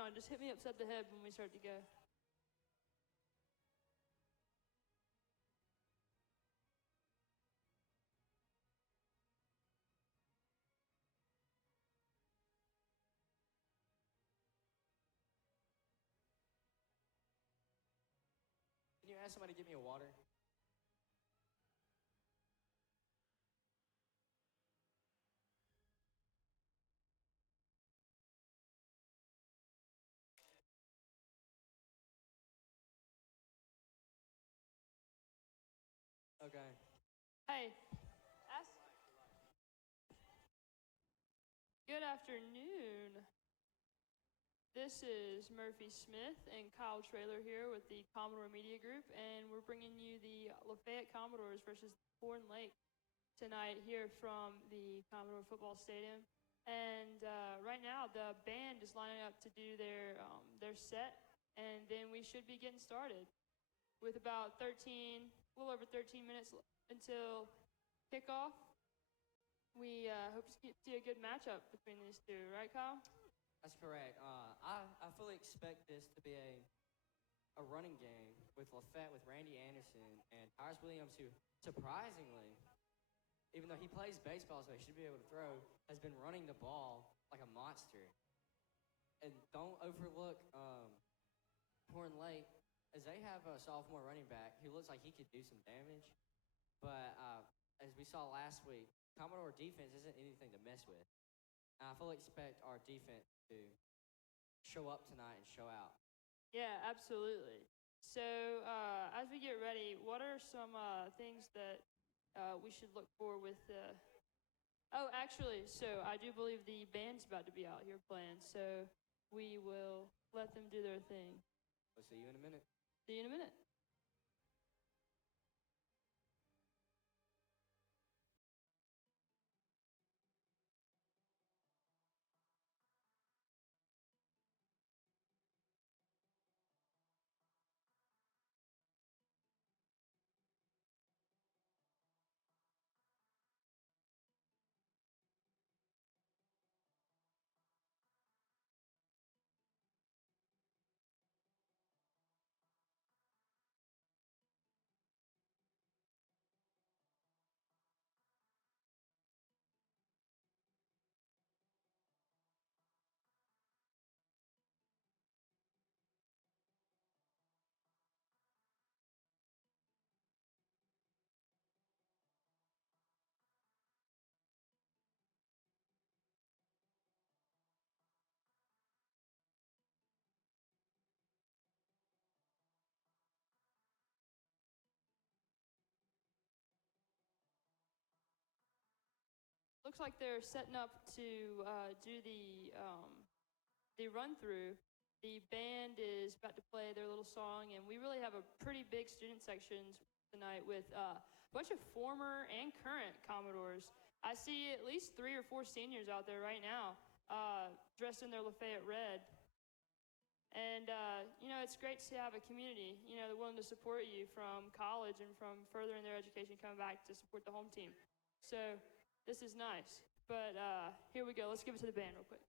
Sean, just hit me upside the head when we start to go. Can you ask somebody to get me a water? Okay. Hey, ask. Good afternoon. This is Murphy Smith and Kyle Traylor here with the Commodore Media Group, and we're bringing you the Lafayette Commodores versus Horn Lake tonight here from the Commodore Football Stadium. And right now, the band is lining up to do their set, and then we should be getting started with about a little over 13 minutes until kickoff. We hope to see a good matchup between these two, right, Kyle? That's correct. I fully expect this to be a running game with Lafayette, with Randy Anderson, and Tyrus Williams, who surprisingly, even though he plays baseball, so he should be able to throw, has been running the ball like a monster. And don't overlook Horn Lake, as they have a sophomore running back who looks like he could do some damage. But as we saw last week, Commodore defense isn't anything to mess with. I fully expect our defense to show up tonight and show out. Yeah, absolutely. So as we get ready, what are some things that we should look for with Oh, actually, so I do believe the band's about to be out here playing, so we will let them do their thing. We'll see you in a minute. See you in a minute. Looks like they're setting up to do the run through. The band is about to play their little song, and we really have a pretty big student section tonight with a bunch of former and current Commodores. I see at least 3 or 4 seniors out there right now, dressed in their Lafayette red. And it's great to have a community, they're willing to support you from college and from furthering their education, coming back to support the home team. So this is nice. But here we go. Let's give it to the band real quick.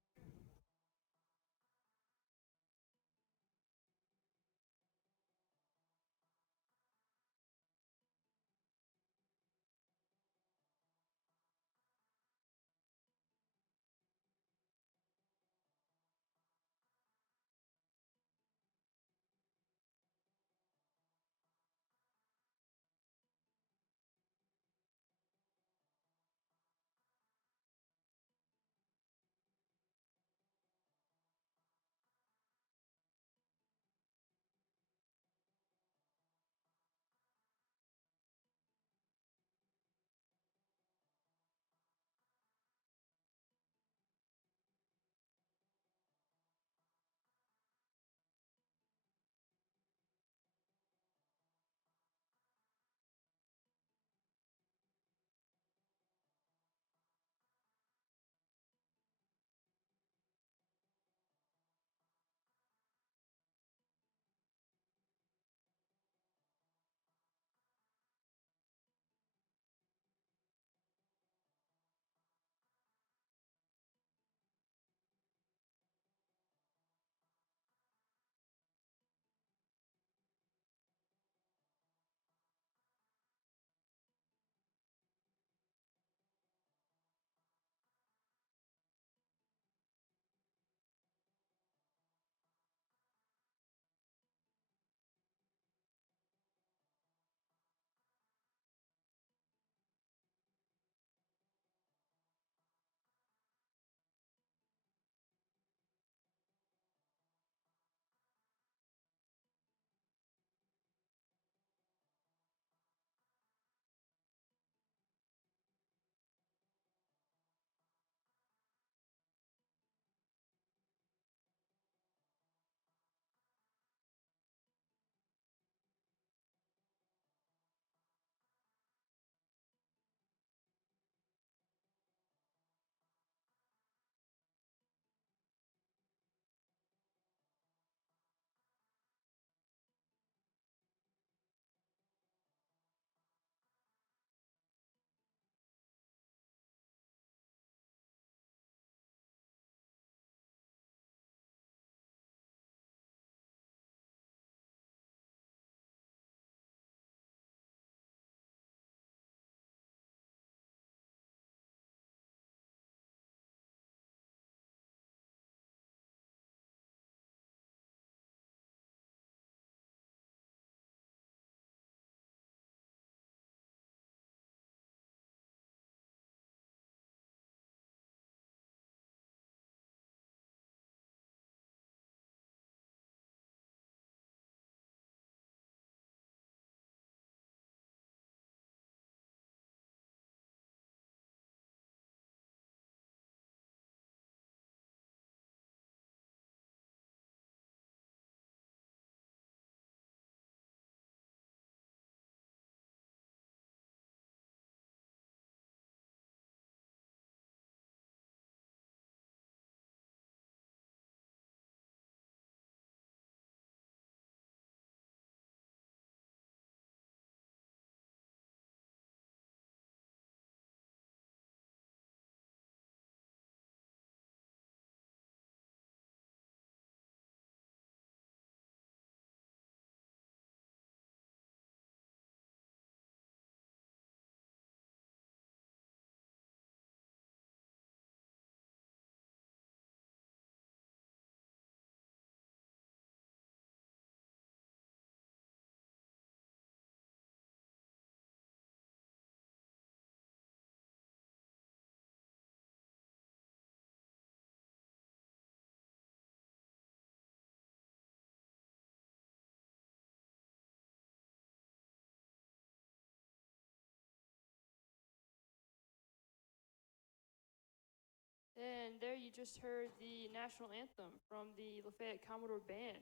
And there you just heard the national anthem from the Lafayette Commodore Band.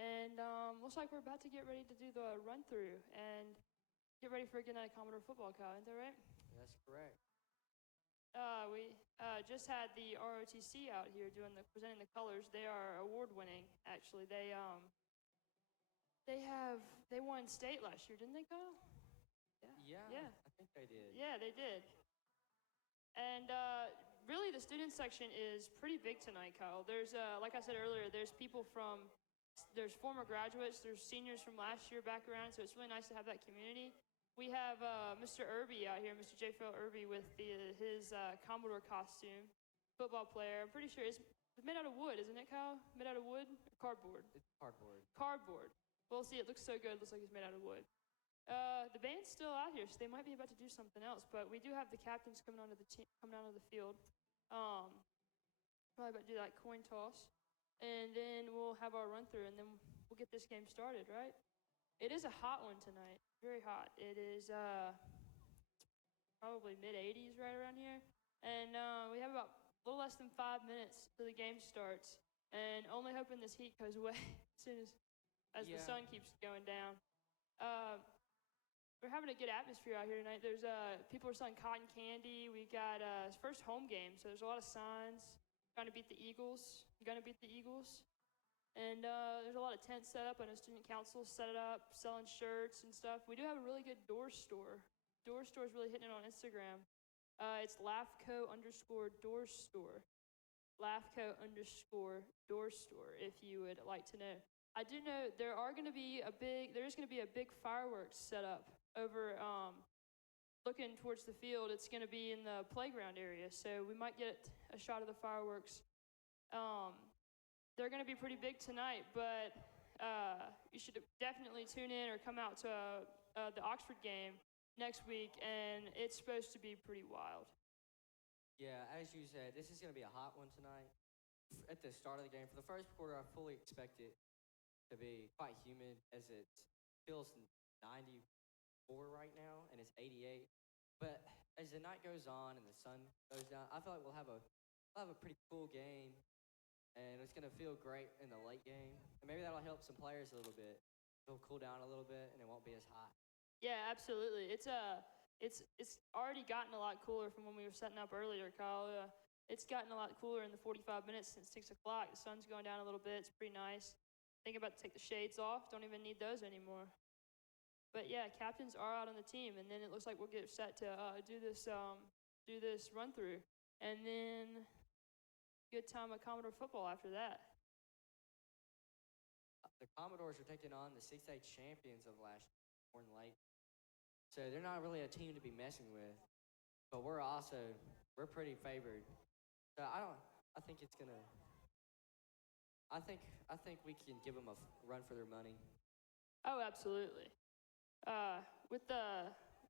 And looks like we're about to get ready to do the run through and get ready for a good night of Commodore football, Kyle. Isn't that right? That's correct. We just had the ROTC out here presenting the colors. They are award winning. Actually, they won state last year, didn't they, Kyle? Yeah. I think they did. Yeah, they did. And really, the student section is pretty big tonight, Kyle. There's, like I said earlier, there's former graduates, there's seniors from last year back around, so it's really nice to have that community. We have Mr. Irby out here, Mr. J. Phil Irby, with his Commodore costume, football player. I'm pretty sure it's made out of wood, isn't it, Kyle? Made out of wood or cardboard? It's cardboard. Cardboard. Well, see, it looks so good. It looks like it's made out of wood. The band's still out here, so they might be about to do something else. But we do have the captains coming onto the field. Probably about to do that coin toss, and then we'll have our run through, and then we'll get this game started. Right? It is a hot one tonight. Very hot. It is probably mid-80s right around here, and we have about a little less than 5 minutes till the game starts, and only hoping this heat goes away as soon as the sun keeps going down. We're having a good atmosphere out here tonight. There's people are selling cotton candy. We got first home game, so there's a lot of signs. Trying to beat the Eagles. You gonna beat the Eagles? And there's a lot of tents set up. I know student council set it up, selling shirts and stuff. We do have a really good door store. Door store is really hitting it on Instagram. It's LAFCO_door store. LAFCO_door store, if you would like to know. I do know there is going to be a big fireworks set up over looking towards the field. It's going to be in the playground area, so we might get a shot of the fireworks. They're going to be pretty big tonight, but you should definitely tune in or come out to the Oxford game next week, and it's supposed to be pretty wild. Yeah, as you said, this is going to be a hot one tonight. At the start of the game, for the first quarter, I fully expect it to be quite humid, as it feels 94 right now, and it's 88. But as the night goes on and the sun goes down, I feel like we'll have a pretty cool game, and it's going to feel great in the late game. And maybe that'll help some players a little bit. It'll cool down a little bit, and it won't be as hot. Yeah, absolutely. It's already gotten a lot cooler from when we were setting up earlier, Kyle. It's gotten a lot cooler in the 45 minutes since 6 o'clock. The sun's going down a little bit. It's pretty nice. Think about to take the shades off. Don't even need those anymore. But yeah, captains are out on the team, and then it looks like we'll get set to do this run through, and then good time of Commodore football after that. The Commodores are taking on the 6A champions of last year, Horn Lake. So they're not really a team to be messing with, but we're pretty favored. So I think we can give them a run for their money. Oh, absolutely.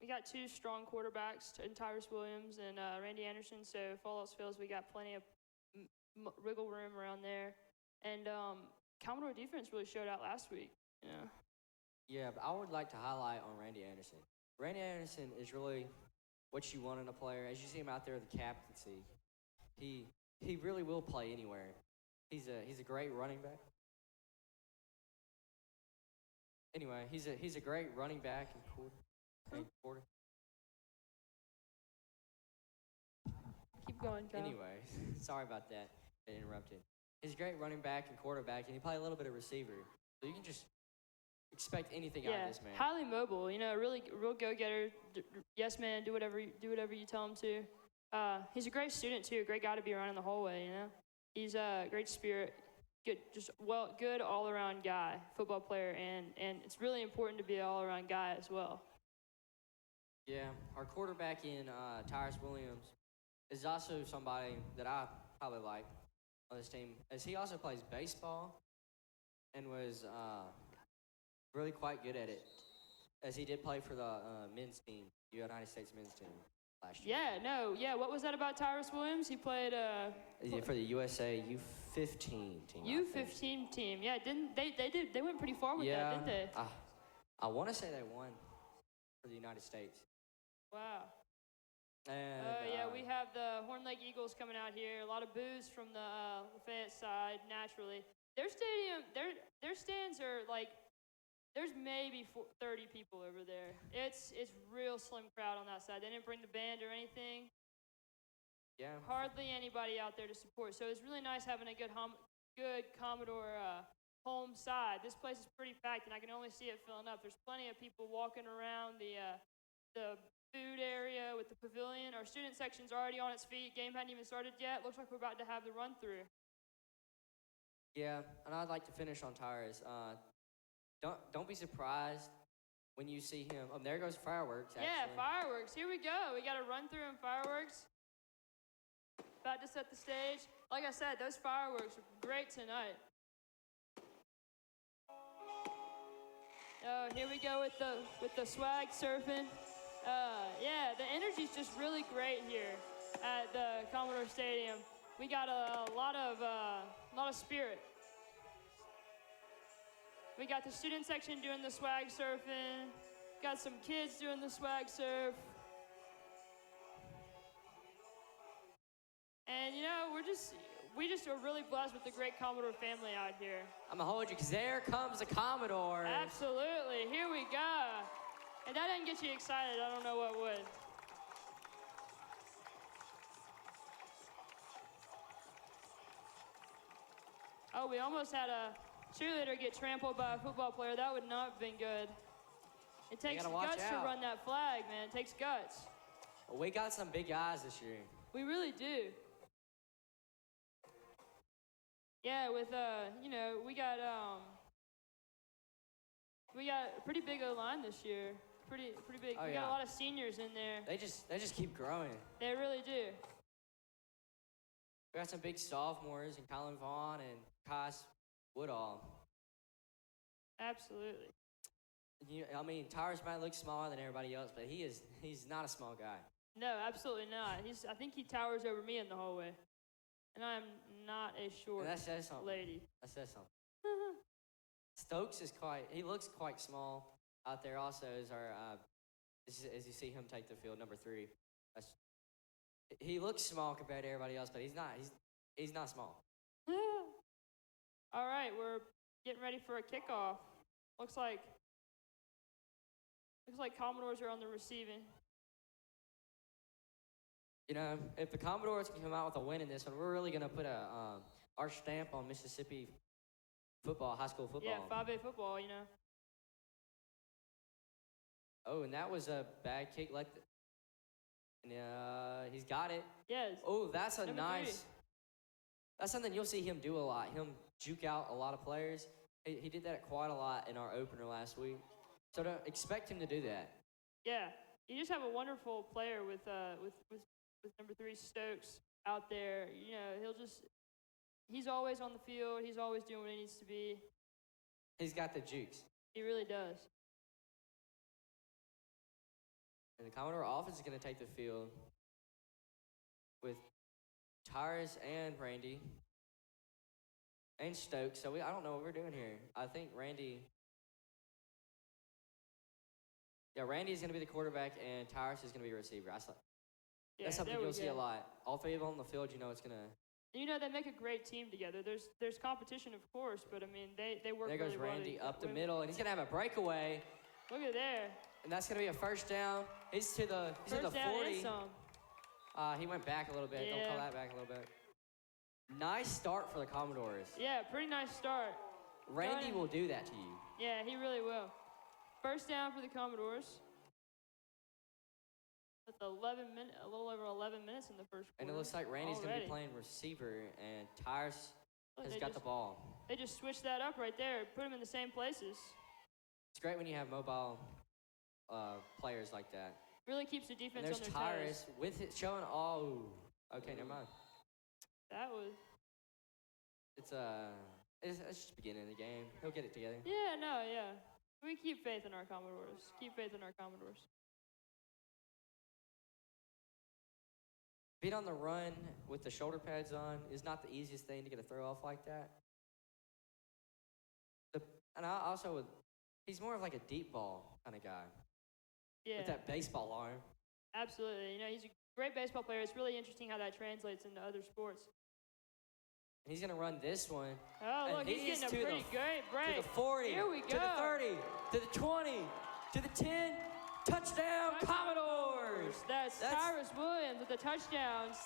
We got two strong quarterbacks in Tyrus Williams and Randy Anderson. So if all else fails, we got plenty of wiggle room around there. And Commodore defense really showed out last week. You know. Yeah, but I would like to highlight on Randy Anderson. Randy Anderson is really what you want in a player. As you see him out there with the captaincy, he really will play anywhere. He's a great running back. Anyway, he's a great running back and quarter. Keep going, Kyle. Anyway, sorry about that. I interrupted. He's a great running back and quarterback, and he plays a little bit of receiver. So you can just expect anything out of this man. Highly mobile. You know, real go-getter. Yes, man. Do whatever you tell him to. He's a great student too. A great guy to be around in the hallway. You know, he's a great spirit. Good all-around guy, football player, and it's really important to be an all-around guy as well. Yeah, our quarterback in Tyrus Williams is also somebody that I probably like on this team, as he also plays baseball and was really quite good at it, as he did play for the men's team, United States men's team last year. What was that about Tyrus Williams? He played for the USA U15 team. U15 team. Yeah, they went pretty far with that, didn't they? I want to say they won for the United States. Wow. And Yeah, we have the Horn Lake Eagles coming out here. A lot of boos from the Lafayette side, naturally. Their stadium, their stands are like, there's maybe 30 people over there. It's real slim crowd on that side. They didn't bring the band or anything. yeah, Hardly anybody out there to support. So it's really nice having a good Commodore home side. This place is pretty packed, and I can only see it filling up. There's plenty of people walking around the food area with the pavilion. Our student section's already on its feet. Game hadn't even started yet. Looks like we're about to have the run through. yeah. And I'd like to finish on Tyrus. Don't be surprised when you see him. Oh, there goes fireworks. Actually. Yeah, fireworks. Here we go. We got a run through and fireworks. About to set the stage. Like I said, those fireworks are great tonight. Oh, here we go with the swag surfing. Yeah, the energy's just really great here at the Commodore Stadium. We got a lot of spirit. We got the student section doing the swag surfing. Got some kids doing the swag surf. And you know, we just are really blessed with the great Commodore family out here. I'm gonna hold you because there comes the Commodore. Absolutely, here we go. And that didn't get you excited, I don't know what would. Oh, we almost had a cheerleader get trampled by a football player. That would not have been good. It takes guts to run that flag, man. It takes guts. We got some big guys this year. We really do. Yeah, with you know, we got a pretty big O-line this year. Pretty big. Oh, we got a lot of seniors in there. They just keep growing. They really do. We got some big sophomores and Colin Vaughn and Kais Woodall. Absolutely. I mean, Tyrus might look smaller than everybody else, but he's not a small guy. No, absolutely not. I think he towers over me in the hallway, and I'm not a short that says something. lady. That says something. Stokes he looks quite small out there. Also, is our as you see him take the field, number 3. He looks small compared to everybody else, but he's not. He's not small. All right, we're getting ready for a kickoff. Looks like Commodores are on the receiving. You know, if the Commodores can come out with a win in this one, we're really gonna put our stamp on Mississippi football, high school football. Yeah, 5A football. You know. Oh, and that was a bad kick. And he's got it. Yes. Oh, that's a Number nice. 3. That's something you'll see him do a lot. Him juke out a lot of players. He did that quite a lot in our opener last week. So to expect him to do that. Yeah, you just have a wonderful player with number 3 Stokes out there. You know, he's always on the field. He's always doing what he needs to be. He's got the jukes. He really does. And the Commodore offense is going to take the field with Tyrus and Randy and Stokes. So I don't know what we're doing here. I think Randy's going to be the quarterback and Tyrus is going to be a receiver. That's something you'll see a lot. All 3 of them on the field, you know it's going to. You know, they make a great team together. There's competition, of course, but I mean, they work really well. There goes Randy up the middle, and he's going to have a breakaway. Look at there. And that's going to be a first down. He's to the 40. And some. He went back a little bit. Yeah. Don't call that back a little bit. Nice start for the Commodores. Yeah, pretty nice start. Randy will do that to you. Yeah, he really will. First down for the Commodores. That's a little over 11 minutes in the first quarter. And it looks like Randy's going to be playing receiver, and Tyrus has got the ball. They just switched that up right there, put him in the same places. It's great when you have mobile players like that. Really keeps the defense and on their Tyrus toes. with it showing all. Okay, never mind. That was. It's just the beginning of the game. He'll get it together. Yeah, no, yeah. We keep faith in our Commodores. Keep faith in our Commodores. Being on the run with the shoulder pads on is not the easiest thing to get a throw off like that. He's more of like a deep ball kind of guy. Yeah. With that baseball arm. Absolutely. You know, he's Great baseball player. It's really interesting how that translates into other sports. He's going to run this one. Oh, look, he's getting a pretty great break. To the 40. Here we go. To the 30. To the 20. To the 10. Touchdown, Commodores. That's Tyrus Williams with the touchdowns.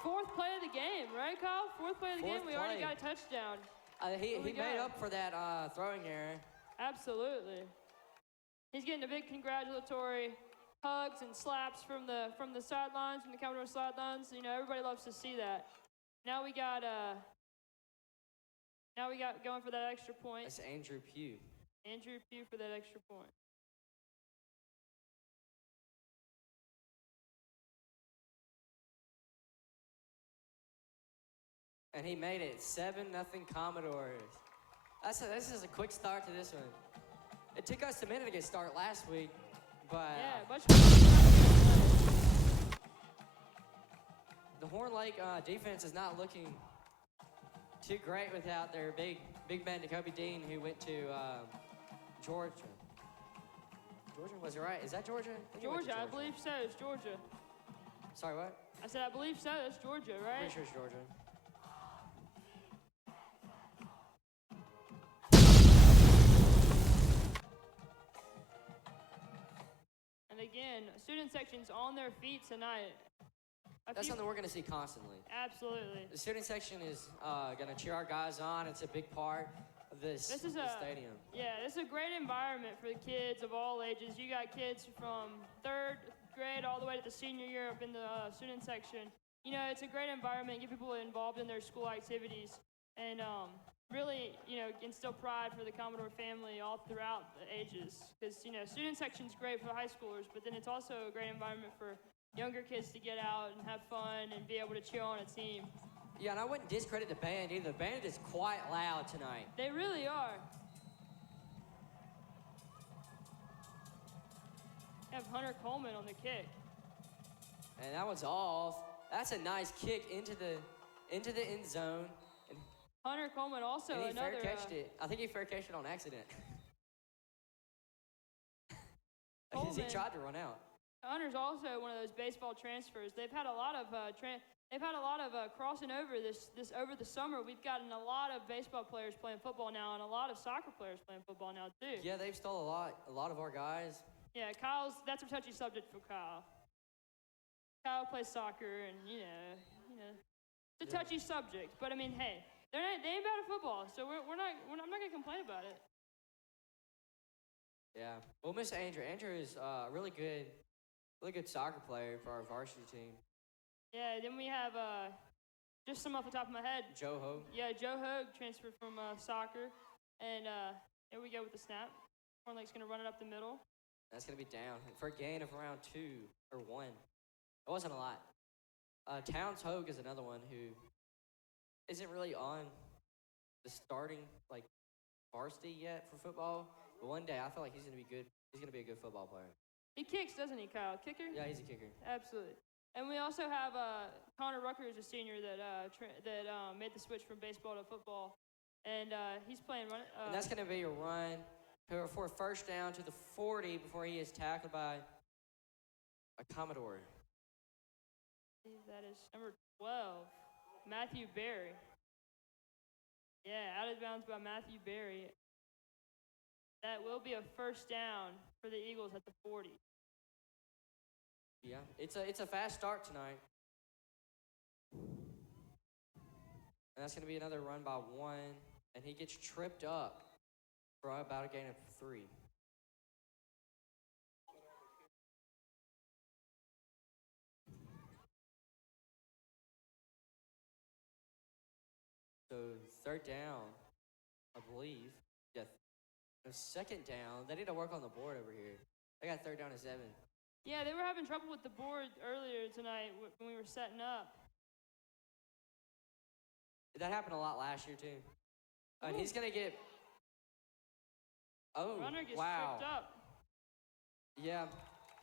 Fourth play of the game, right, Kyle? Fourth play of the game. We already got a touchdown. He made up for that throwing error. Absolutely. He's getting a big congratulatory hugs and slaps from the sidelines, from the Commodore sidelines. You know, everybody loves to see that. Now we got going for that extra point. That's Andrew Pugh. Andrew Pugh for that extra point. And he made it 7-0 Commodores. This is a quick start to this one. It took us a minute to get started last week, but the Horn Lake defense is not looking too great without their big man Jacoby Dean, who went to Georgia. Georgia, was it right? Is that Georgia? Georgia, I believe so. It's Georgia. Sorry, what? I said I believe so. It's Georgia, right? Pretty sure it's Georgia. Again, student section's on their feet tonight. That's something we're going to see constantly. Absolutely. The student section is going to cheer our guys on. It's a big part of this stadium. Yeah, this is a great environment for the kids of all ages. You got kids from 3rd grade all the way to the senior year up in the student section. You know, it's a great environment. Get people involved in their school activities. And really, you know, instill pride for the Commodore family all throughout the ages. Because, you know, student section's great for high schoolers, but then it's also a great environment for younger kids to get out and have fun and be able to cheer on a team. Yeah, and I wouldn't discredit the band either. The band is quite loud tonight. They really are. Have Hunter Coleman on the kick. And that one's off. That's a nice kick into the end zone. Hunter Coleman also and he another. Fair catched it. I think he fair catched it on accident. Because he tried to run out. Hunter's also one of those baseball transfers. They've had a lot of crossing over this over the summer. We've gotten a lot of baseball players playing football now, and a lot of soccer players playing football now too. Yeah, they've stole a lot of our guys. Yeah, that's a touchy subject for Kyle. Kyle plays soccer, and you know, it's a touchy subject. But I mean, hey. They ain't bad at football, so I'm not gonna complain about it. Yeah, we'll miss Andrew. Andrew is a really good soccer player for our varsity team. Yeah, then we have just some off the top of my head. Joe Hogue. Yeah, Joe Hogue transferred from soccer, and here we go with the snap. Horn Lake's gonna run it up the middle. That's gonna be down for a gain of around 2 or 1. It wasn't a lot. Towns Hogue is another one who isn't really on the starting varsity yet for football, but one day I feel like he's gonna be good. He's gonna be a good football player. He kicks, doesn't he, Kyle? Kicker? Yeah, he's a kicker. Absolutely. And we also have Connor Rucker, who's a senior that made the switch from baseball to football, and he's playing run. And that's gonna be a run for a first down to the 40 before he is tackled by a Commodore. That is number 12. Matthew Berry. Yeah, out of bounds by Matthew Berry. That will be a first down for the Eagles at the 40. Yeah, it's a fast start tonight. And that's going to be another run by 1, and he gets tripped up for about a gain of 3. So 3rd down, I believe. Yeah. No, 2nd down. They need to work on the board over here. They got 3rd down and 7. Yeah, they were having trouble with the board earlier tonight when we were setting up. That happened a lot last year too. And he's gonna get. Oh, Runner gets wow. tripped up. Yeah,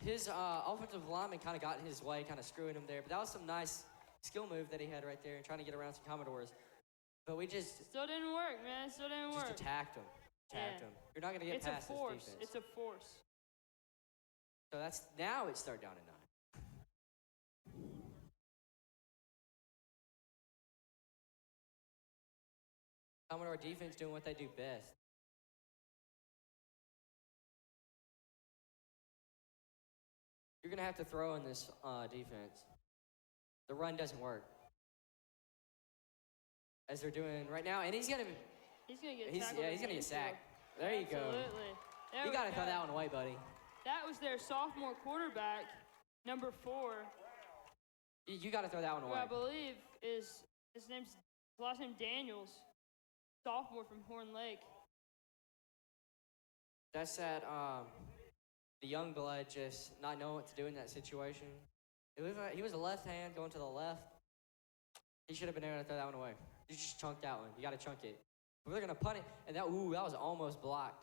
his offensive lineman kind of got in his way, kind of screwing him there. But that was some nice skill move that he had right there, trying to get around some Commodores. But we just still didn't work, man. Still didn't work. Just attacked him. Him. You're not gonna get past this defense. It's a force. So now it's 3rd down and Commodore defense doing what they do best. You're going to have to throw in this defense. The run doesn't work. As they're doing right now, and he's gonna get sacked. There you go. Absolutely. You gotta throw that one away, buddy. That was their sophomore quarterback, number 4. You gotta throw that one away. Who I believe is his last name Daniels, sophomore from Horn Lake. That's that the young blood just not knowing what to do in that situation. He was a left hand going to the left. He should have been able to throw that one away. You just chunked that one. You got to chunk it. But they're going to punt it, and that was almost blocked.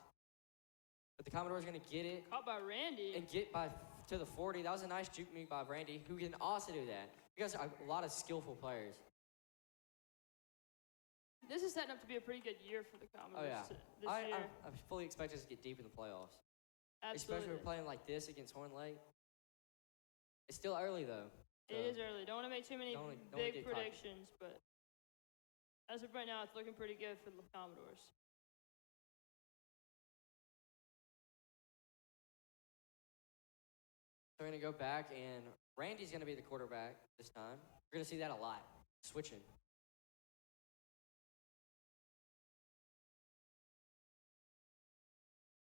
But the Commodore's going to get it. Caught by Randy. And get to the 40. That was a nice juke me by Randy, who can also do that. You guys are a lot of skillful players. This is setting up to be a pretty good year for the Commodores this year. I fully expect us to get deep in the playoffs. Absolutely. Especially when we're playing like this against Horn Lake. It's still early, though. So it is early. Don't want to make too many big predictions, but as of right now, it's looking pretty good for the Commodores. So we're going to go back, and Randy's going to be the quarterback this time. We're going to see that a lot, switching.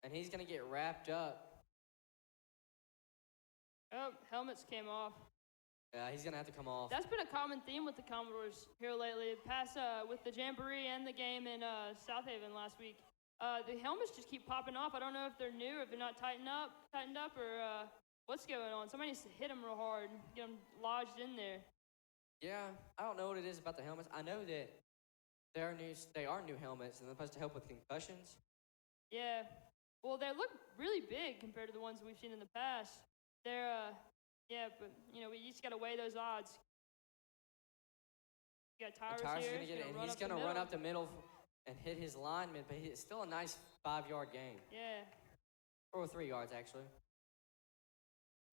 And he's going to get wrapped up. Oh, helmets came off. Yeah, he's going to have to come off. That's been a common theme with the Commodores here lately. With the Jamboree and the game in South Haven last week. The helmets just keep popping off. I don't know if they're new, if they're not tightened up, or what's going on. Somebody needs to hit them real hard and get them lodged in there. Yeah, I don't know what it is about the helmets. I know that they are new helmets, and they're supposed to help with concussions. Yeah. Well, they look really big compared to the ones we've seen in the past. They're, but, we just got to weigh those odds. You got Tyrus here. Going to get it, and he's going to run up the middle and hit his lineman, but it's still a nice 5-yard gain. Yeah. Or 3 yards, actually.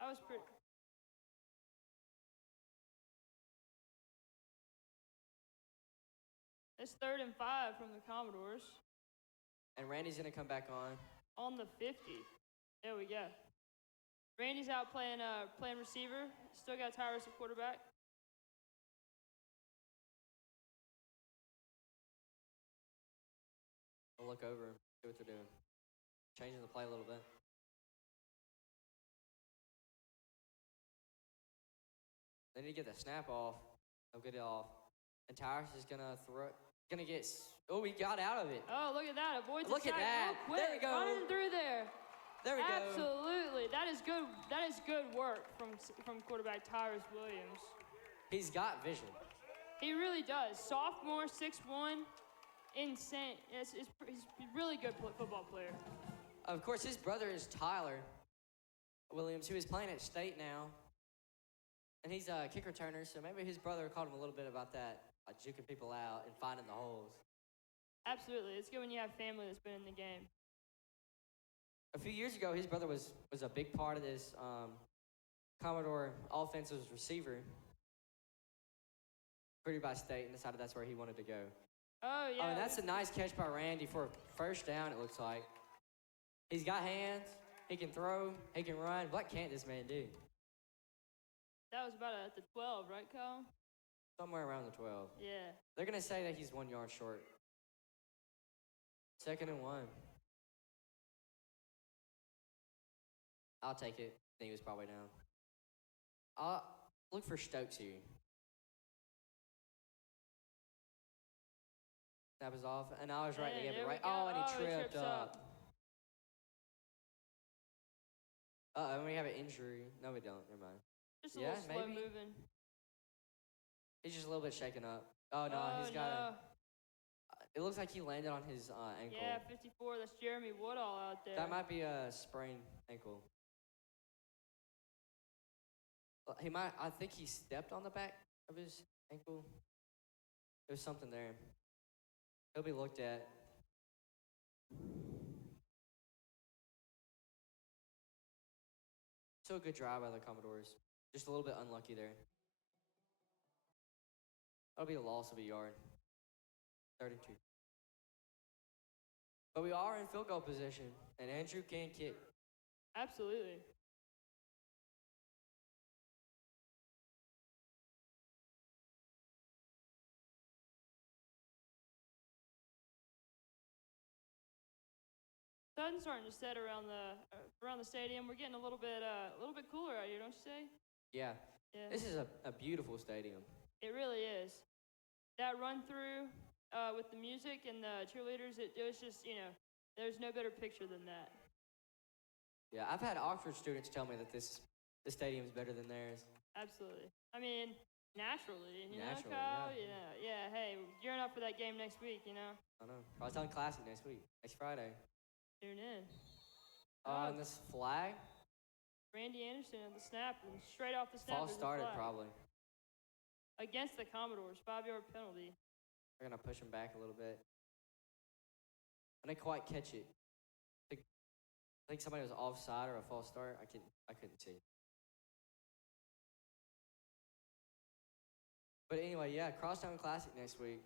That was pretty. It's 3rd and 5 from the Commodores. And Randy's going to come back on. On the 50. There we go. Randy's out playing receiver. Still got Tyrus at quarterback. I'll look over, see what they're doing. Changing the play a little bit. They need to get the snap off. They'll get it off. And Tyrus is gonna he got out of it. Oh, look at that. Avoids Look at that. Real quick. There we go. Running through there. There we go. Absolutely. That is good. That is good work from quarterback Tyrus Williams. He's got vision. He really does. Sophomore, 6'1", insane. He's a really good football player. Of course, his brother is Tyler Williams, who is playing at state now. And he's a kick returner, so maybe his brother called him a little bit about that, like juking people out and finding the holes. Absolutely. It's good when you have family that's been in the game. A few years ago, his brother was a big part of this Commodore offensive receiver. Recruited by state and decided that's where he wanted to go. Oh, yeah. And that's a nice catch by Randy for a first down, it looks like. He's got hands. He can throw. He can run. What can't this man do? That was about at the 12, right, Kyle? Somewhere around the 12. Yeah. They're going to say that he's 1 yard short. 2nd and 1. I'll take it. He was probably down. I'll look for Stokes here. That was off, and I was right to give it right. Oh, and he tripped up. And we have an injury. No, we don't. Never mind. Just a little slow moving. He's just a little bit shaken up. Oh, no, he's got it looks like he landed on his ankle. Yeah, 54. That's Jeremy Woodall out there. That might be a sprained ankle. I think he stepped on the back of his ankle. There's something there. He'll be looked at. So a good drive by the Commodores. Just a little bit unlucky there. That'll be a loss of a yard. 32. But we are in field goal position, and Andrew can kick. Absolutely. Sun's starting to set around the stadium. We're getting a little bit cooler out here, don't you say? Yeah. Yeah. This is a beautiful stadium. It really is. That run through with the music and the cheerleaders, it was just, there's no better picture than that. Yeah, I've had Oxford students tell me that the stadium's better than theirs. Absolutely. I mean, naturally, Naturally, Kyle? yeah. Yeah, hey, gearing up for that game next week, I know. I was telling Classic next week, next Friday. Tune in. And this flag? Randy Anderson at the snap, and straight off the snap. False started, probably. Against the Commodores, 5-yard penalty. They're going to push him back a little bit. I didn't quite catch it. I think somebody was offside or a false start. I couldn't see. But anyway, yeah, Crosstown Classic next week.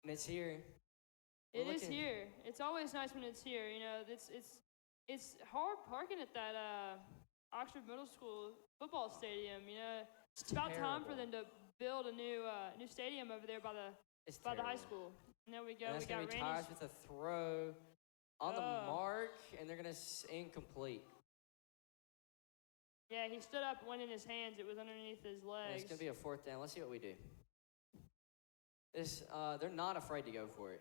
And it's here. It is here. It's always nice when it's here. It's hard parking at that Oxford Middle School football stadium. It's about time for them to build a new stadium over there by the high school. And there we go. And that's going to be Tires with a throw on the mark, and they're going to incomplete. Yeah, he stood up, went in his hands. It was underneath his legs. And it's going to be a 4th down. Let's see what we do. They're not afraid to go for it.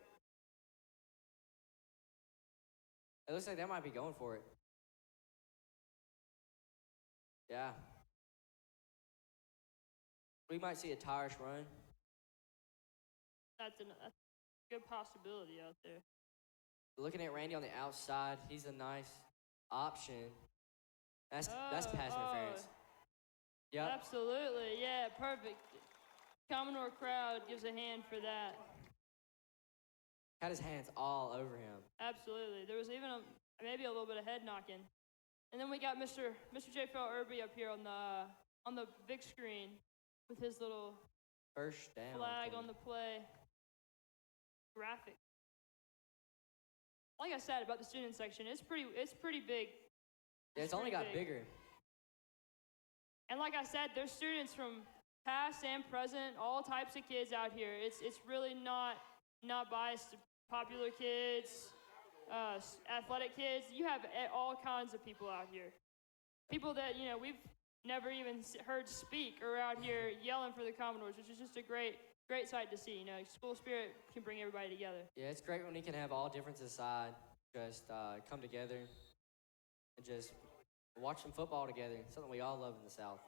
It looks like they might be going for it. Yeah. We might see a Tires run. That's a good possibility out there. Looking at Randy on the outside, he's a nice option. That's pass interference. Yep. Absolutely, yeah, perfect. Commodore crowd gives a hand for that. Had his hands all over him. Absolutely. There was even maybe a little bit of head knocking. And then we got Mr. J. Phil Irby up here on the big screen with his little first down flag on the play. Graphic. Like I said about the student section, it's pretty big. Yeah, it's only got bigger. And like I said, there's students from past and present, all types of kids out here. It's really not biased to popular kids, athletic kids. You have all kinds of people out here. People that, we've never even heard speak are out here yelling for the Commodores, which is just a great sight to see. School spirit can bring everybody together. Yeah, it's great when we can have all differences aside, just come together and just watch some football together. Something we all love in the South.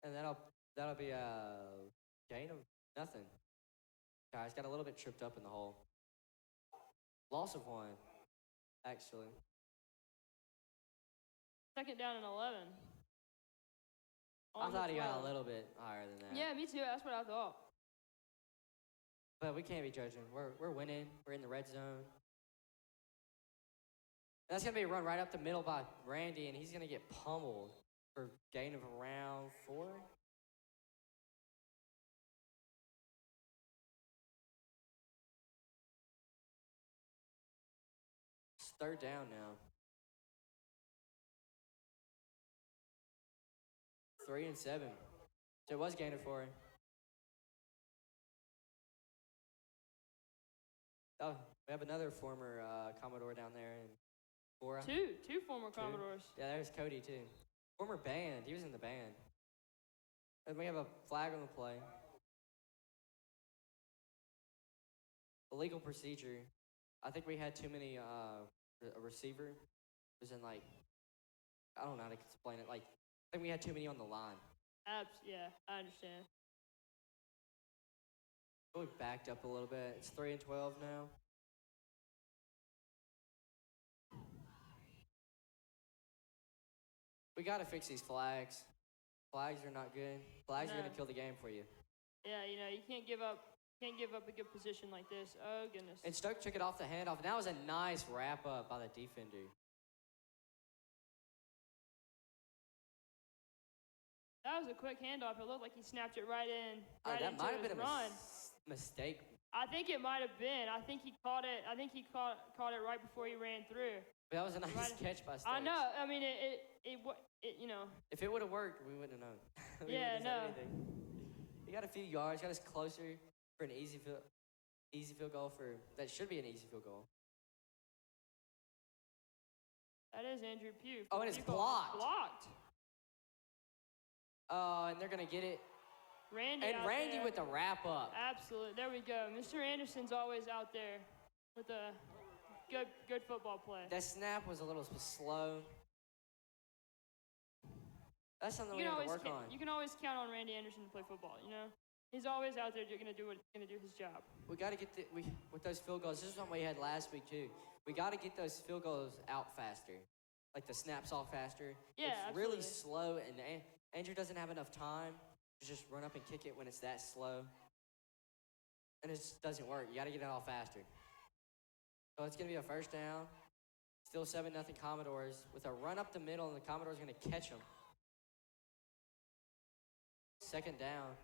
And that'll be a gain of nothing. Guys got a little bit tripped up in the hole. Loss of 1, actually. 2nd down and 11. I thought he got a little bit higher than that. Yeah, me too. That's what I thought. But we can't be judging. We're winning. We're in the red zone. That's going to be a run right up the middle by Randy, and he's going to get pummeled for a gain of around 4. It's 3rd down now. 3 and 7. So it was gain of 4. Oh, we have another former Commodore down there in Bora. Two former Commodores. Yeah, there's Cody too. Former band. He was in the band. And we have a flag on the play. Illegal procedure. I think we had too many. A receiver was in I don't know how to explain it. I think we had too many on the line. Yeah, I understand. We backed up a little bit. It's 3 and 12 now. We got to fix these flags. Flags are not good. Flags are going to kill the game for you. Yeah, you can't give up a good position like this. Oh, goodness. And Stoke took it off the handoff, and that was a nice wrap-up by the defender. That was a quick handoff. It looked like he snapped it right in. That might have been a mistake I think it might have been. I think he caught it. I think he caught it right before he ran through. But that was a nice catch by Stokes. I know. I mean, you know. If it would have worked, we wouldn't have known. Yeah, no. He got a few yards, got us closer for an easy field goal that should be an easy field goal. That is Andrew Pugh. Oh, and it's blocked. Blocked. And they're gonna get it. Randy with the wrap up. Absolutely. There we go. Mr. Anderson's always out there with a good football play. That snap was a little slow. That's something we have to work on. You can always count on Randy Anderson to play football, you know? He's always out there going to do his job. We got to get with those field goals. This is what we had last week too. We got to get those field goals out faster, like the snaps off faster. Yeah, it's absolutely. really slow, and Andrew doesn't have enough time to just run up and kick it when it's that slow, and it just doesn't work. You got to get it all faster. So it's gonna be a first down. Still 7-0 Commodores with a run up the middle, and the Commodores are gonna catch them. Second down.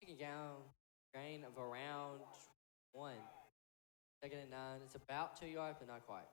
Taking down gain of around 1. Second and 9. It's about 2 yards, but not quite.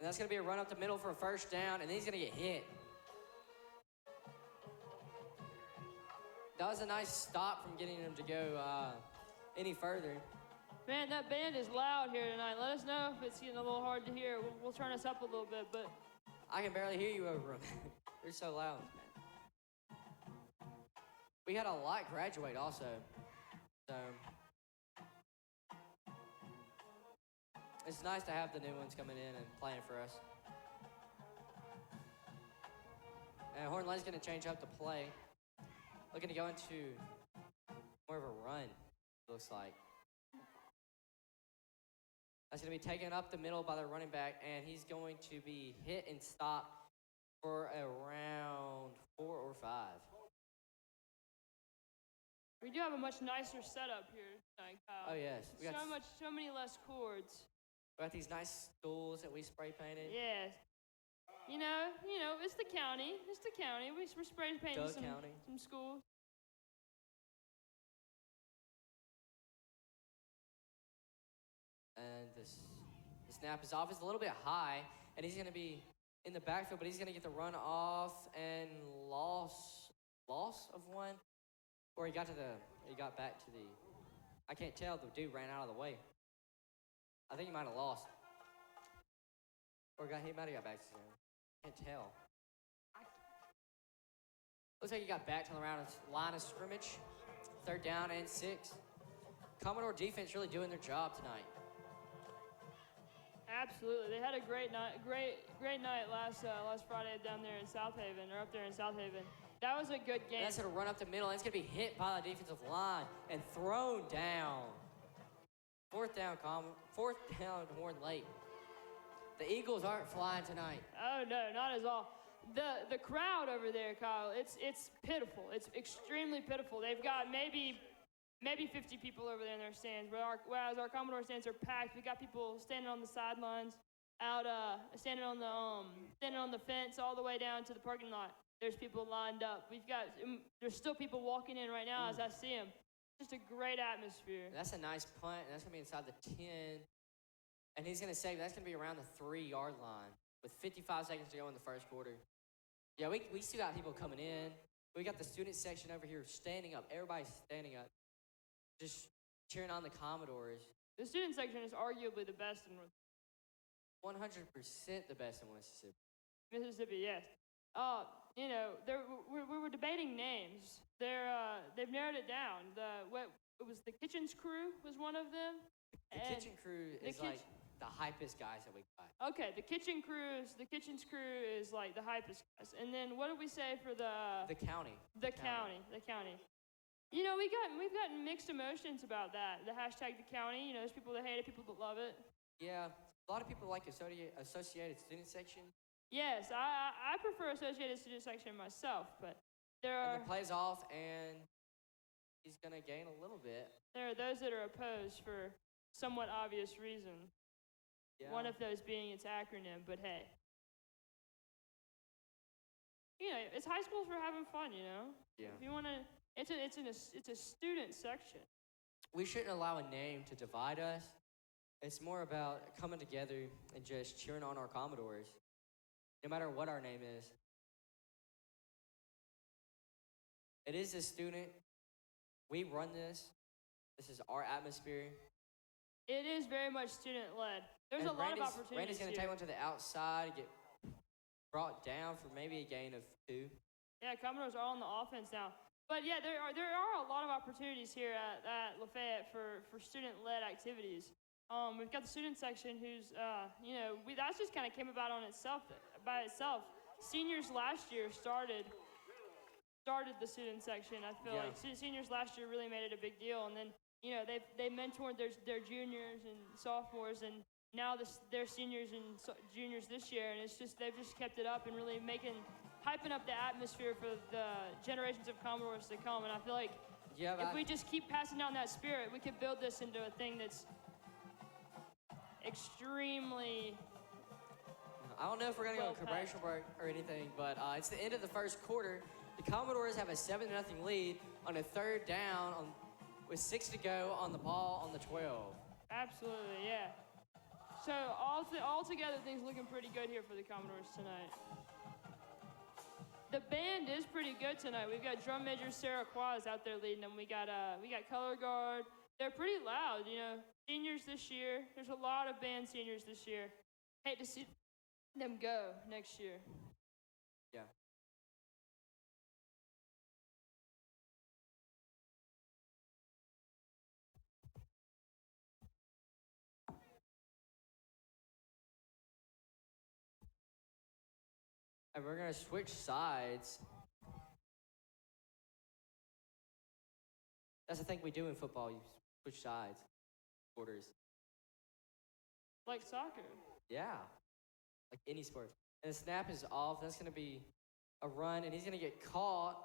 And that's going to be a run up the middle for a first down, and then he's going to get hit. That was a nice stop from getting him to go any further. Man, that band is loud here tonight. Let us know if it's getting a little hard to hear. We'll turn us up a little bit, but... I can barely hear you over them. They're so loud. We had a lot graduate also, so... It's nice to have the new ones coming in and playing for us. And Hornley's going to change up the play. Looking to go into more of a run, looks like. That's going to be taken up the middle by the running back, and he's going to be hit and stopped for around 4 or 5. We do have a much nicer setup here tonight, Kyle. Oh, yes. We got so many less cords. We got these nice stools that we spray painted. Yes. You know, it's the county. It's the county. We're spray painting some schools. And the snap is off. It's a little bit high, and he's going to be in the backfield, but he's going to get the run off and loss of 1. Or he got back to the, I can't tell, the dude ran out of the way. I think he might have lost. Or he might have got back to him. Can't tell. Looks like he got back to the line of scrimmage. 3rd down and 6. Commodore defense really doing their job tonight. Absolutely. They had a great night last Friday down there in South Haven, or up there in South Haven. That was a good game. And that's going to run up the middle, and it's going to be hit by the defensive line and thrown down. 4th down, Warren late. The Eagles aren't flying tonight. Oh no, not at all. The crowd over there, Kyle, it's pitiful. It's extremely pitiful. They've got maybe 50 people over there in their stands, whereas our Commodore stands are packed. We got people standing on the sidelines, standing on the fence all the way down to the parking lot. There's people lined up. There's still people walking in right now as I see them. Just a great atmosphere. That's a nice punt, and that's going to be inside the 10. And he's going to save. That's going to be around the 3-yard line with 55 seconds to go in the first quarter. Yeah, we still got people coming in. We got the student section over here standing up. Everybody's standing up, just cheering on the Commodores. The student section is arguably the best in 100% the best in Mississippi. Mississippi, yes. We were debating names. They've narrowed it down. It was the Kitchens Crew was one of them. The Kitchen Crew is like the hypest guys that we got. Okay, the Kitchens Crew is like the hypest guys. And then what did we say for the county? The county. You know, we've gotten mixed emotions about that. The hashtag the county. You know, there's people that hate it, people that love it. Yeah, a lot of people like associated student section, Yes, I prefer associated student section myself, but there and are then plays off, and he's gonna gain a little bit. there are those that are opposed for somewhat obvious reason. Yeah. One of those being its acronym, but hey. It's high school for having fun, Yeah. If you want to, it's a student section. We shouldn't allow a name to divide us. It's more about coming together and just cheering on our Commodores, no matter what our name is. It is a student. We run this. This is our atmosphere. It is very much student led. There's And a lot of Randy's opportunities going to here. take one to the outside, get brought down for maybe a gain of 2. Yeah, Commodores are on the offense now. But yeah, there are a lot of opportunities here at Lafayette for student-led activities. We've got the student section who's, that just kind of came about by itself. Seniors last year started the student section. I feel like seniors last year really made it a big deal, and then they mentored their juniors and sophomores, and now they're seniors and juniors this year, and they've just kept it up and really hyping up the atmosphere for the generations of Commodores to come. And I feel like if we just keep passing down that spirit, we could build this into a thing that's extremely. I don't know if we're going to go to commercial break or anything, but it's the end of the first quarter. The Commodores have a 7-0 lead on a 3rd down with 6 to go on the ball on the 12. Absolutely, yeah. So all together, things looking pretty good here for the Commodores tonight. The band is pretty good tonight. We've got drum major Sarah Quaz out there leading them. We got color guard. They're pretty loud, Seniors this year. There's a lot of band seniors this year. Hate to see them go next year. Yeah. And we're going to switch sides. That's the thing we do in football. You switch sides, quarters. Like soccer. Yeah, like any sport. And the snap is off. That's going to be a run, and he's going to get caught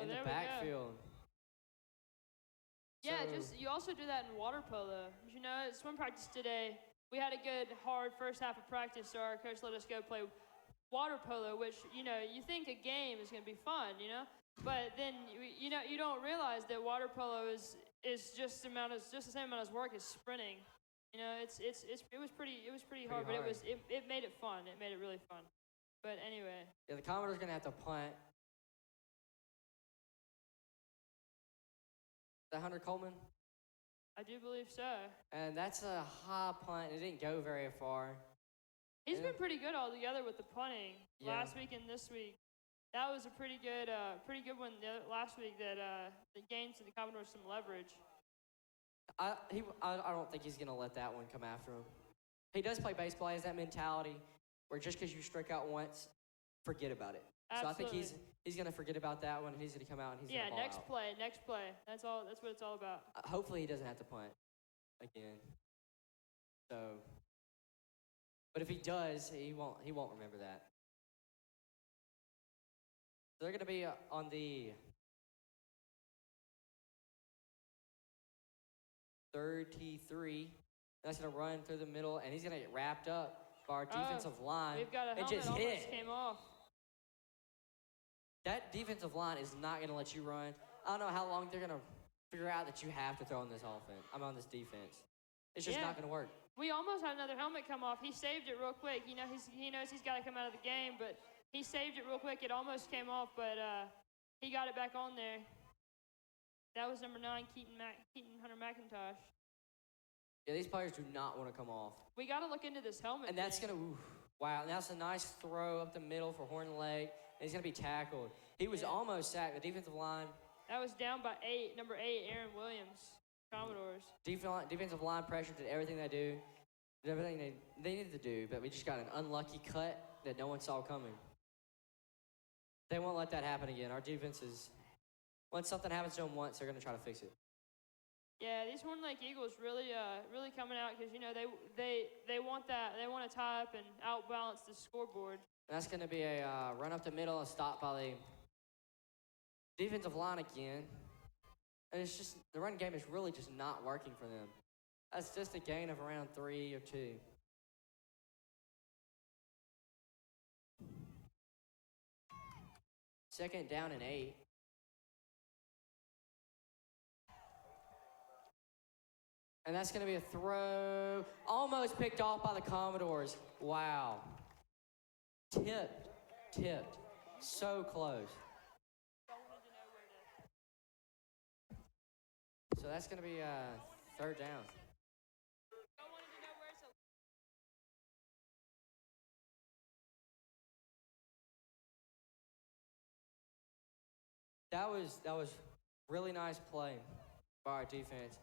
in the backfield. Yeah, you also do that in water polo. At swim practice today, we had a good, hard first half of practice, so our coach let us go play water polo, which, you think a game is going to be fun, But then, you don't realize that water polo is just the same amount as work as sprinting. It was pretty hard, but it made it fun. It made it really fun. But anyway. Yeah, the Commodore's going to have to punt. Is that Hunter Coleman? I do believe so. And that's a high punt. It didn't go very far. He's been pretty good altogether with the punting last week and this week. That was a pretty good one last week that gained to the Commodores some leverage. I don't think he's gonna let that one come after him. He does play baseball. He has that mentality where just because you strike out once, forget about it. Absolutely. So I think he's gonna forget about that one, and he's gonna come out and he's gonna ball out. next play. That's all. That's what it's all about. Hopefully he doesn't have to punt again. So, but if he does, he won't remember that. So they're gonna be on the 33. That's gonna run through the middle, and he's gonna get wrapped up by our defensive line. We've got a helmet just almost came off. That defensive line is not gonna let you run. I don't know how long they're gonna figure out that you have to throw on this offense. I'm on this defense. It's just not gonna work. We almost had another helmet come off. He saved it real quick. He knows he's got to come out of the game, but he saved it real quick. It almost came off, but he got it back on there. That was number 9, Keaton Hunter McIntosh. Yeah, these players do not want to come off. We got to look into this helmet. And that's gonna, wow. And that's a nice throw up the middle for Horn Lake. And he's gonna be tackled. He was almost sacked. The defensive line. That was down by 8. Number 8, Aaron Williams, Commodores. Defensive line pressure did everything they do. Did everything they needed to do, but we just got an unlucky cut that no one saw coming. They won't let that happen again. Our defense is, once something happens to them once, they're going to try to fix it. Yeah, these Horn Lake Eagles really coming out because they want that, they want to tie up and outbalance the scoreboard. That's going to be a run up the middle and stop by the defensive line again. And it's just, the run game is really just not working for them. That's just a gain of around 3 or 2. Second down and 8. And that's going to be a throw. Almost picked off by the Commodores. Wow. Tipped. So close. So that's going to be third down. That was really nice play by our defense.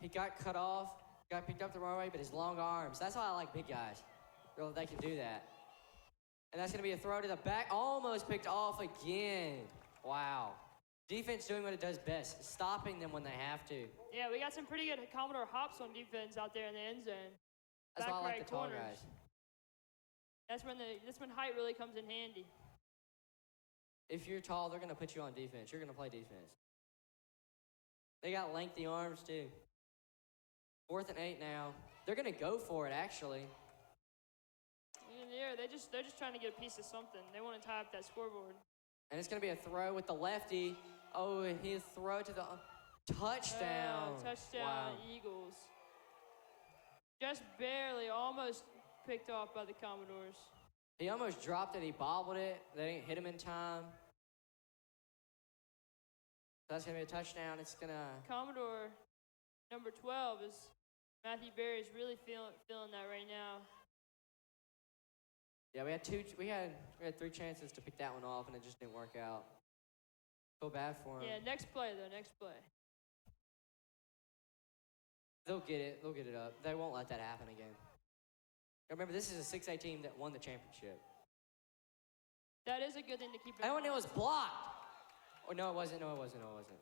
He got cut off, got picked up the wrong way, but his long arms. That's why I like big guys. They can do that. And that's going to be a throw to the back. Almost picked off again. Wow. Defense doing what it does best, stopping them when they have to. Yeah, we got some pretty good Commodore hops on defense out there in the end zone. That's why I like the tall guys. That's when height really comes in handy. If you're tall, they're going to put you on defense. You're going to play defense. They got lengthy arms, too. 4th and 8 now. They're going to go for it, actually. Yeah, they're just trying to get a piece of something. They want to tie up that scoreboard. And it's going to be a throw with the lefty. Oh, he'll throw to the touchdown. Touchdown, wow. Eagles. Just barely, almost picked off by the Commodores. He almost dropped it. He bobbled it. They didn't hit him in time. So that's going to be a touchdown. It's going to... Commodore number 12 is... Matthew Berry's really feeling that right now. Yeah, we had 3 chances to pick that one off, and it just didn't work out. Feel bad for him. Yeah, next play, though. Next play. They'll get it. They'll get it up. They won't let that happen again. Remember, this is a 6A team that won the championship. That is a good thing to keep in mind. And it was blocked. Oh, no, it wasn't. No, it wasn't. No, it wasn't.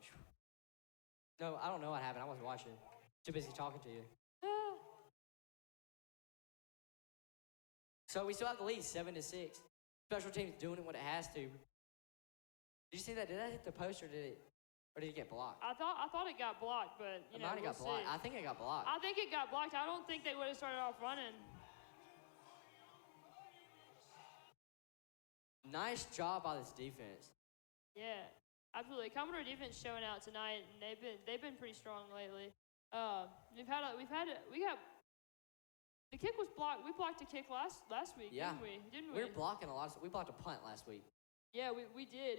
No, I don't know what happened. I wasn't watching. Too busy talking to you. So we still have the lead, 7-6. Special teams doing it when it has to. Did you see that? Did that hit the post or did it get blocked? I thought it got blocked, but it might have got blocked. I think it got blocked. I think it got blocked. I don't think they would have started off running. Nice job by this defense. Yeah, absolutely. Commodore defense showing out tonight, and they've been pretty strong lately. We got. The kick was blocked. We blocked a kick last week, didn't we? We were blocking a lot. We blocked a punt last week. Yeah, we did.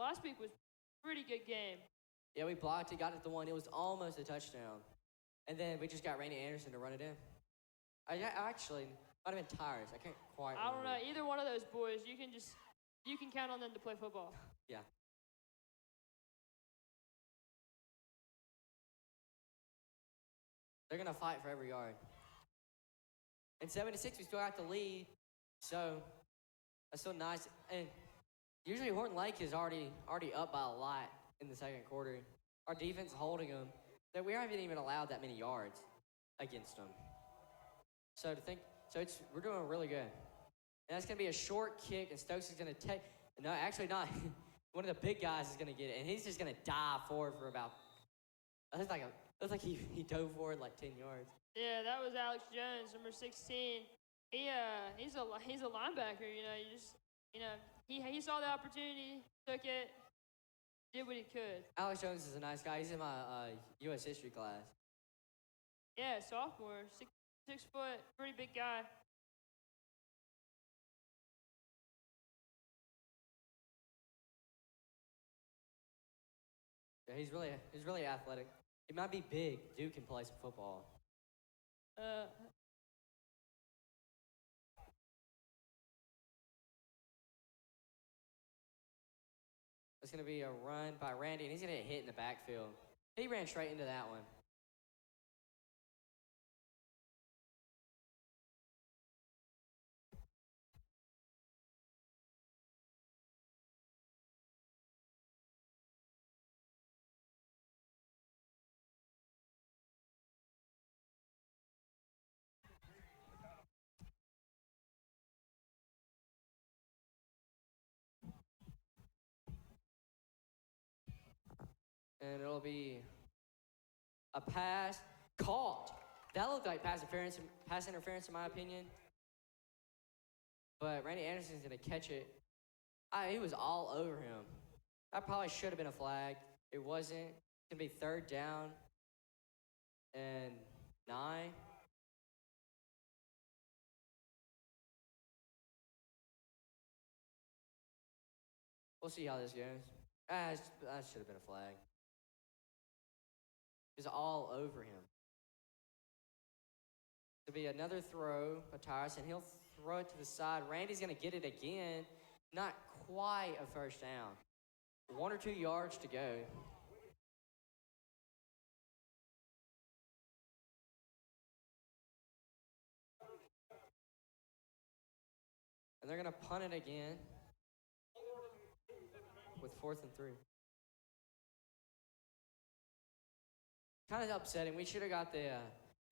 Last week was a pretty good game. Yeah, we blocked it, got it to 1. It was almost a touchdown. And then we just got Randy Anderson to run it in. I actually might have been Tires. I can't quite remember. I don't know. Either one of those boys, you can count on them to play football. Yeah. They're going to fight for every yard. And 7-6, we still have to lead, so that's still nice. And usually Horton Lake is already up by a lot in the second quarter. Our defense is holding them. We haven't even allowed that many yards against them. We're doing really good. And that's going to be a short kick, and Stokes is going to take. No, actually not. One of the big guys is going to get it, and he's just going to dive forward for about. It looks like he dove forward like 10 yards. Yeah, that was Alex Jones, number 16. He's a linebacker. He saw the opportunity, took it, did what he could. Alex Jones is a nice guy. He's in my U.S. history class. Yeah, sophomore, 6 foot, pretty big guy. Yeah, he's really athletic. He might be big. Dude can play some football. It's going to be a run by Randy, and he's going to get hit in the backfield. He ran straight into that one. And it'll be a pass caught. That looked like pass interference in my opinion. But Randy Anderson's going to catch it. He was all over him. That probably should have been a flag. It wasn't. It's going to be 3rd down and 9. We'll see how this goes. That should have been a flag. He was all over him. It'll be another throw by Tyrus, and he'll throw it to the side. Randy's going to get it again. Not quite a first down. 1 or 2 yards to go. And they're going to punt it again with 4th and 3. Kind of upsetting. We should have got the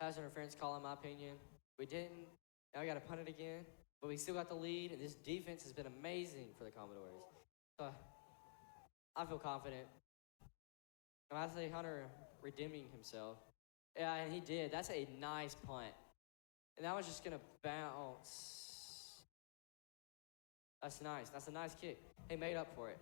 pass interference call, in my opinion. We didn't. Now we got to punt it again. But we still got the lead, and this defense has been amazing for the Commodores. So I feel confident. And I say Hunter redeeming himself. Yeah, and he did. That's a nice punt. And that was just going to bounce. That's nice. That's a nice kick. He made up for it.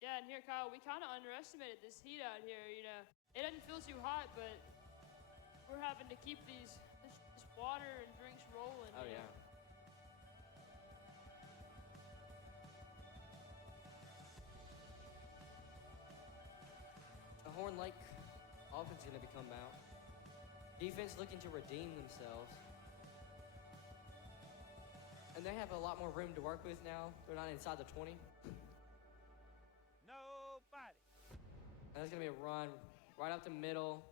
Yeah, and here, Kyle, we kind of underestimated this heat out here. You know, it doesn't feel too hot, but we're having to keep this water and drinks rolling. Oh, yeah. The Horn Lake offense is going to become out. Defense looking to redeem themselves. And they have a lot more room to work with now. They're not inside the 20. And there's going to be a run right up the middle.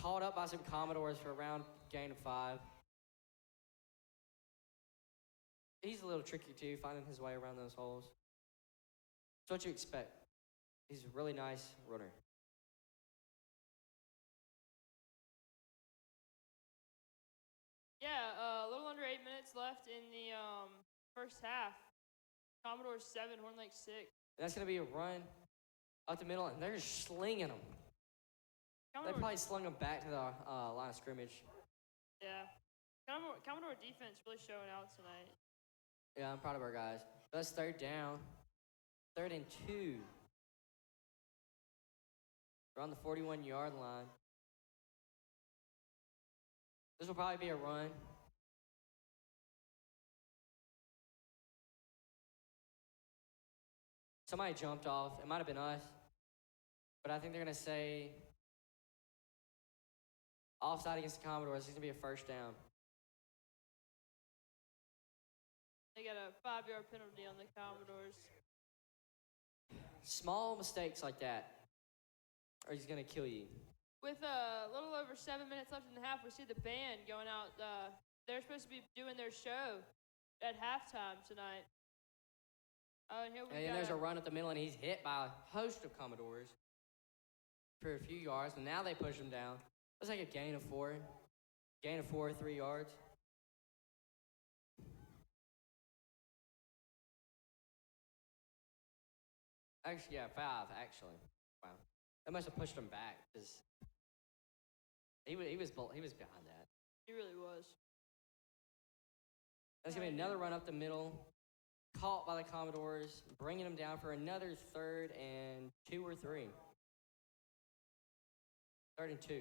Caught up by some Commodores for a round gain of 5. He's a little tricky too, finding his way around those holes. It's what you expect. He's a really nice runner. Yeah, a little under 8 minutes left in the first half. Commodore 7, Horn Lake 6. And that's going to be a run up the middle, and they're just slinging them. They probably slung them back to the line of scrimmage. Yeah. Commodore defense really showing out tonight. Yeah, I'm proud of our guys. That's 3rd down. 3rd and 2. We're on the 41-yard line. This will probably be a run. Somebody jumped off. It might have been us. But I think they're going to say offside against the Commodores. It's going to be a first down. They got a 5-yard penalty on the Commodores. Small mistakes like that are just going to kill you. With a little over 7 minutes left in the half, we see the band going out. They're supposed to be doing their show at halftime tonight. And here and then there's a run up the middle, and he's hit by a host of Commodores for a few yards, and now they push him down. Looks like a gain of 4. Gain of 4, 3 yards. Actually, yeah, 5, actually. Wow. That must have pushed him back, because he was behind that. He really was. That's going to be another run up the middle. Caught by the Commodores, bringing them down for another 3rd and 2 or 3. 3rd and 2.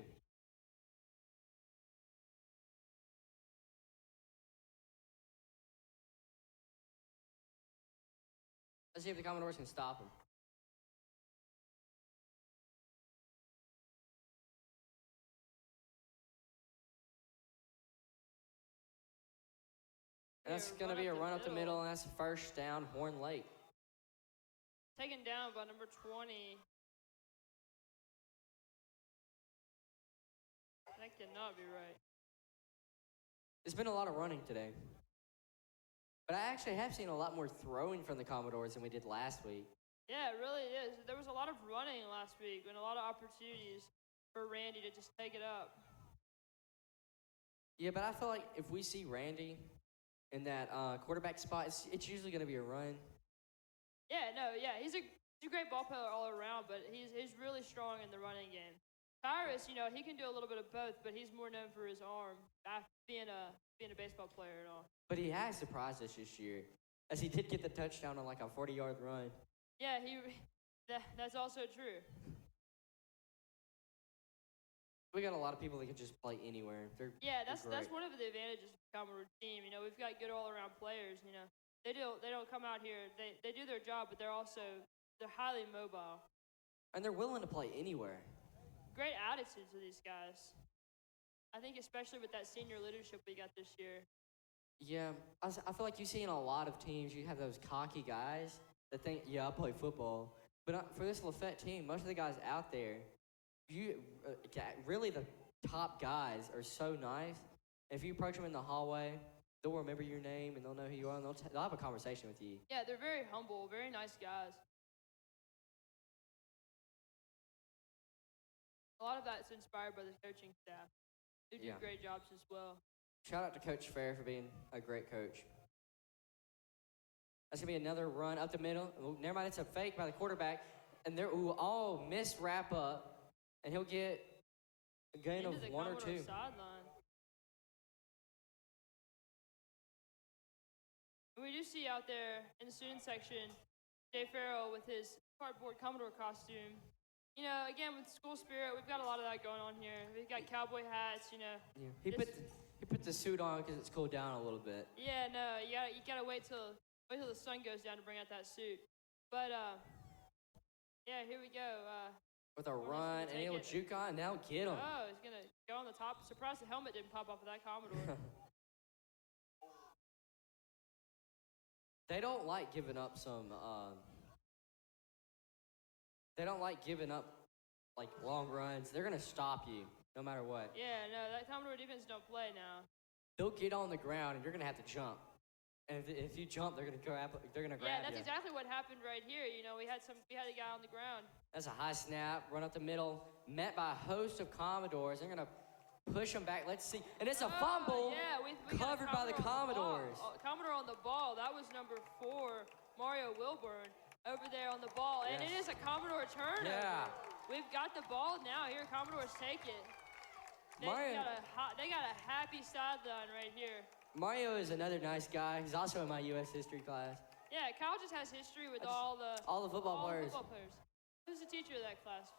Let's see if the Commodores can stop him. And that's going to be a run up the middle, and that's first down, Horn Lake. Taken down by number 20. That cannot be right. It's been a lot of running today. But I actually have seen a lot more throwing from the Commodores than we did last week. Yeah, it really is. There was a lot of running last week and a lot of opportunities for Randy to just take it up. Yeah, but I feel like if we see Randy in that quarterback spot, it's usually going to be a run. Yeah, he's a great ball player all around, but he's really strong in the running game. Tyrus, he can do a little bit of both, but he's more known for his arm, being a baseball player and all. But he has surprised us this year, as he did get the touchdown on like a 40-yard run. Yeah, that's also true. We got a lot of people that can just play anywhere. That's one of the advantages of the Commodore team. We've got good all-around players. They don't come out here. They do their job, but they're highly mobile. And they're willing to play anywhere. Great attitudes of these guys. I think especially with that senior leadership we got this year. Yeah, I feel like you see in a lot of teams, you have those cocky guys that think, yeah, I play football. But for this Lafette team, most of the guys out there, really the top guys are so nice. If you approach them in the hallway, they'll remember your name and they'll know who you are and they'll have a conversation with you. Yeah, they're very humble, very nice guys. A lot of that's inspired by the coaching staff. They do great jobs as well. Shout out to Coach Fair for being a great coach. That's going to be another run up the middle. Oh, never mind, it's a fake by the quarterback. And miss wrap up. And he'll get a gain of one or two. Sideline. We do see out there in the student section, Jay Farrell with his cardboard Commodore costume. Again, with school spirit, we've got a lot of that going on here. We've got cowboy hats, Yeah. He put the suit on because it's cooled down a little bit. Yeah, no, you gotta wait till the sun goes down to bring out that suit. But yeah, here we go. With a run, and he'll juke on, and they'll get him. Oh, he's gonna go on the top. Surprised the helmet didn't pop off of that Commodore. They don't like giving up some. They don't like giving up like long runs. They're gonna stop you no matter what. Yeah, no, that Commodore defense don't play now. They'll get on the ground, and you're gonna have to jump. And if you jump, they're gonna grab you. Yeah, that's exactly what happened right here. We had a guy on the ground. That's a high snap, run up the middle, met by a host of Commodores. They're gonna push them back. Let's see, and it's a fumble. Yeah, we covered by the Commodores. Commodore on the ball. That was number 4, Mario Wilburn, over there on the ball, and it is a Commodore turnover. Yeah. We've got the ball now. Here, Commodores take it. They got a happy sideline right here. Mario is another nice guy. He's also in my U.S. history class. Yeah, Kyle just has history with all the football players. Who's the teacher of that class?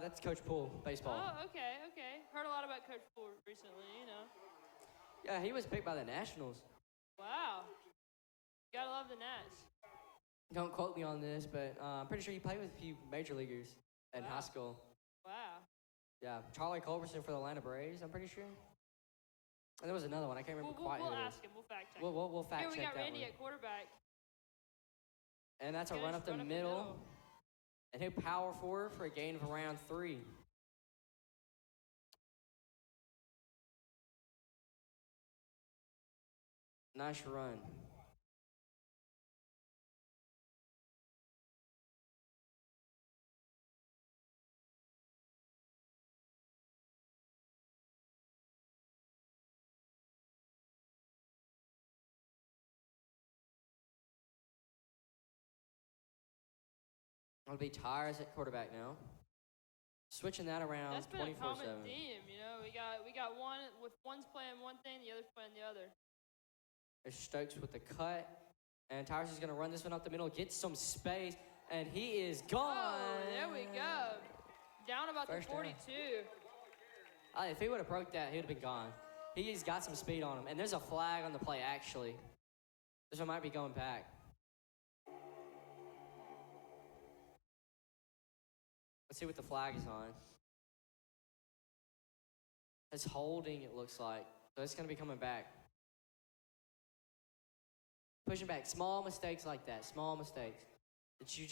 That's Coach Poole, baseball. Oh, okay. Heard a lot about Coach Poole recently, Yeah, he was picked by the Nationals. Wow. Gotta love the Nats. Don't quote me on this, but I'm pretty sure he played with a few major leaguers in high school. Wow. Yeah, Charlie Culberson for the Atlanta Braves, I'm pretty sure. And there was another one. I can't remember quite who it is. We'll ask him. We'll fact check. We'll fact check that one. Here we got Randy at quarterback. And that's a run up the middle. And he'll power forward for a gain of around 3. Nice run. It'll be Tires at quarterback now. Switching that around 24/7. That's been a common theme, We got one with one's playing one thing, the other's playing the other. There's Stokes with the cut, and Tires is going to run this one up the middle, get some space, and he is gone. Oh, there we go. Down about the 42. If he would have broke that, he would have been gone. He's got some speed on him, and there's a flag on the play actually. This one might be going back. Let's see what the flag is on. It's holding, it looks like. So it's going to be coming back. Pushing back. Small mistakes like that. Small mistakes. That you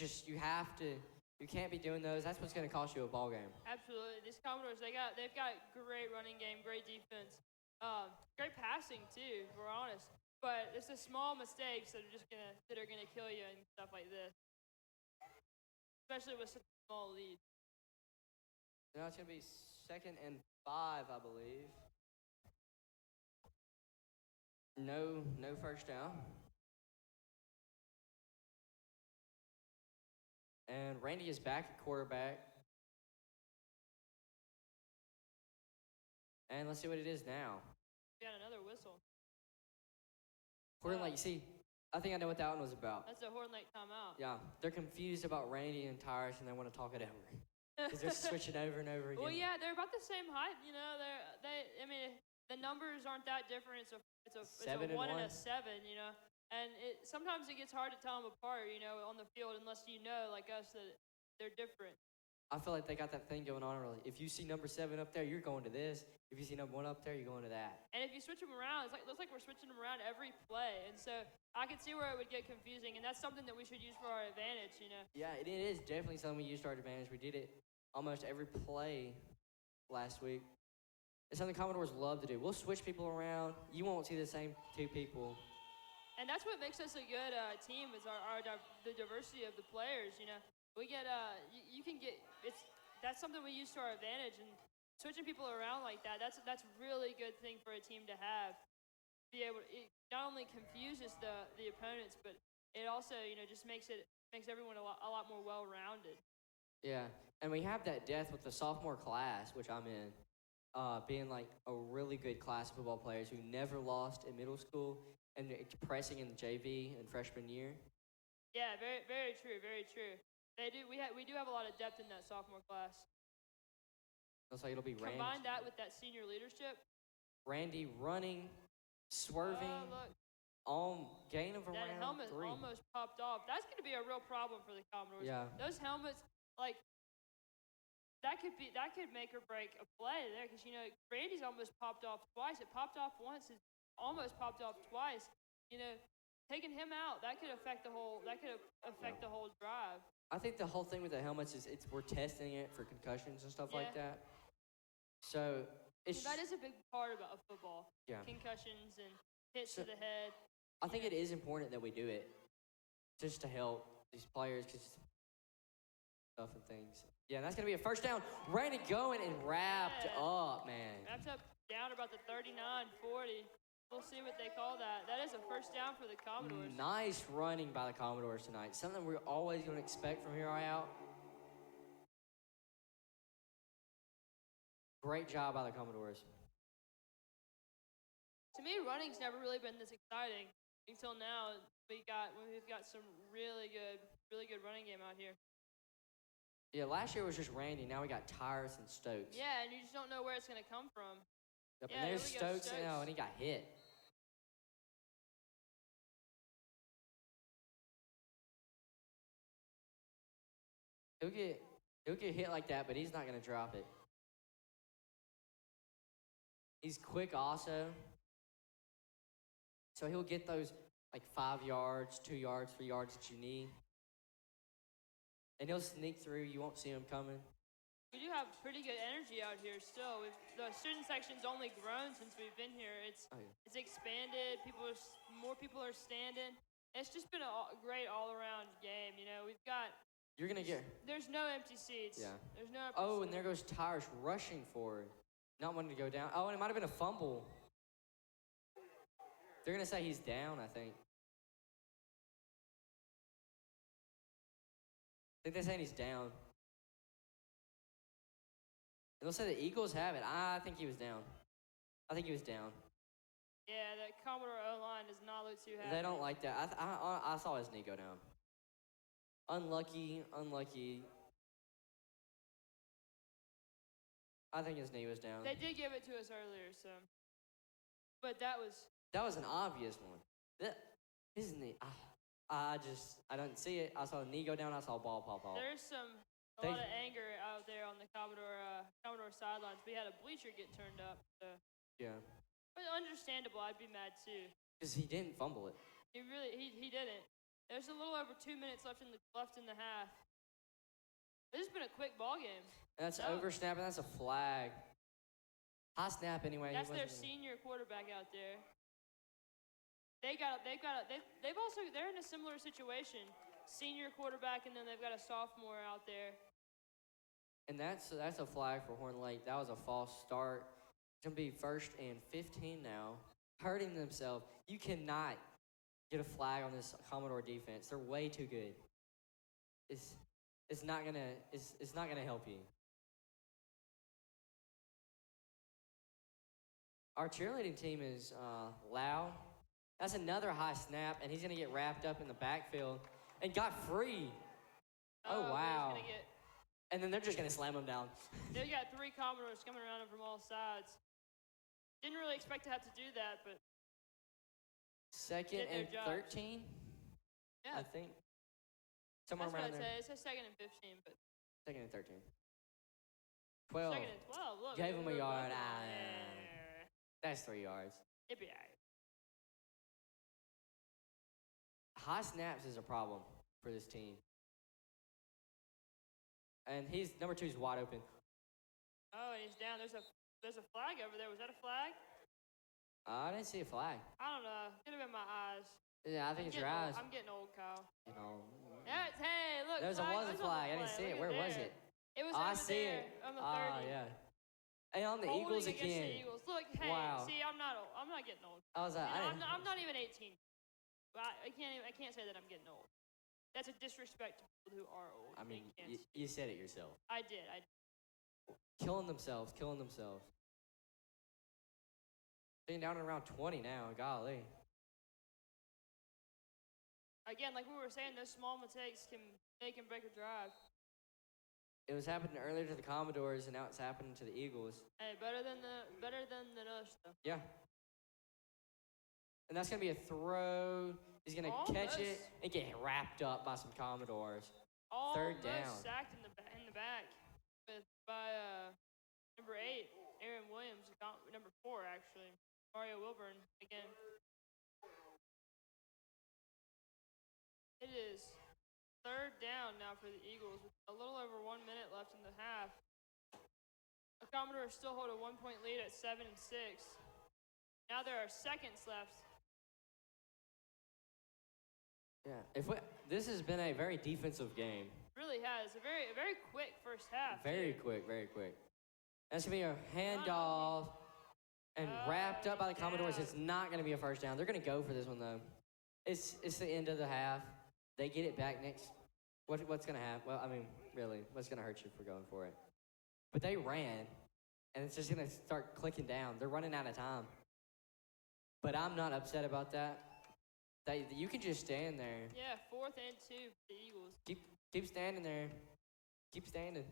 can't be doing those. That's what's going to cost you a ball game. Absolutely. These Commodores, they've got great running game, great defense. Great passing too, if we're honest. But it's the small mistakes that are gonna kill you and stuff like this. Especially with such a small lead. Now it's gonna be 2nd and 5, I believe. No first down. And Randy is back at quarterback. And let's see what it is now. Got another whistle. Horton Lake, you see, I think I know what that one was about. That's a Horton Lake timeout. Yeah, they're confused about Randy and Tyrus, and they want to talk it over. Because they're switching over and over again. Well, yeah, they're about the same height. You know, I mean, the numbers aren't that different. It's a 7 and 1 and 1. a 7. You know, and sometimes it gets hard to tell them apart. You know, on the field, unless you know, like us, that they're different. I feel like they got that thing going on early. If you see number 7 up there, you're going to this. If you see number 1 up there, you're going to that. And if you switch them around, looks like we're switching them around every play. And so I could see where it would get confusing, and that's something that we should use for our advantage, you know. Yeah, it is definitely something we used to our advantage. We did it almost every play last week. It's something Commodores love to do. We'll switch people around. You won't see the same 2 people. And that's what makes us a good team is the diversity of the players, you know. We get you can get that's something we use to our advantage, and switching people around like that's really good thing for a team to have. Be able it not only confuses the opponents, but it also, you know, just makes everyone a lot more well-rounded. Yeah, and we have that depth with the sophomore class, which I'm in, being like a really good class of football players who never lost in middle school and pressing in the JV in freshman year. Yeah, very very true, very true. We do have a lot of depth in that sophomore class. Looks like it'll be Randy. Combine that with that senior leadership. Randy running, swerving, gain of around 3. That helmet almost popped off. That's going to be a real problem for the Commodores. Yeah. Those helmets, like, that could make or break a play there, because, you know, Randy's almost popped off twice. It popped off once. It almost popped off twice. You know, taking him out, that could affect the whole drive. I think the whole thing with the helmets is we're testing it for concussions and stuff like that. So that is a big part of football. Yeah. Concussions and hits to the head. I think it is important that we do it just to help these players, because stuff and things. Yeah, and that's going to be a first down. Randy going and wrapped up, man. Wrapped up down about the 39, 40. We'll see what they call that. That is a first down for the Commodores. Nice running by the Commodores tonight. Something we're always going to expect from here on out. Great job by the Commodores. To me, running's never really been this exciting until now. We've got some really good running game out here. Yeah, last year was just Randy. Now we got Tyrus and Stokes. Yeah, and you just don't know where it's going to come from. Yep, and there's Stokes now, and he got hit. He'll get hit like that, but he's not going to drop it. He's quick also. So he'll get those like 5 yards, 2 yards, 3 yards that you need. And he'll sneak through. You won't see him coming. We do have pretty good energy out here still. The student section's only grown since we've been here. It's expanded. More people are standing. It's just been a great all-around game. You know, there's no empty seats. Yeah. There's no empty seats. And there goes Tyrus rushing forward, not wanting to go down. Oh, and it might have been a fumble. They're going to say he's down, I think. I think they're saying he's down. They'll say the Eagles have it. I think he was down. Yeah, the Commodore O-line does not look too happy. They don't like that. I saw his knee go down. Unlucky. I think his knee was down. They did give it to us earlier, so. But that was an obvious one. His knee. I don't see it. I saw the knee go down. I saw a ball pop off. There's a lot of anger out there on the Commodore sidelines. We had a bleacher get turned up. So. Yeah. But understandable. I'd be mad too. Because he didn't fumble it. He didn't. There's a little over 2 minutes left in the half. This has been a quick ball game. And that's over snap, and that's a flag. High snap anyway. That's their senior quarterback out there. They're in a similar situation. Senior quarterback, and then they've got a sophomore out there. And that's a flag for Horn Lake. That was a false start. It's going to be 1st and 15 now. Hurting themselves. You cannot get a flag on this Commodore defense. They're way too good. It's not gonna help you. Our cheerleading team is Lau. That's another high snap, and he's gonna get wrapped up in the backfield and got free. Oh wow! And then they're just gonna slam him down. They got 3 Commodores coming around him from all sides. Didn't really expect to have to do that, but 2nd and 13. Yeah, I think somewhere that's around what there. It says 2nd and 15, but 2nd and 13. 12. 2nd and 12. Look, Gave him a yard. Yeah. That's 3 yards. It'd be all right. High snaps is a problem for this team. And number 2 is wide open. Oh, and he's down. There's a flag over there. Was that a flag? I didn't see a flag. I don't know. Could have been my eyes. Yeah, I think it's your eyes. I'm getting old, Kyle. You know. Yeah, hey, look. There was a flag. I didn't see it. Where was it? It was I over see there it. on the 30. Yeah. And on the Holding Eagles against again. The Eagles. Look, hey, Wow. see, I'm not old. I'm not getting old. I was like, I'm not even 18. But I can't say that I'm getting old. That's a disrespect to people who are old. I mean, you said it yourself. I did. Killing themselves. Being down around 20 now, golly. Again, like we were saying, those small mistakes can make and break a drive. It was happening earlier to the Commodores, and now it's happening to the Eagles. Hey, better than us, though. Yeah. And that's gonna be a throw. He's gonna catch it and get wrapped up by some Commodores. Third down. Sacked in the back by number 8, Aaron Williams. Number 4, actually, Mario Wilburn again. It is 3rd down now for the Eagles with a little over 1 minute left in the half. The Commodores still hold a 1-point lead at 7-6. Now there are seconds left. Yeah, this has been a very defensive game. It really has. A very quick first half. Very quick. That's gonna be a handoff and wrapped up by the Commodores. It's not gonna be a first down. They're gonna go for this one though. It's the end of the half. They get it back next. What's gonna happen? Well, I mean, really, what's gonna hurt you for going for it? But they ran, and it's just gonna start clicking down. They're running out of time. But I'm not upset about that. You can just stand there. Yeah, 4th and 2 for the Eagles. Keep standing there. Keep standing.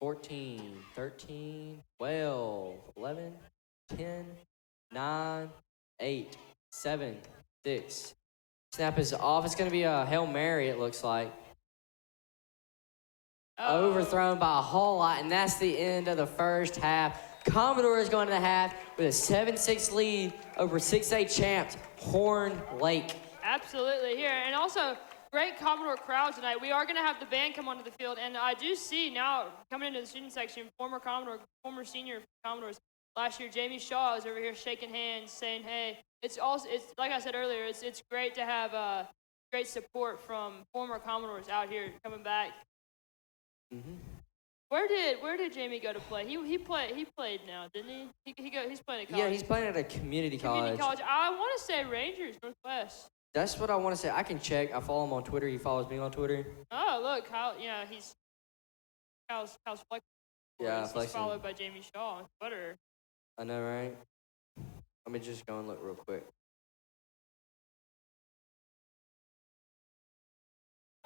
14, 13, 12, 11, 10, 9, 8, 7, 6. Snap is off. It's going to be a Hail Mary, it looks like. Overthrown by a whole lot, and that's the end of the first half. Commodore is going to the half with a 7-6 lead over 6A champs, Horn Lake. Absolutely here. And also, great Commodore crowd tonight. We are going to have the band come onto the field, and I do see now, coming into the student section, former senior Commodores. Last year, Jamie Shaw is over here shaking hands, saying, hey, it's like I said earlier, it's great to have great support from former Commodores out here coming back. Mm-hmm. Where did Jamie go to play? He played now, didn't he? He's playing at college. Yeah, he's playing at a community college. I want to say Rangers Northwest. That's what I want to say. I can check. I follow him on Twitter. He follows me on Twitter. Oh, look, Kyle. Yeah, Kyle's flexing. Yeah, he's flexing. followed by Jamie Shaw on Twitter. I know, right? Let me just go and look real quick.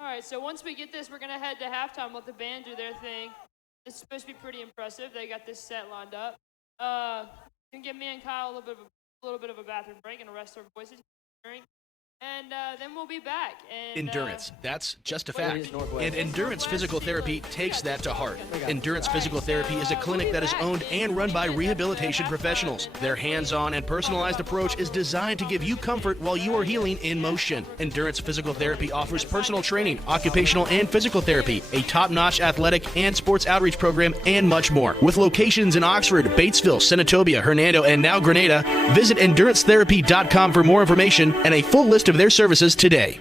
All right, so once we get this, we're gonna head to halftime. Let the band do their thing. This is supposed to be pretty impressive. They got this set lined up. You can give me and Kyle a little bit of a bathroom break and rest our voices, drink, and then we'll be back. And, Endurance, that's just a fact. Northwest. And Endurance Physical Therapy takes that to heart. Endurance Physical Therapy is a clinic that is owned and run by rehabilitation professionals. Their hands-on and personalized approach is designed to give you comfort while you are healing in motion. Endurance Physical Therapy offers personal training, occupational and physical therapy, a top-notch athletic and sports outreach program, and much more. With locations in Oxford, Batesville, Senatobia, Hernando, and now Grenada, visit EnduranceTherapy.com for more information and a full list of their services today.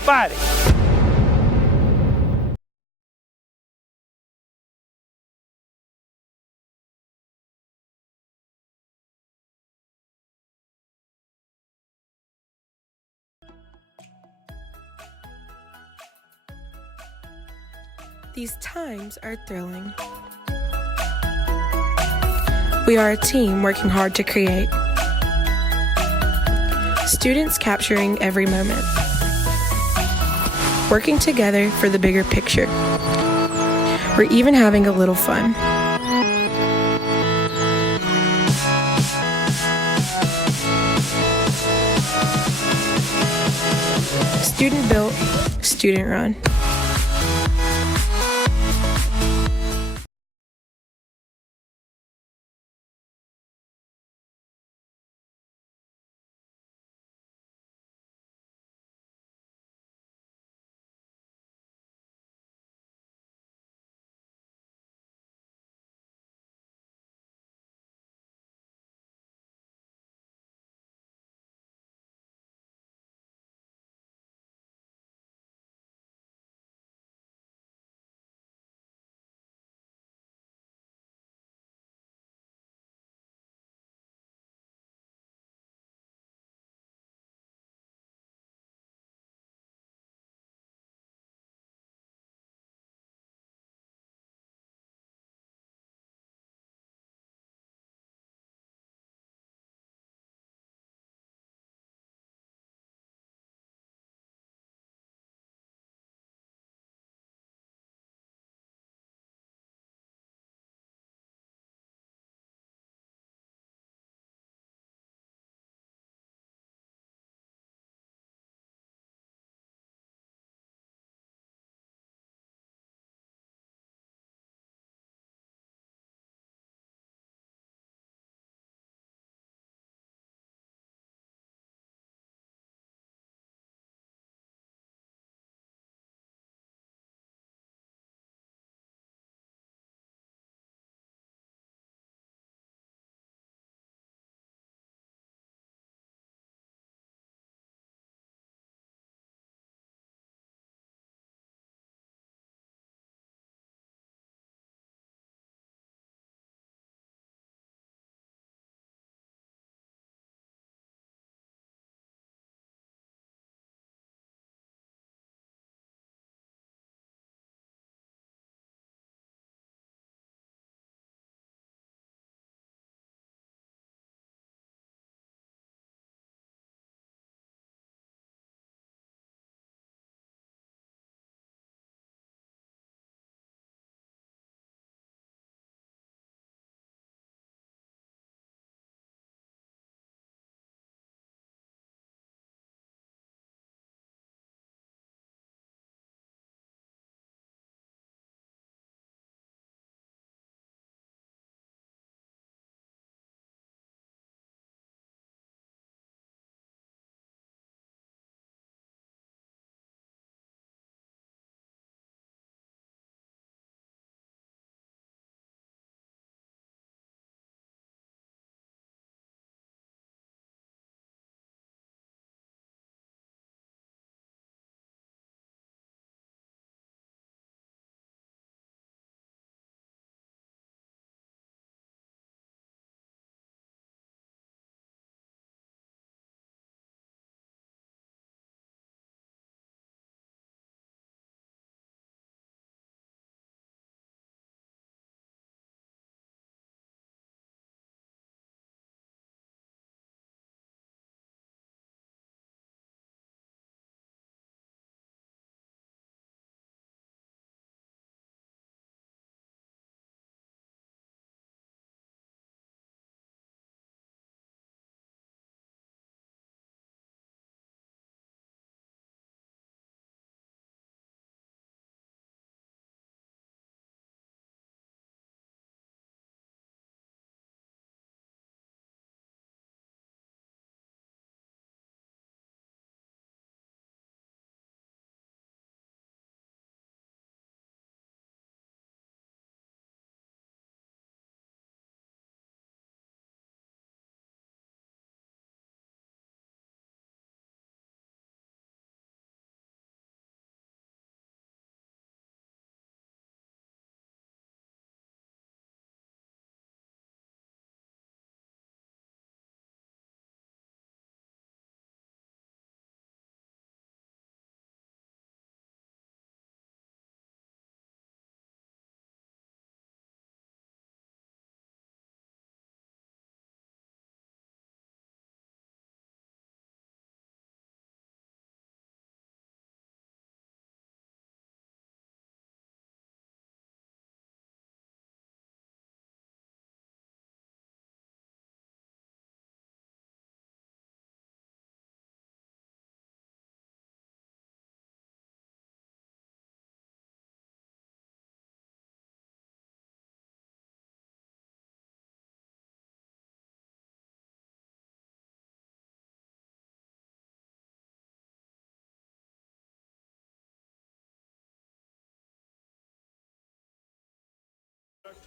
fighting. These times are thrilling. We are a team working hard to create. Students capturing every moment. Working together for the bigger picture. We're even having a little fun. Student built, student run.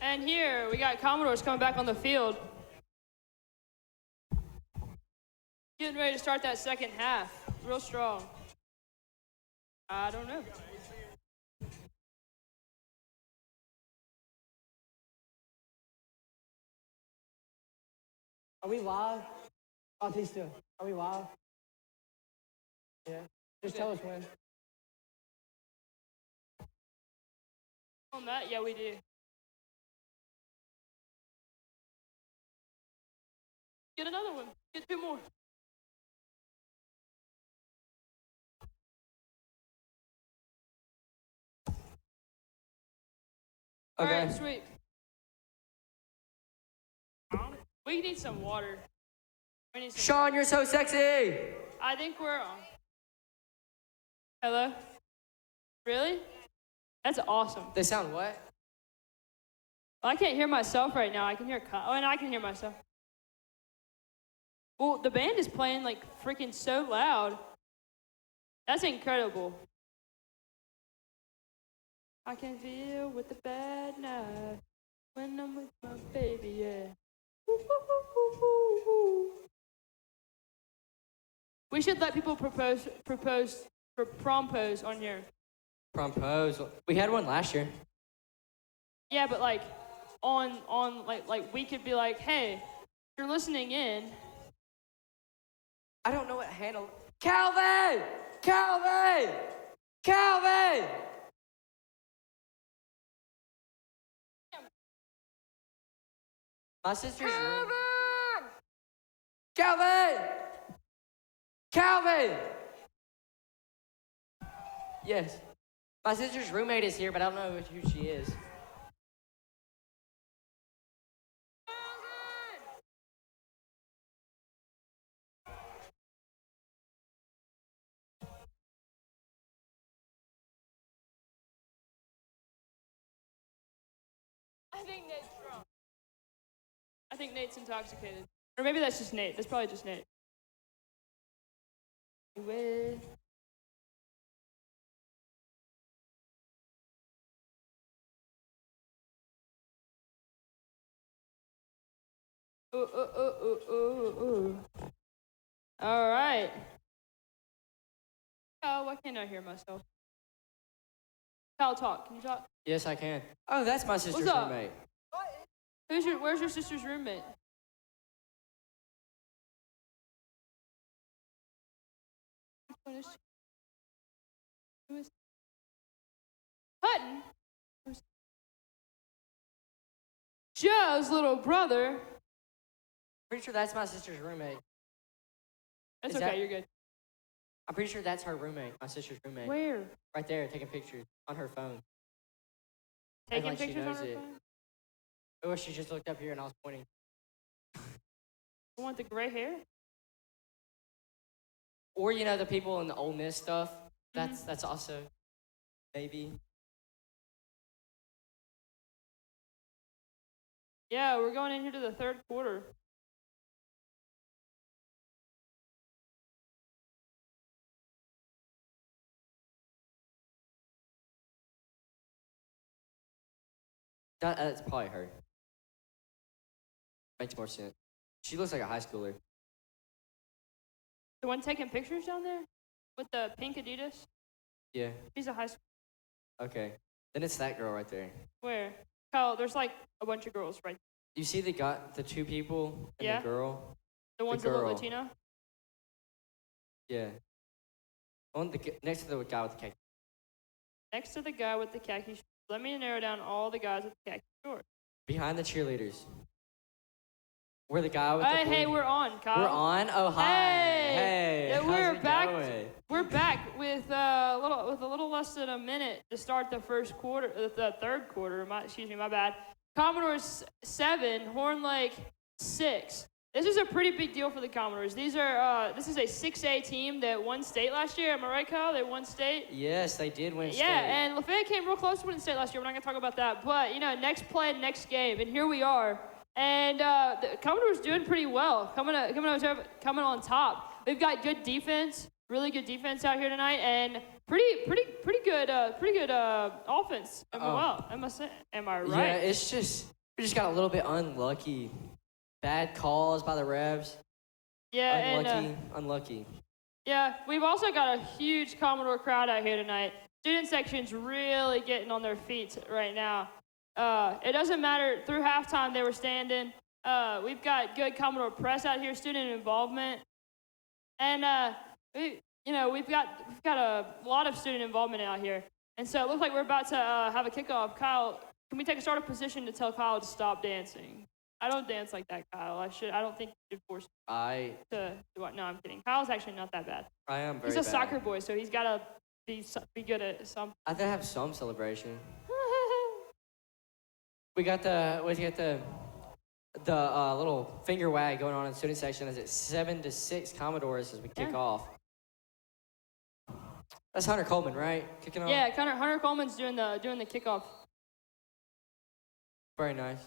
And here, we got Commodores coming back on the field. Getting ready to start that second half. Real strong. I don't know. Are we live? Oh, please do. Are we live? Yeah. Just tell us when. On that, yeah, we do. Get another one. Get 2 more. Okay. All right, sweet. We need some water. We need some Sean, you're so sexy. I think we're on. Hello? Really? That's awesome. They sound what? I can't hear myself right now. I can hear Kyle. Oh, and I can hear myself. Well, the band is playing like freaking so loud. That's incredible. I can feel with the bad night when I'm with my baby, yeah. Woo, woo, woo, woo, woo. We should let people propose for prom pose on here. Proposal. We had one last year. Yeah, but like on like we could be like, hey, if you're listening in. I don't know what handle. Calvin! Calvin! Calvin! My sister's room. Calvin! Calvin! Yes. My sister's roommate is here, but I don't know who she is. I think Nate's drunk. I think Nate's intoxicated. Or maybe that's just Nate. That's probably just Nate. Anyway. Ooh. All right. Oh, why can't I hear myself? Kyle, talk. Can you talk? Yes, I can. Oh, that's my sister's What's up? roommate. Where's your sister's roommate? Who is Hutton? Joe's little brother. Pretty sure that's my sister's roommate. That's Is okay, that- you're good. I'm pretty sure that's her roommate, my sister's roommate. Where? Right there, taking pictures on her phone. Taking like she pictures on knows her it. phone? Or she just looked up here and I was pointing. You want the gray hair? Or you know the people in the Ole Miss stuff. That's also maybe. Yeah, we're going into the third quarter. That's probably her. Makes more sense. She looks like a high schooler. The one taking pictures down there with the pink Adidas? Yeah. She's a high school. Okay. Then it's that girl right there. Where? Kyle, there's like a bunch of girls right You see the two people and Yeah. the girl? The ones that look girl. Latino? Yeah. Next to the guy with the khaki. Next to the guy with the khaki shorts. Let me narrow down all the guys with the khaki shorts. Behind the cheerleaders. We're the guy with Hey, the hey, blue- we're on, Kyle. We're on? Oh, hi. Hey. Yeah, how's we're it back. going? We're back with a little less than a minute to start the first quarter, the third quarter. My bad. Commodores 7, Horn Lake 6. This is a pretty big deal for the Commodores. This is a 6A team that won state last year. Am I right, Kyle? They won state. Yes, they did win state. Yeah, and Lafayette came real close to winning state last year. We're not gonna talk about that, but next play, next game, and here we are. And the Commodore's doing pretty well, coming on top. We've got good defense, really good defense out here tonight, and pretty good offense. Am I right? Yeah, it's just We just got a little bit unlucky. Bad calls by the refs. Yeah, Unlucky. Yeah, we've also got a huge Commodore crowd out here tonight. Student section's really getting on their feet right now. It doesn't matter, through halftime they were standing. We've got good Commodore press out here, student involvement. And we've got a lot of student involvement out here. And so it looks like we're about to have a kickoff. Kyle, can we take a starting position to tell Kyle to stop dancing? I don't dance like that, Kyle. I don't think you should force me to do what. No, I'm kidding. Kyle's actually not that bad. I am very bad. He's a soccer boy, so he's got to be good at something. I think I have some celebration. we got the little finger wag going on in the student section as it's 7-6 Commodores as we kick off. That's Hunter Coleman, right? Kicking off? Yeah, Hunter Coleman's doing the kickoff. Very nice.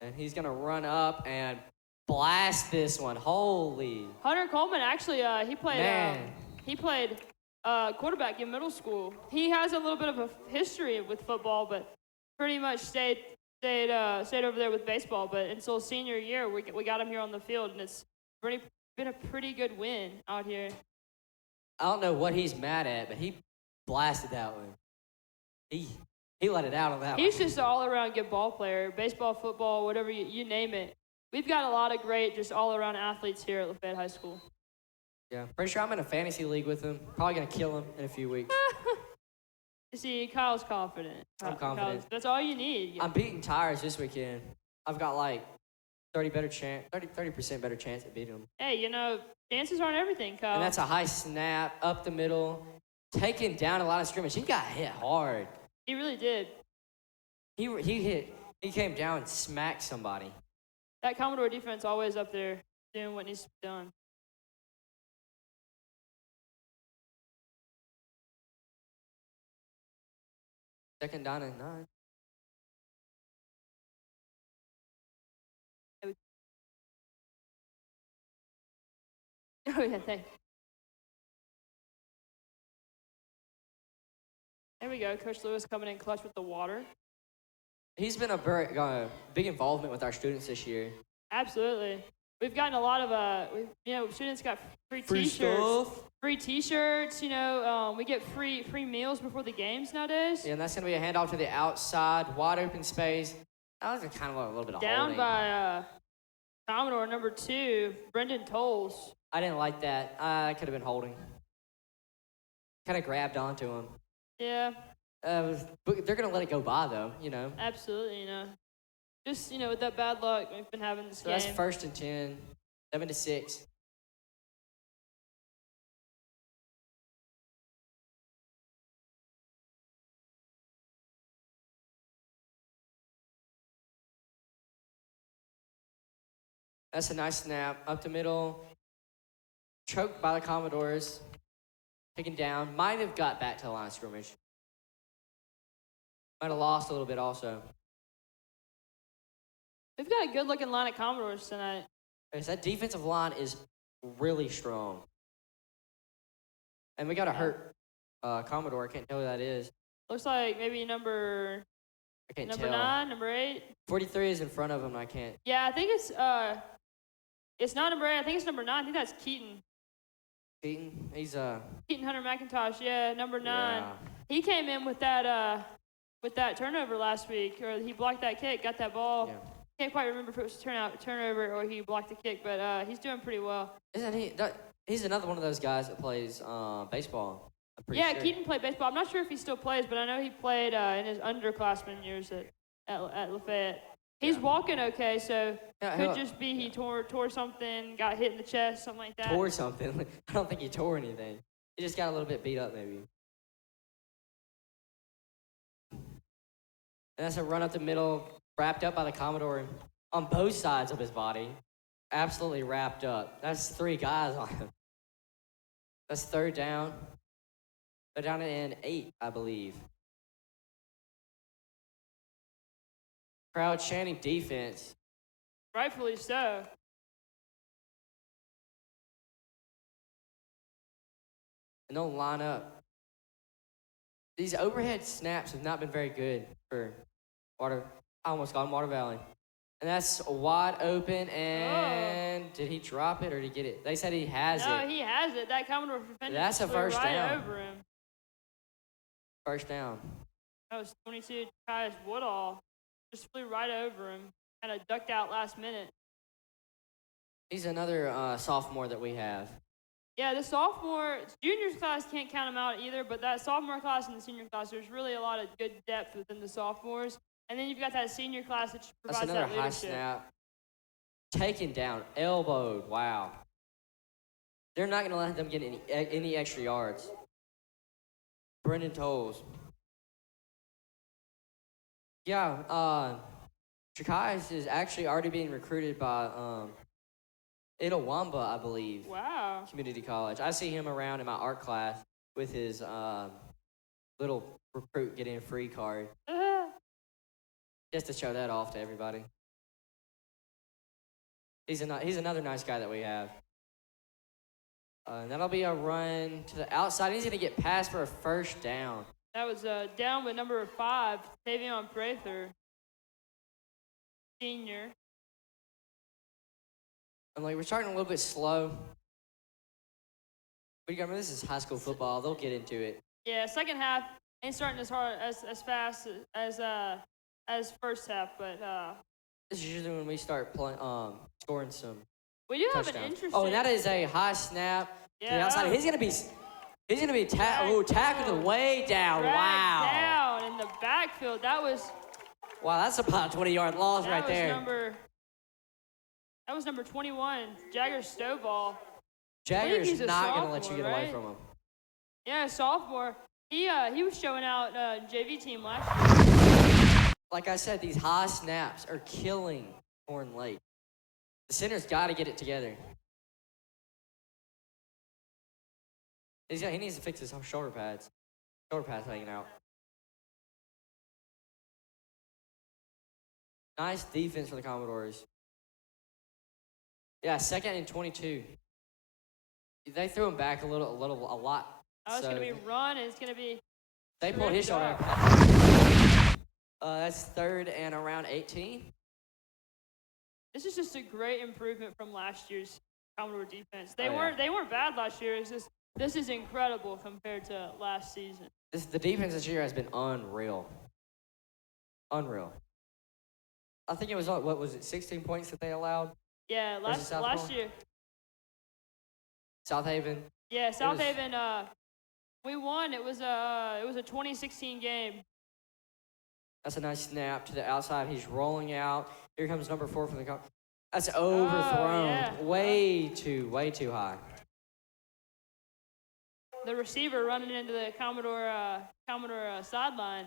And he's gonna run up and blast this one. Holy. Hunter Coleman actually he played Man. Quarterback in middle school. He has a little bit of a history with football, but pretty much stayed over there with baseball. But until senior year, we got him here on the field, and it's been a pretty good win out here. I don't know what he's mad at, but he blasted that one. He let it out on that one. He's just an all-around good ball player. Baseball, football, whatever you name it. We've got a lot of great just all-around athletes here at Lafayette High School. Yeah, pretty sure I'm in a fantasy league with him. Probably gonna kill him in a few weeks. You see, Kyle's confident. I'm confident. That's all you need. I'm beating Tires this weekend. I've got like 30% better chance at beating him. Hey, chances aren't everything, Kyle. And that's a high snap up the middle, taking down a lot of scrimmage. He got hit hard. He really did. He came down and smacked somebody. That Commodore defense always up there doing what needs to be done. Second down and 9. Oh, yeah, thanks. There we go. Coach Lewis coming in clutch with the water. He's been a very big involvement with our students this year. Absolutely. We've gotten a lot of, students got free T-shirts. Stuff. Free T-shirts, we get free meals before the games nowadays. Yeah, and that's going to be a handoff to the outside, wide open space. That was kind of a little bit of down holding. By Commodore number 2, Brendan Tolles. I didn't like that. I could have been holding. Kind of grabbed onto him. Yeah. But they're going to let it go by, though, Absolutely, Just, with that bad luck we've been having this game. That's 1st and 10, 7-6. That's a nice snap. Up the middle. Choked by the Commodores. Taken down. Might have got back to the line of scrimmage. Might have lost a little bit also. We've got a good-looking line of Commodores tonight. That defensive line is really strong. And we got to hurt Commodore. I can't tell who that is. Looks like maybe number 9, number 8. 43 is in front of him. I can't. Yeah, I think it's not number 8. I think it's number 9. I think that's Keaton. Keaton? He's Keaton Hunter McIntosh. Yeah, number 9. Yeah. He came in with that turnover last week, or he blocked that kick, got that ball. Yeah. Can't quite remember if it was turnover or he blocked the kick, but he's doing pretty well. Isn't he? He's another one of those guys that plays baseball. I'm pretty Yeah, sure. Keaton played baseball. I'm not sure if he still plays, but I know he played in his underclassmen years at Lafayette. He's walking okay, so could just be he tore something, got hit in the chest, something like that. Tore something. I don't think he tore anything. He just got a little bit beat up, maybe. And that's a run up the middle, wrapped up by the Commodore on both sides of his body. Absolutely wrapped up. That's 3 guys on him. That's 3rd down. They're down in 8, I believe. Crowd chanting defense. Rightfully so. And they'll line up. These overhead snaps have not been very good for Water. I almost got him Water Valley. And that's wide open, and did he drop it or did he get it? They said he has No, it. he has it. That Commodore defender That's a flew first right down. over him. First down. That was 22. Kai's Woodall just flew right over him. Kind of ducked out last minute. He's another sophomore that we have. Yeah, the juniors class can't count them out either, but that sophomore class and the senior class, there's really a lot of good depth within the sophomores. And then you've got that senior class that provides That's another that high leadership. snap. Taken down, elbowed. Wow. They're not going to let them get any extra yards. Brendan Tolles. Yeah, Chakais is actually already being recruited by Itawamba, I believe. Wow. Community College. I see him around in my art class with his little recruit getting a free card. Just to show that off to everybody. He's another nice guy that we have. That'll be a run to the outside. He's going to get passed for a first down. That was down with number 5, Tavion Prather, senior. And we're starting a little bit slow. But you remember, this is high school football. They'll get into it. Yeah, second half ain't starting as hard as fast as first half, but This is usually when we start scoring some we do have touchdowns. an interesting. Oh, and that is a high snap to the Yeah. outside. He's gonna be tackled way down. dragged Wow. down in the backfield. That was Wow, that's about a 20-yard loss right there. That was number 21, Jagger Stovall. Jagger's he's a not gonna let you sophomore, get away right? from him. Yeah, sophomore. He was showing out JV team last year. Like I said, these high snaps are killing Horn Lake. The center's got to get it together. He needs to fix his shoulder pads. Shoulder pads hanging out. Nice defense for the Commodores. Yeah, 2nd and 22. They threw him back a lot. Oh, it's gonna be run, and it's gonna be. They pulled his shoulder. Terrific. That's 3rd and around 18. This is just a great improvement from last year's Commodore defense. They Oh, yeah. weren't bad last year. It's just this is incredible compared to last season. The defense this year has been unreal. Unreal. I think it was, what was it, 16 points that they allowed? Yeah, Versus last South year. South Haven. Yeah, South Haven. We won. It was a 2016 game. That's a nice snap to the outside. He's rolling out. Here comes number 4 from the That's overthrown. yeah. Way too high. The receiver running into the Commodore sideline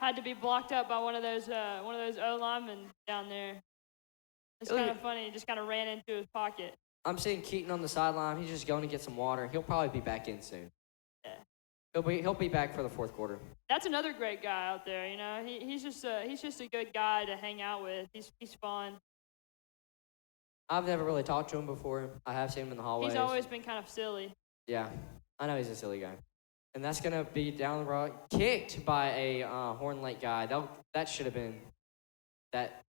had to be blocked up by one of those O linemen down there. It's kind of funny. He just kind of ran into his pocket. I'm seeing Keaton on the sideline. He's just going to get some water. He'll probably be back in soon. Yeah. He'll be back for the 4th quarter. That's another great guy out there. You know, he's just a good guy to hang out with. He's fun. I've never really talked to him before. I have seen him in the hallways. He's always been kind of silly. Yeah, I know he's a silly guy. And that's going to be down the road. Kicked by a Horn Lake guy. That should have been that.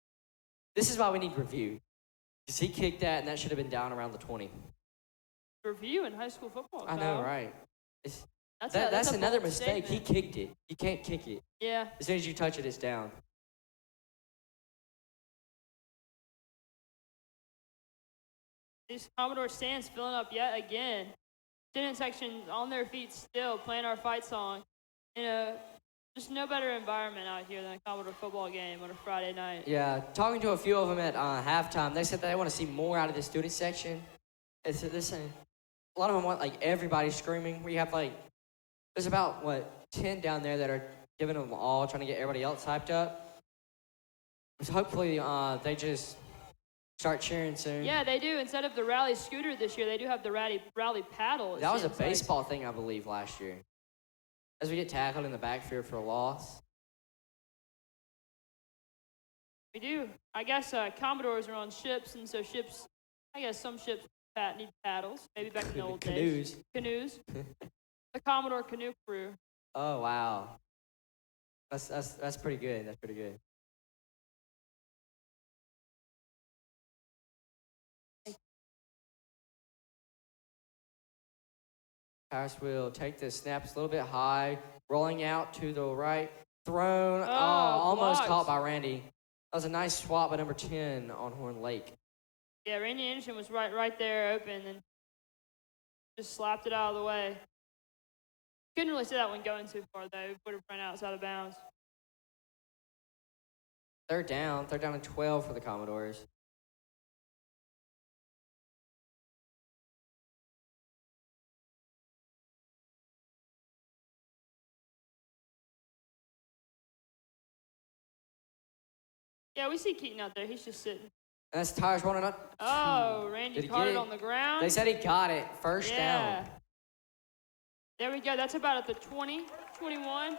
This is why we need review. Because he kicked that, and that should have been down around the 20. Review in high school football. I know, right? That's another bold mistake. statement. He kicked it. You can't kick it. Yeah. As soon as you touch it, it's down. These Commodore stands filling up yet again. Student section on their feet still, playing our fight song. Just no better environment out here than a Commodore football game on a Friday night. Yeah, talking to a few of them at halftime, they said that they want to see more out of the student section. A lot of them want everybody screaming. We have there's about 10 down there that are giving them all, trying to get everybody else hyped up. So hopefully they just start cheering soon. Yeah, they do. Instead of the rally scooter this year, they do have the rally paddle. That was a baseball thing, I believe, last year. As we get tackled in the backfield for a loss. We do. I guess Commodores are on ships, and so some ships need paddles. Maybe back in the old days. Canoes. The Commodore canoe crew. Oh, wow. That's pretty good. That's pretty good. Tyrus will take the snaps a little bit high, rolling out to the right, thrown, almost blocked. caught by Randy. That was a nice swat by number 10 on Horn Lake. Yeah, Randy Anderson was right there open and just slapped it out of the way. Couldn't really see that one going too far, though. Would have run outside of bounds. Third down and 12 for the Commodores. Yeah, we see Keaton out there. He's just sitting. And that's Tyrus running up. Oh, Randy caught it on the ground. They said he got it. First down. There we go. That's about at the 20, 21.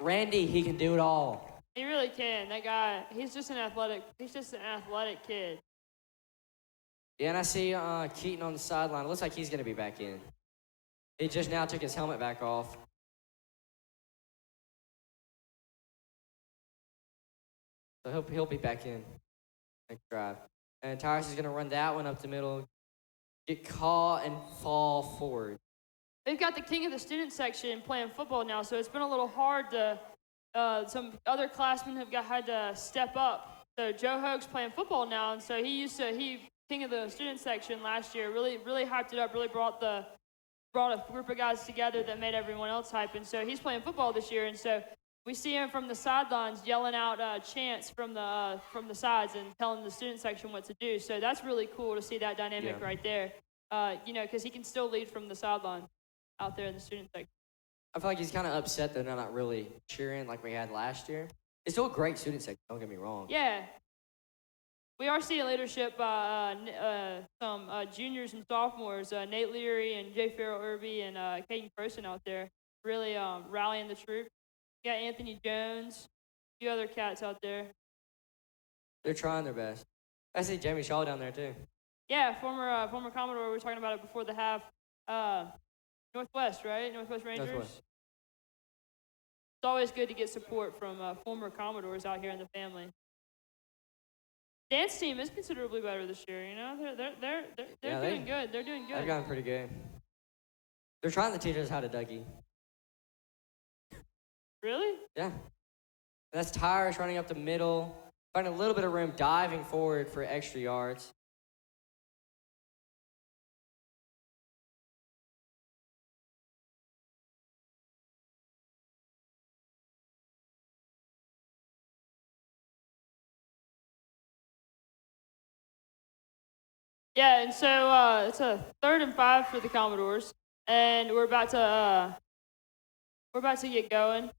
Randy, he can do it all. He really can. That guy, he's just an athletic kid. Yeah, and I see Keaton on the sideline. It looks like he's going to be back in. He just now took his helmet back off. So he'll be back in next drive. And Tyrus is going to run that one up the middle, get caught, and fall forward. They've got the king of the student section playing football now, so it's been a little hard to, some other classmen have had to step up. So Joe Hoag's playing football now, and so he king of the student section last year, really hyped it up, really brought a group of guys together that made everyone else hype, and so he's playing football this year, and so we see him from the sidelines yelling out chants from the sides and telling the student section what to do. So that's really cool to see that dynamic right there. Because he can still lead from the sideline out there in the student section. I feel like he's kind of upset that they're not really cheering like we had last year. It's still a great student section, don't get me wrong. Yeah. We are seeing leadership by some juniors and sophomores, Nate Leary and Jay Farrell Irby and Caden Person out there, really rallying the troops. You got Anthony Jones, a few other cats out there. They're trying their best. I see Jamie Shaw down there too. Yeah, former Commodore. We were talking about it before the half. Northwest, right? Northwest Rangers. Northwest. It's always good to get support from former Commodores out here in the family. Dance team is considerably better this year. You know, they're doing good. They're doing good. They've gotten pretty good. They're trying to teach us how to Dougie. Really? Yeah. That's Tyrus running up the middle, finding a little bit of room, diving forward for extra yards. Yeah, and so it's a 3rd and 5 for the Commodores, and we're about to get going.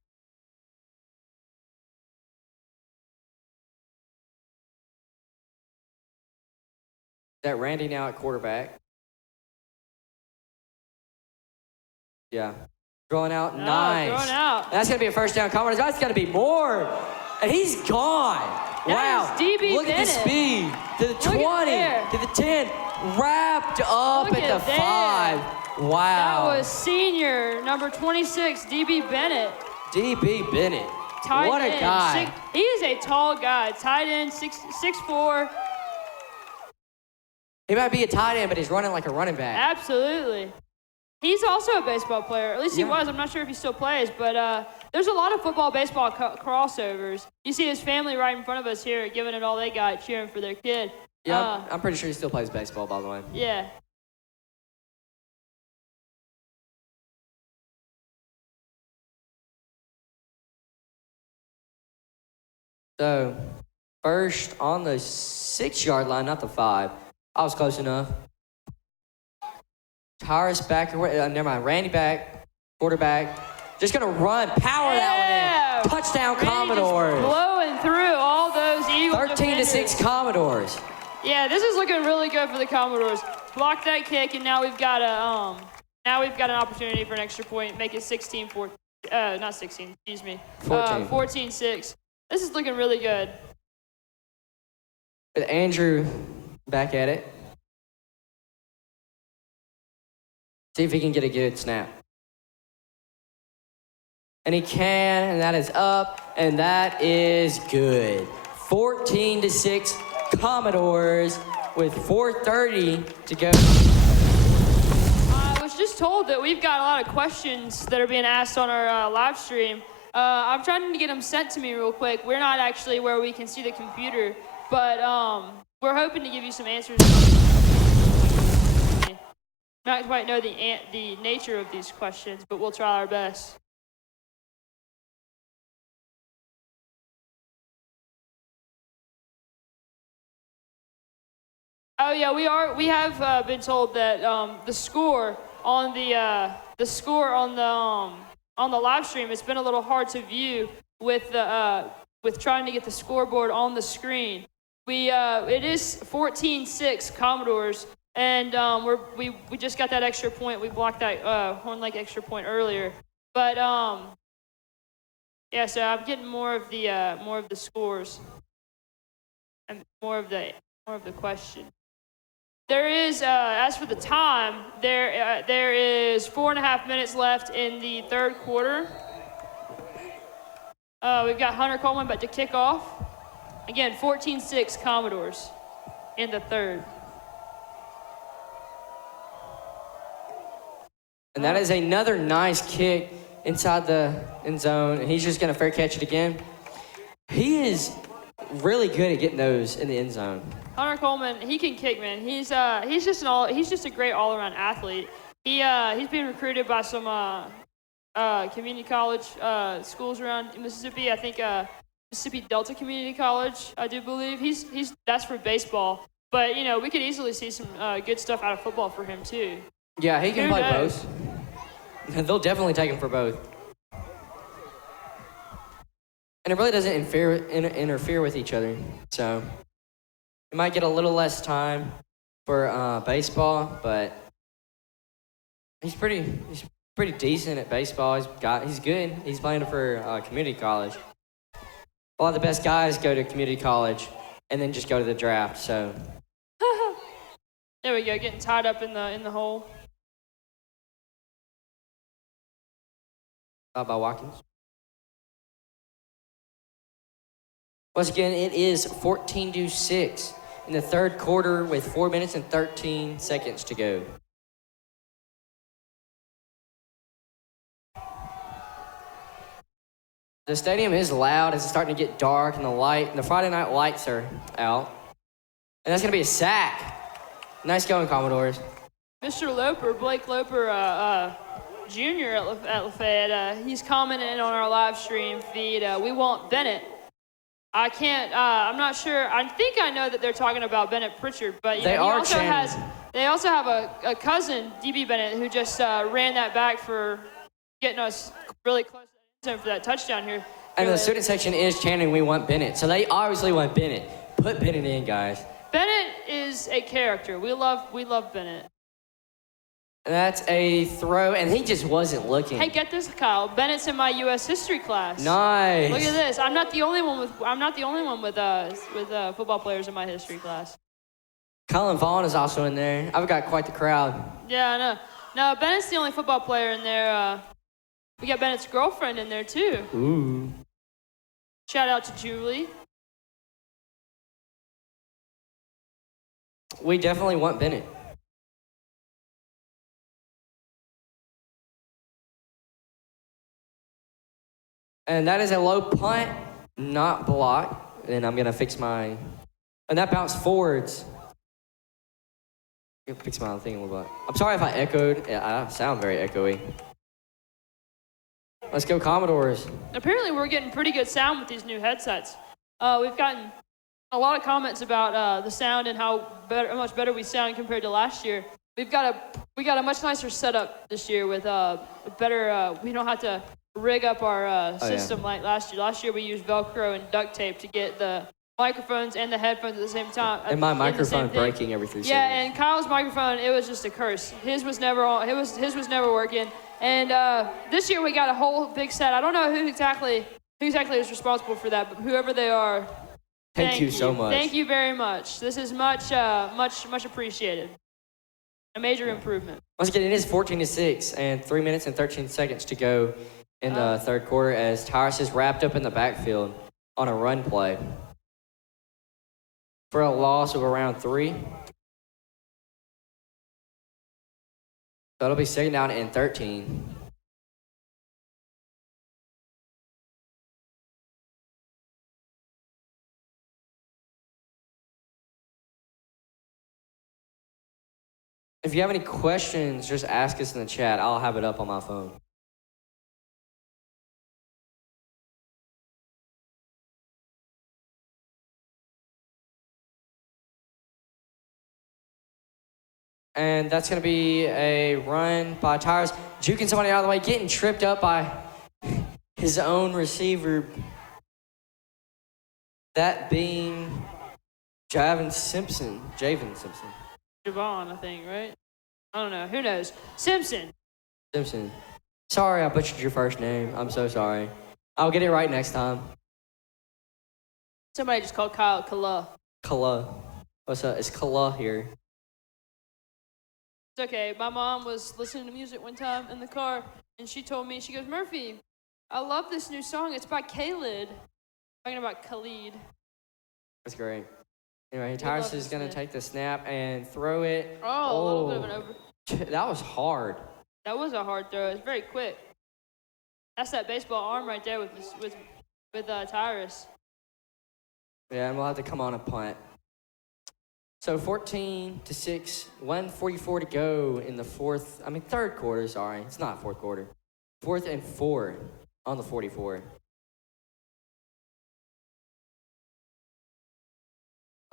Is that Randy now at quarterback? Yeah. Throwing out, nice. Throwing out. That's going to be a first down. Commodores, that's going to be more. And he's gone. Wow. DB Look Bennett. at the speed. To the 20, to the 10, wrapped up Look at the there. 5. Wow. That was senior, number 26, DB Bennett. DB Bennett. Tight what end. a guy. He is a tall guy. Tight end, 6'4". He might be a tight end, but he's running like a running back. Absolutely. He's also a baseball player. At least he was. I'm not sure if he still plays, but there's a lot of football-baseball crossovers. You see his family right in front of us here giving it all they got, cheering for their kid. Yeah, I'm pretty sure he still plays baseball, by the way. Yeah. So, first on the 6-yard line, not the 5. I was close enough. Tyrus back, never mind, Randy back, quarterback. Just going to run, power that one in. Touchdown, Randy Commodores. Just blowing through all those Eagles 13-6 Commodores. Yeah, this is looking really good for the Commodores. Block that kick, and now we've got an opportunity for an extra point, make it 16-4. Not 16, excuse me. 14-6. This is looking really good. With Andrew back at it. See if he can get a good snap. And he can, and that is up, and that is good. 14-6 Commodores with 4:30 to go. just told that we've got a lot of questions that are being asked on our live stream. I'm trying to get them sent to me real quick. We're not actually where we can see the computer, but we're hoping to give you some answers. Not quite know the nature of these questions, but we'll try our best. Oh yeah, we have been told that the score on the live stream, it's been a little hard to view with trying to get the scoreboard on the screen. It is 14-6 Commodores, and we just got that extra point. We blocked that Horn Lake extra point earlier, but yeah. So I'm getting more of the scores and more of the question. There is, as for the time, there is 4.5 minutes left in the third quarter. We've got Hunter Coleman about to kick off. Again, 14-6 Commodores in the third. And that is another nice kick inside the end zone, and he's just going to fair catch it again. He is really good at getting those in the end zone. Hunter Coleman, he can kick, man. He's just a great all-around athlete. He's being recruited by some community college schools around Mississippi. I think Mississippi Delta Community College, I do believe. That's for baseball, but we could easily see some good stuff out of football for him too. Yeah, he can play both. They'll definitely take him for both. And it really doesn't interfere with each other, so. He might get a little less time for baseball, but he's pretty decent at baseball. He's good. He's playing for community college. A lot of the best guys go to community college and then just go to the draft. So there we go, getting tied up in the hole. By Watkins. Once again, it is 14-6 in the third quarter with 4 minutes and 13 seconds to go. The stadium is loud as it's starting to get dark and the Friday night lights are out. And that's going to be a sack. Nice going, Commodores. Mr. Loper, Blake Loper, Jr. at Lafayette, he's commenting on our live stream feed. We want Bennett. I can't, I'm not sure. I think I know that they're talking about Bennett Pritchard, but they also have a cousin, DB Bennett, who just ran that back for getting us really close to for that touchdown here. And the student section is chanting, "We want Bennett." So they obviously want Bennett. Put Bennett in, guys. Bennett is a character. We love Bennett. And that's a throw, and he just wasn't looking. Hey, get this, Kyle. Bennett's in my U.S. history class. Nice. Look at this. I'm not the only one with football players in my history class. Colin Vaughn is also in there. I've got quite the crowd. Yeah, I know. No, Bennett's the only football player in there. We got Bennett's girlfriend in there too. Ooh. Shout out to Julie. We definitely want Bennett. And that is a low punt, not blocked. And I'm going to fix my... And that bounced forwards. I'm going to fix my thing a little bit. I'm sorry if I echoed. I sound very echoey. Let's go Commodores. Apparently we're getting pretty good sound with these new headsets. We've gotten a lot of comments about the sound and how much better we sound compared to last year. We got a much nicer setup this year with better. We don't have to rig up our system like last year. Last year we used Velcro and duct tape to get the microphones and the headphones at the same time. And my microphone breaking every 3 seconds. Yeah, and Kyle's microphone, it was just a curse. His was never on. His was never working. And this year we got a whole big set. I don't know who exactly is responsible for that, but whoever they are, thank you so much. Thank you very much. This is much appreciated. A major improvement. Once again, it is 14-6 and 3 minutes and 13 seconds to go in the third quarter as Tyrus is wrapped up in the backfield on a run play for a loss of around 3. So it'll be second down and 13. If you have any questions, just ask us in the chat. I'll have it up on my phone. And that's going to be a run by Tyrus, juking somebody out of the way, getting tripped up by his own receiver. That being Javen Simpson. Javon, I think, right? I don't know. Who knows? Simpson. Sorry I butchered your first name. I'm so sorry. I'll get it right next time. Somebody just called Kyle Kala. What's up? It's Kala here. It's okay. My mom was listening to music one time in the car, and she told me, she goes, Murphy, I love this new song. It's by Khalid. Talking about Khalid. That's great. Anyway, Tyrus is going to take the snap and throw it. Oh, a little bit of an over. That was hard. That was a hard throw. It's very quick. That's that baseball arm right there with Tyrus. Yeah, and we'll have to come on a punt. So 14-6, 1:44 to go in the third quarter, sorry. It's not fourth quarter. 4th and 4 on the 44.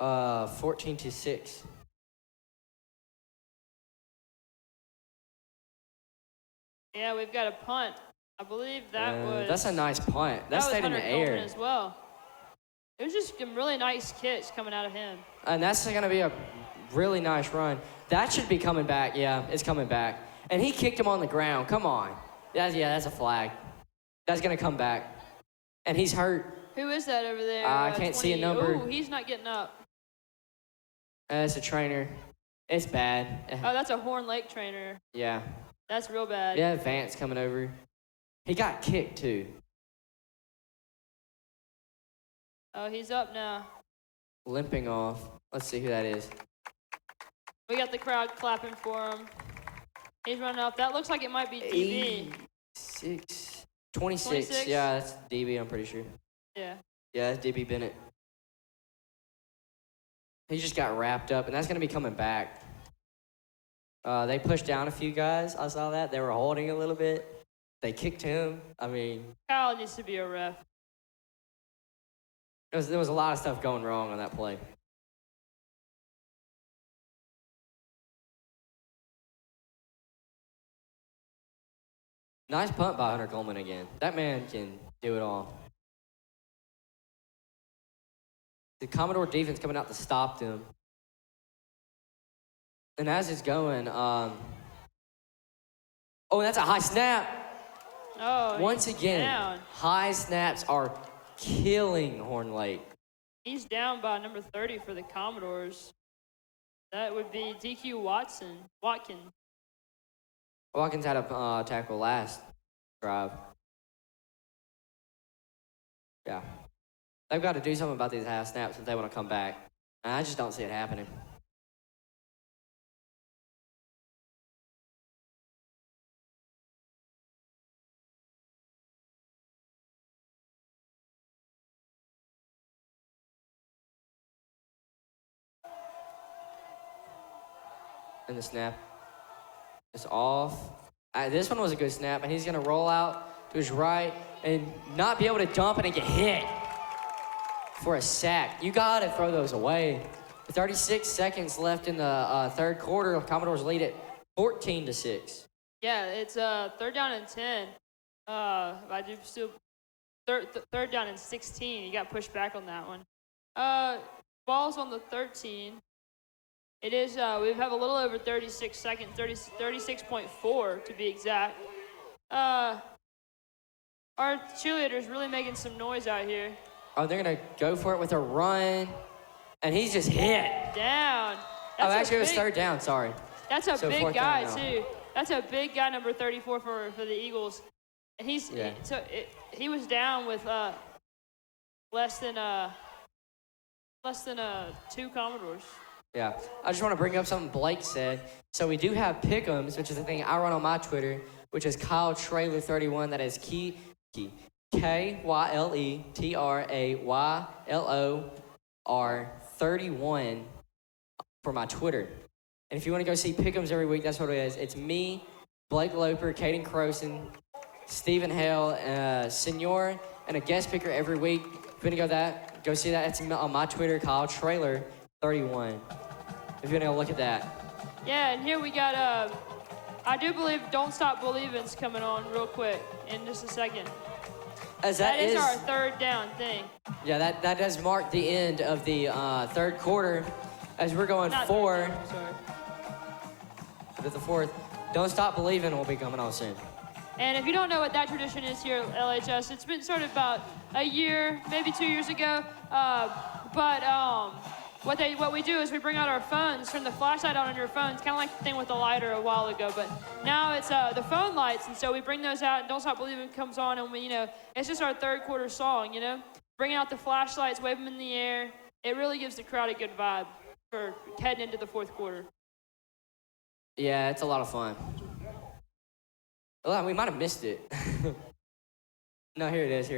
14-6. Yeah, we've got a punt. I believe that's a nice punt. That stayed in the air as well. It was just some really nice kicks coming out of him. And that's going to be a really nice run. That should be coming back. Yeah, it's coming back. And he kicked him on the ground. Come on. That's a flag. That's going to come back. And he's hurt. Who is that over there? I can't see a number. Oh, he's not getting up. It's a trainer. It's bad. Oh, that's a Horn Lake trainer. Yeah. That's real bad. Yeah, Vance coming over. He got kicked, too. Oh, he's up now. Limping off. Let's see who that is. We got the crowd clapping for him. He's running up. That looks like it might be DB. 26. Yeah, that's DB, I'm pretty sure. Yeah. Yeah, that's DB Bennett. He just got wrapped up, and that's going to be coming back. They pushed down a few guys. I saw that. They were holding a little bit. They kicked him. I mean... Kyle needs to be a ref. There was a lot of stuff going wrong on that play. Nice punt by Hunter Coleman again. That man can do it all. The Commodore defense coming out to stop them. And as it's going, oh, that's a high snap. Oh, Once again, down. High snaps are killing Horn Lake. He's down by number 30 for the Commodores. That would be DQ Watkins. Watkins had a tackle last drive. Yeah. They've got to do something about these half snaps if they want to come back. And I just don't see it happening. And the snap is off. This one was a good snap, and he's going to roll out to his right and not be able to dump it and get hit for a sack. You got to throw those away. 36 seconds left in the third quarter. Commodores lead it 14-6. Yeah, it's third down and 10. I do still third down and 16. You got pushed back on that one. Ball's on the 13. It is, we have a little over 36 seconds, 36.4 to be exact. Our cheerleaders really making some noise out here. Oh, they're going to go for it with a run, and he's just hit. Down. Actually, it was third down, sorry. That's a big guy, too. That's a big guy, number 34 for the Eagles. And he was down with less than 2 Commodores. Yeah. I just want to bring up something Blake said. So we do have Pick'ems, which is the thing I run on my Twitter, which is Kyle Trailer 31. That is KYLETRAYLOR 31 for my Twitter. And if you want to go see Pick'ems every week, that's what it is. It's me, Blake Loper, Caden Croson, Stephen Hale, Senor, and a guest picker every week. If you want to go see that. It's on my Twitter, Kyle Trailer 31. If you want to go look at that. Yeah, and here we got, I do believe Don't Stop Believing's coming on real quick in just a second. As that is our third down thing. Yeah, that does mark the end of the third quarter as we're going forward. To the fourth. Don't Stop Believing will be coming on soon. And if you don't know what that tradition is here at LHS, it's been started about a year, maybe 2 years ago. What we do is we bring out our phones, turn the flashlight on your phones, kind of like the thing with the lighter a while ago, but now it's the phone lights, and so we bring those out, and Don't Stop Believing comes on, and it's just our third quarter song, Bringing out the flashlights, wave them in the air. It really gives the crowd a good vibe for heading into the fourth quarter. Yeah, it's a lot of fun. Well, we might have missed it. No, here it is.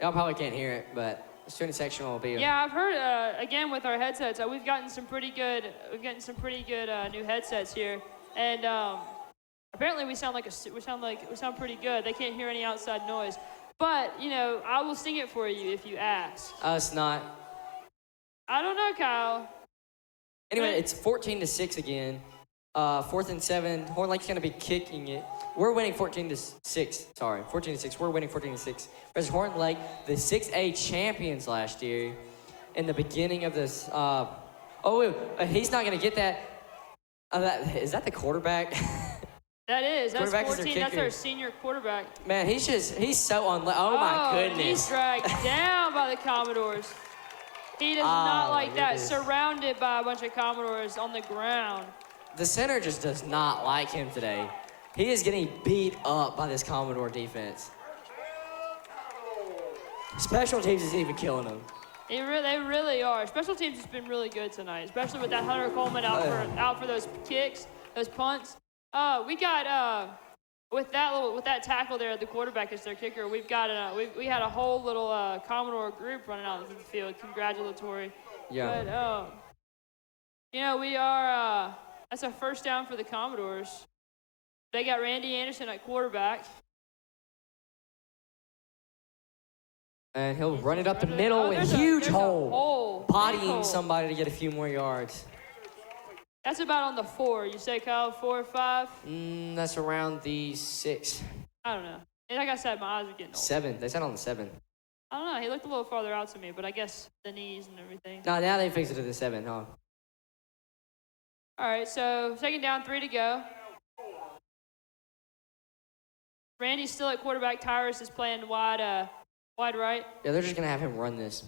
Y'all probably can't hear it, but the student section will be. Yeah, I've heard again with our headsets. We've gotten some pretty good. New headsets here, and apparently we sound pretty good. They can't hear any outside noise, but I will sing it for you if you ask. Us not. I don't know, Kyle. Anyway, it's 14-6 again. 4th and 7. Horn Lake's gonna be kicking it. We're winning 14-6. Sorry, 14-6. We're winning 14-6. Versus Horn Lake, the 6A champions last year. In the beginning of this, he's not gonna get that. Is that the quarterback? That is. That's 14. That's our senior quarterback. Man, he's so oh my goodness. He's dragged down by the Commodores. He does not like that. Surrounded by a bunch of Commodores on the ground. The center just does not like him today. He is getting beat up by this Commodore defense. Special teams is even killing him. They really are. Special teams has been really good tonight, especially with that Hunter Coleman out for those kicks, those punts. We got with that tackle there, the quarterback is their kicker. We've got we had a whole little Commodore group running out into the field, congratulatory. Yeah. But we are. That's a first down for the Commodores. They got Randy Anderson at quarterback. And he'll run it up the middle with a huge hole. Bodying somebody to get a few more yards. That's about on the 4. You say, Kyle, 4 or 5? That's around the 6. I don't know. Like I said, my eyes are getting old. 7. They said on the 7. I don't know. He looked a little farther out to me, but I guess the knees and everything. No, now they fixed it to the 7, huh? All right, so second down, 3 to go. Randy's still at quarterback. Tyrus is playing wide right. Yeah, they're just going to have him run this.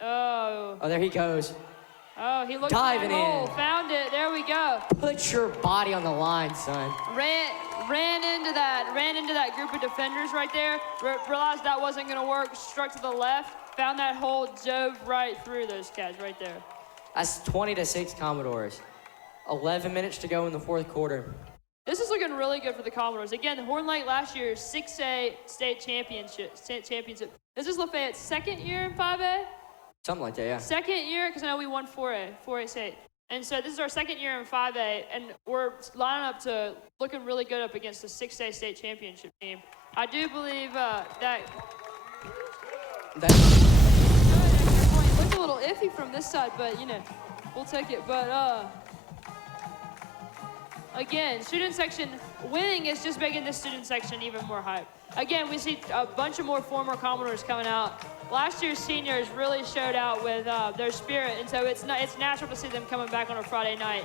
Oh, there he goes. Oh, he looked diving in. in. Found it. There we go. Put your body on the line, son. Ran into that group of defenders right there. Realized that wasn't going to work. Struck to the left. Found that hole. Dove right through those cats right there. That's 20-6 Commodores. 11 minutes to go in the fourth quarter. This is looking really good for the Commodores. Again, Horn Lake last year 6A state championship. This is Lafayette's second year in 5A. Something like that, yeah. Second year, because I know we won 4A state. And so this is our second year in 5A, and we're lining up to looking really good up against the 6A state championship team. I do believe that it looked a little iffy from this side, but, we'll take it. But, again, student section winning is just making this student section even more hype. Again, we see a bunch of more former Commodores coming out. Last year's seniors really showed out with their spirit, and so it's natural to see them coming back on a Friday night.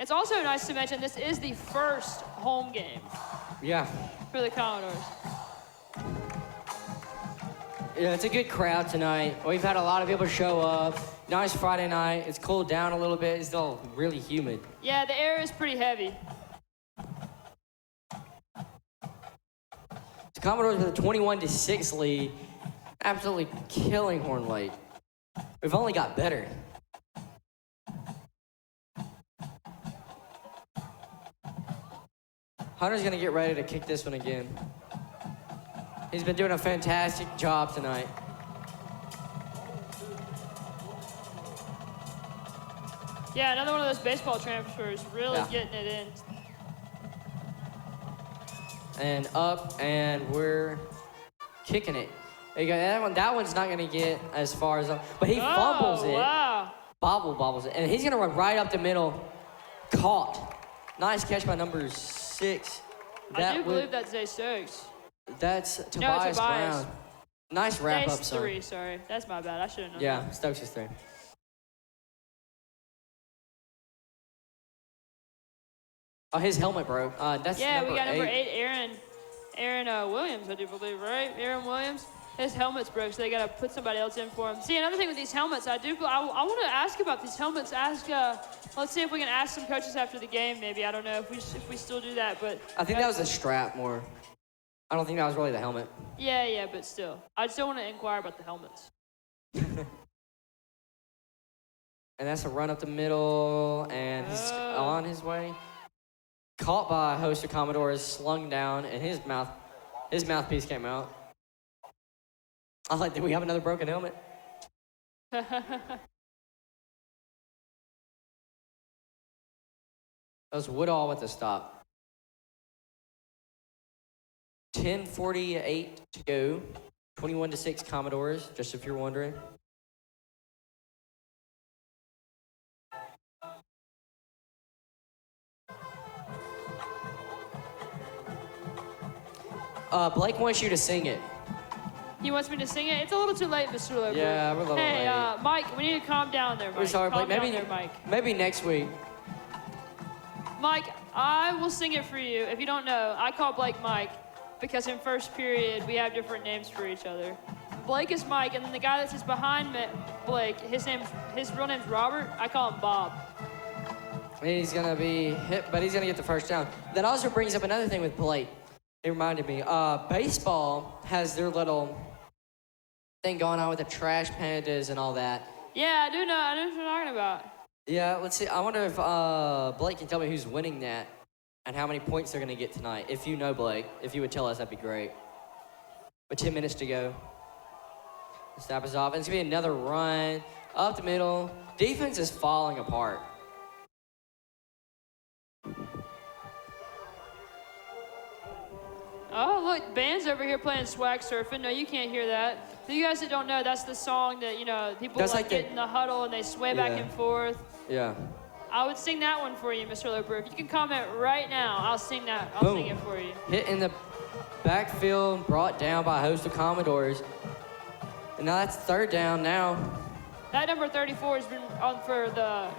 It's also nice to mention this is the first home game. Yeah. For the Commodores. Yeah, it's a good crowd tonight. We've had a lot of people show up. Nice Friday night. It's cooled down a little bit. It's still really humid. Yeah, the air is pretty heavy. The Commodores with a 21-6 lead. absolutely killing Horn Lake. We've only got better. Hunter's gonna get ready to kick this one again. He's been doing a fantastic job tonight. Yeah, another one of those baseball transfers, really getting it in. And up, and we're kicking it. There you go. That one's not gonna get as far as, but he fumbles it. Wow. Bobbles it, and he's gonna run right up the middle. Caught. Nice catch by number 6. I do believe that's Zay Stokes. That's Tobias Brown. Nice wrap up, son. 3, sorry. That's my bad. I should have known. Yeah, Stokes is 3. Oh, his helmet broke. That's yeah, number we got number 8. 8, Aaron Williams, I do believe, right? Aaron Williams. His helmet's broke, so they got to put somebody else in for him. See, another thing with these helmets, I want to ask about these helmets. Let's see if we can ask some coaches after the game, maybe. I don't know if we still do that, but I think that was the strap more. I don't think that was really the helmet. Yeah, but still, I still want to inquire about the helmets. And that's a run up the middle, and he's on his way. Caught by a host of Commodores, slung down, and his mouthpiece came out. I was like, do we have another broken helmet? That was Woodall with the stop. 10:48 to go. 21-6 Commodores, just if you're wondering. Blake wants you to sing it. He wants me to sing it? It's a little too late, Mr. Loper. Yeah, we're a little late. Hey, Mike, we need to calm down there, Mike. We're sorry, Blake. Mike. Maybe next week. Mike, I will sing it for you. If you don't know, I call Blake Mike because in first period, we have different names for each other. Blake is Mike, and then the guy that sits behind Blake, his real name's Robert. I call him Bob. He's gonna be hit, but he's gonna get the first down. That also brings up another thing with Blake. It reminded me, baseball has their little thing going on with the trash pandas and all that. Yeah, I do know. I know what you're talking about. Yeah, let's see. I wonder if Blake can tell me who's winning that and how many points they're gonna get tonight. If you know, Blake, if you would tell us, that'd be great. But 10 minutes to go. The snap is off, and it's gonna be another run up the middle. Defense is falling apart. Oh, look, band's over here playing swag surfing. No, you can't hear that. For you guys that don't know, that's the song that, people get in the huddle and they sway back and forth. Yeah. I would sing that one for you, Mr. Loper. If you can comment right now, I'll sing that. I'll sing it for you. Hit in the backfield, brought down by a host of Commodores. And now that's third down now. That number 34 has been on for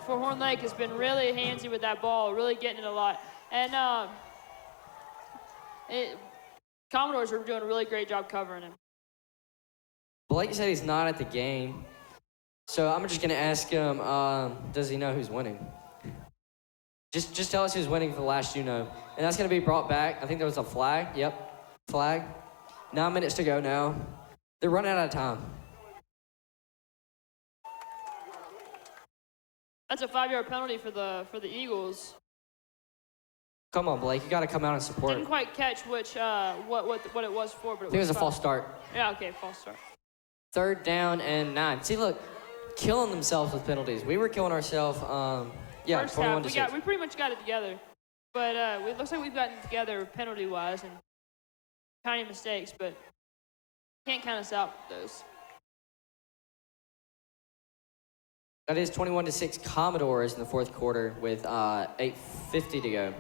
Horn Lake has been really handsy with that ball, really getting it a lot. And Commodores are doing a really great job covering him. Blake said he's not at the game. So I'm just gonna ask him, does he know who's winning? Just tell us who's winning for the last And that's gonna be brought back. I think there was a flag. Yep, flag. 9 minutes to go now. They're running out of time. That's a 5-yard penalty for the Eagles. Come on, Blake. You got to come out and support. Didn't quite catch what it was for, but I think it was a false start. Yeah, okay, false start. Third down and 9. See, look, killing themselves with penalties. We were killing ourselves. First 21 half, to 6. we pretty much got it together, but it looks like we've gotten together penalty-wise and tiny mistakes, but can't count us out with those. That is 21-6 Commodores in the fourth quarter with 8:50 to go.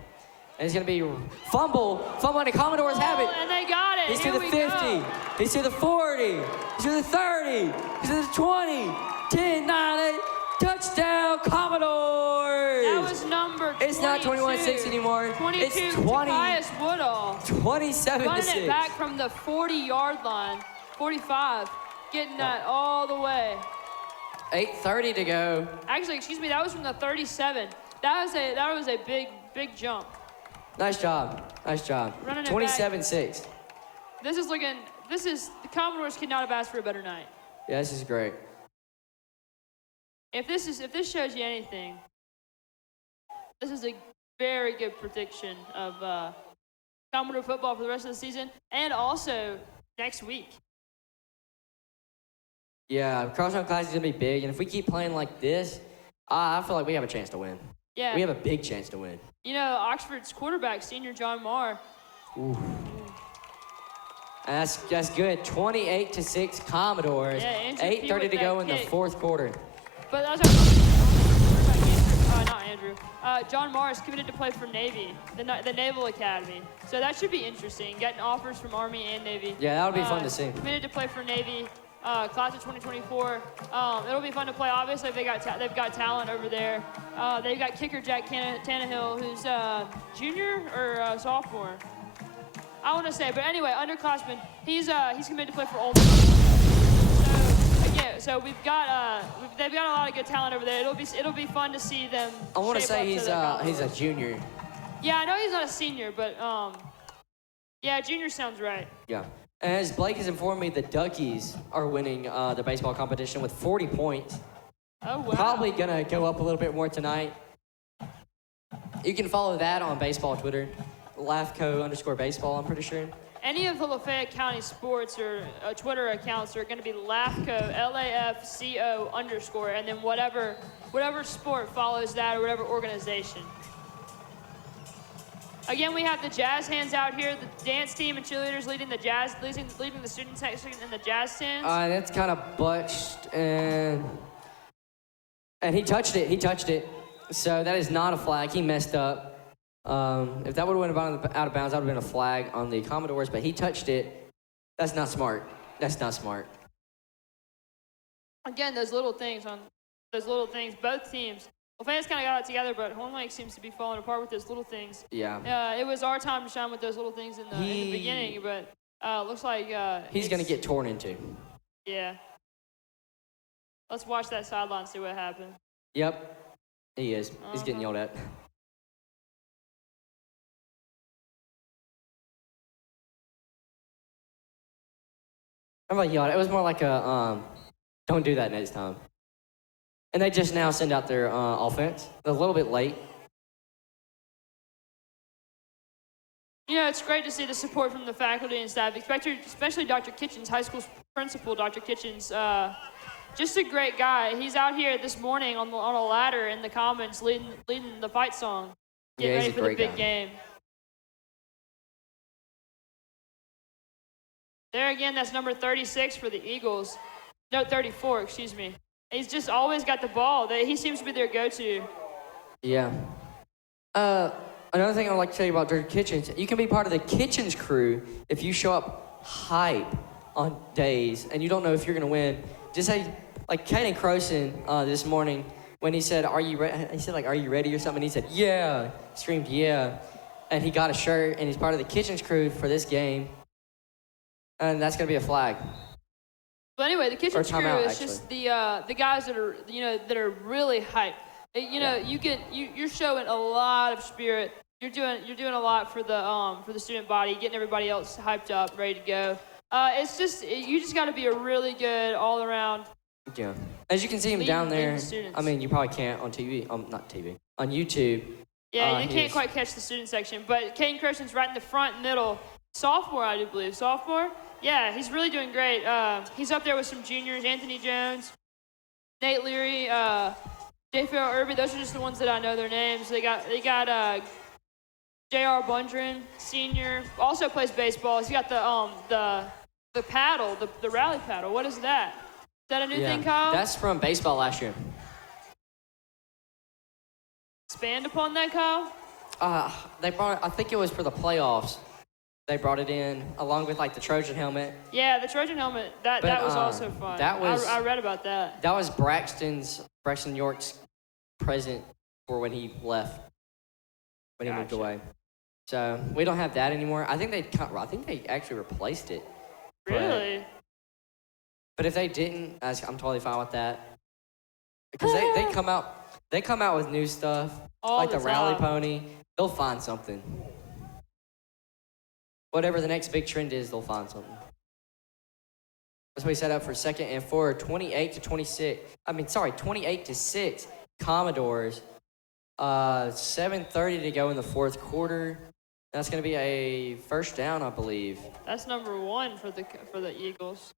And it's going to be fumble, and the Commodores have it. And they got it. He's Here to the 50. Go. He's to the 40. He's to the 30. He's to the 20. 10, 9, 8. Touchdown, Commodores. That was number 22. It's not 21-6 anymore. 22, it's 20. Tobias Woodall. 27-6. Running it back from the 40-yard line. 45. Getting that all the way. 8:30 to go. Actually, excuse me, that was from the 37. That was a big jump. Nice job. Nice job. 27-6. the Commodores could not have asked for a better night. Yeah, this is great. If this shows you anything, this is a very good prediction of Commodore football for the rest of the season and also next week. Yeah, Crosstown Classic is going to be big, and if we keep playing like this, I feel like we have a chance to win. Yeah. We have a big chance to win. You know, Oxford's quarterback, senior John Marr. Ooh. That's good. 28-6 Commodores. Yeah, Andrew 8:30 to go in the fourth quarter. But that was not Andrew. John Marr is committed to play for Navy, the Naval Academy. So that should be interesting. Getting offers from Army and Navy. Yeah, that'll be fun to see. Committed to play for Navy. Class of 2024. It'll be fun to play. Obviously, they've got talent over there. They've got kicker Jack Tannehill, who's junior or sophomore. I want to say, but anyway, underclassman. He's committed to play for Ole Miss. So they've got a lot of good talent over there. It'll be fun to see them. I want to say he's a junior. Yeah, I know he's not a senior, but yeah, junior sounds right. Yeah. And as Blake has informed me, the Duckies are winning the baseball competition with 40 points. Oh, wow. Probably going to go up a little bit more tonight. You can follow that on baseball Twitter, LAFCO_baseball, I'm pretty sure. Any of the Lafayette County sports or Twitter accounts are going to be LAFCO, LAFCO_, and then whatever sport follows that or whatever organization. Again, we have the jazz hands out here, the dance team and cheerleaders leading the student section in the jazz stands. That's kind of butched, and he touched it. So that is not a flag. He messed up. If that would have went out of bounds, that would have been a flag on the Commodores, but he touched it. That's not smart. Again, those little things, both teams. Lafayette's kind of got it together, but Horn Lake seems to be falling apart with those little things. Yeah. It was our time to shine with those little things in the beginning, but looks like he's going to get torn into. Yeah. Let's watch that sideline and see what happens. Yep, he is. He's getting yelled at. I'm like yelled at. It was more like a don't do that next time. And they just now send out their offense. They're a little bit late. You know, it's great to see the support from the faculty and staff, especially Dr. Kitchens, high school principal Dr. Kitchens. Just a great guy. He's out here this morning on a ladder in the Commons leading the fight song. Getting ready for the big game. There again, that's number 36 for the Eagles. No, 34, excuse me. He's just always got the ball. He seems to be their go-to. Yeah. Another thing I'd like to tell you about Dr. Kitchens, you can be part of the Kitchens crew if you show up hype on days and you don't know if you're going to win. Just say, like Caden Croson this morning, when he said, "Are you ready?" He said, like, "Are you ready?" or something. He said, "Yeah." Screamed, "Yeah." And he got a shirt, and he's part of the Kitchens crew for this game. And that's going to be a flag. But anyway, the Kitchens crew is just the guys that are really hyped. You're showing a lot of spirit. You're doing a lot for the student body, getting everybody else hyped up, ready to go. You just got to be a really good all around. Yeah, as you can see him down there. I mean, you probably can't on TV. Not TV. On YouTube. Yeah, you can't quite catch the student section, but Caden Christian's right in the front middle. Sophomore, I do believe. Sophomore. Yeah, he's really doing great. He's up there with some juniors, Anthony Jones, Nate Leary, J. Farrell Irby. Those are just the ones that I know their names. They got J.R. Bundren, senior, also plays baseball. He's got the paddle, the rally paddle. What is that? Is that a new thing, Kyle? That's from baseball last year. Expand upon that, Kyle? They brought it, I think it was for the playoffs. They brought it in along with like the Trojan helmet. Yeah, the Trojan helmet. That was also fun. I read about that. That was Braxton York's present for when he left, when he moved away. So we don't have that anymore. I think they actually replaced it. Really? But if they didn't, I'm totally fine with that. Because they come out with new stuff, all like the rally pony. They'll find something. whatever the next big trend is, they'll find something. That's what we set up for 2nd and 4, 28 to 26. 28 to 6. Commodores. 7:30 to go in the 4th quarter. That's going to be a first down, I believe. That's number 1 for the Eagles.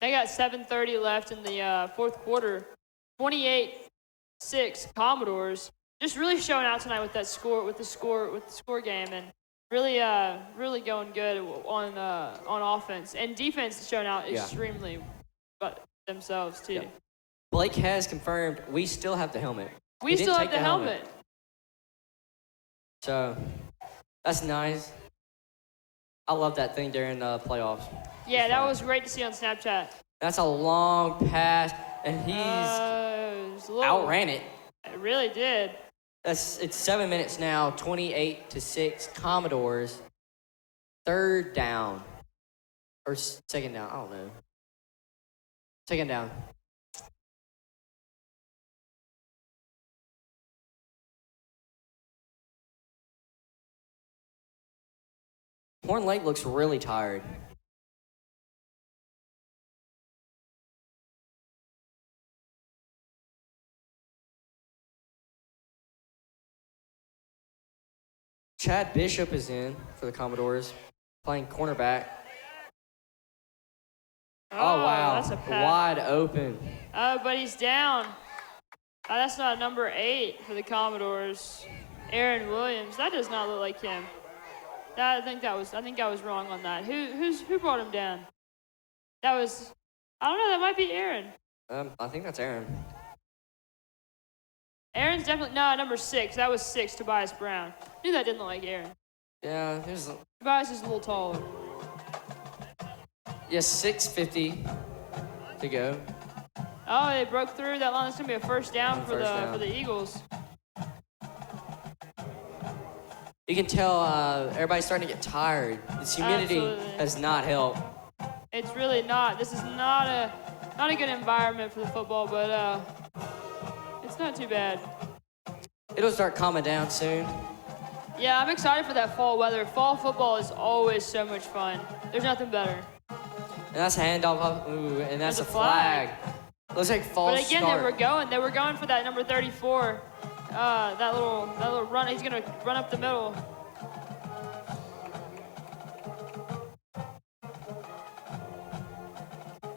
They got 7:30 left in the 4th quarter. 28-6 Commodores. Just really showing out tonight with the score game, and really going good on offense, and defense is showing out extremely but themselves too. Yeah. Blake has confirmed we still have the helmet. We still have the helmet. So that's nice. I love that thing during the playoffs. Yeah, that was great to see on Snapchat. That's a long pass, and he's outran it. It really did. It's 7 minutes now, 28 to 6 Commodores. 3rd down. Or 2nd down, I don't know. 2nd down. Horn Lake looks really tired. Chad Bishop is in for the Commodores, playing cornerback. Oh wow, that's a pass. Wide open. But he's down. That's not number 8 for the Commodores. Aaron Williams. That does not look like him. I think I was wrong on that. Who brought him down? I don't know. That might be Aaron. I think that's Aaron. Aaron's definitely number 6. That was 6. Tobias Brown. Knew that didn't look like Aaron. Yeah, Tobias is a little taller. Yes, 6:50 to go. Oh, they broke through that line. It's gonna be a first down for the Eagles. You can tell everybody's starting to get tired. This humidity has not helped. It's really not. This is not a good environment for the football, but it's not too bad. It'll start calming down soon. Yeah, I'm excited for that fall weather. Fall football is always so much fun. There's nothing better. And that's a handoff. Ooh, and that's a flag. Looks like false But again, start. they were going for that number 34. That little run. He's gonna run up the middle.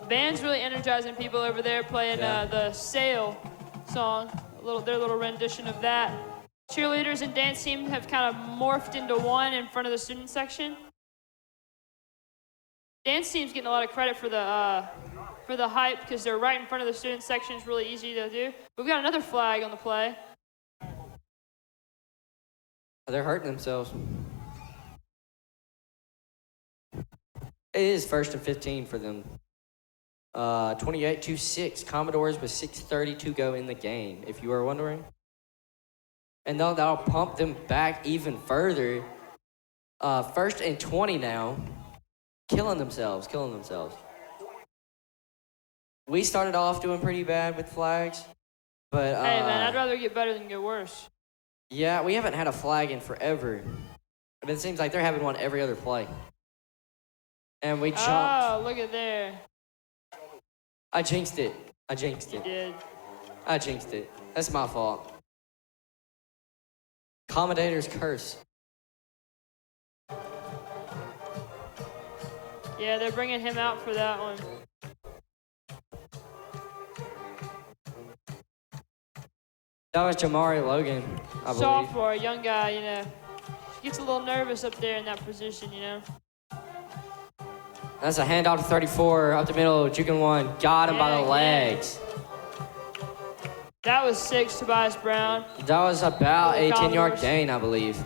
Band's really energizing people over there, playing the Sail song. Their little rendition of that. Cheerleaders and dance team have kind of morphed into one in front of the student section. Dance team's getting a lot of credit for the hype because they're right in front of the student section. It's really easy to do. We've got another flag on the play. They're hurting themselves. It is 1st and 15 for them. 28-6. Commodores with 6:30 to go in the game, if you are wondering. And that'll pump them back even further. 1st and 20 now. Killing themselves. We started off doing pretty bad with flags, but hey man, I'd rather get better than get worse. Yeah, we haven't had a flag in forever. But it seems like they're having one every other play. And we jumped. Oh, look at there. I jinxed it. You did. I jinxed it. That's my fault. Accommodator's curse. Yeah, they're bringing him out for that one. That was Jamari Logan, I believe. Sophomore, young guy, you know. He gets a little nervous up there in that position, you know. That's a handoff to 34, up the middle, juking one. Got him by the legs. That was 6, Tobias Brown. That was about a 10-yard Commodores. gain, I believe.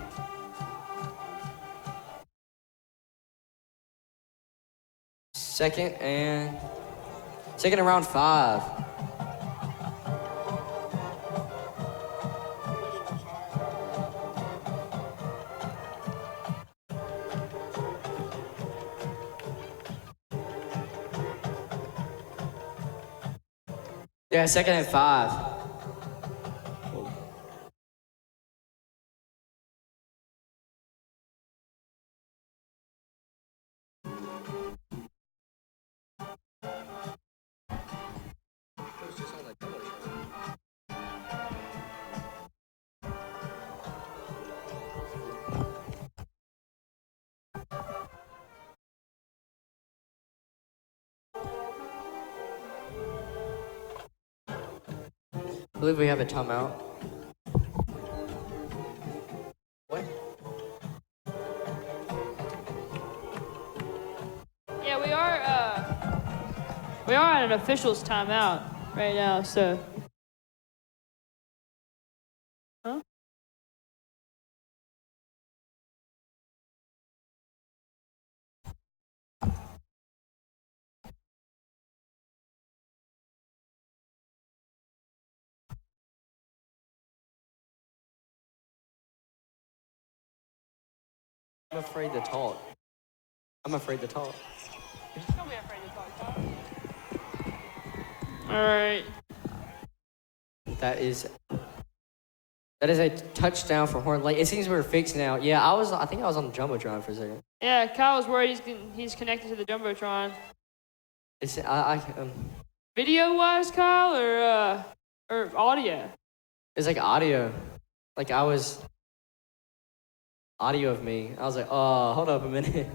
Second and around 5. Yeah, 2nd and 5. believe we have a timeout. What? Yeah, we are at an officials timeout right now, so. Huh? I'm afraid to talk. Don't be afraid to talk. All right. That is a touchdown for Horn Lake. It seems we're fixed now. Yeah, I think I was on the Jumbotron for a second. Yeah, Kyle was worried he's connected to the Jumbotron. It's Video-wise, Kyle, or audio? It's like audio. Like I was audio of me. I was like, oh, hold up a minute.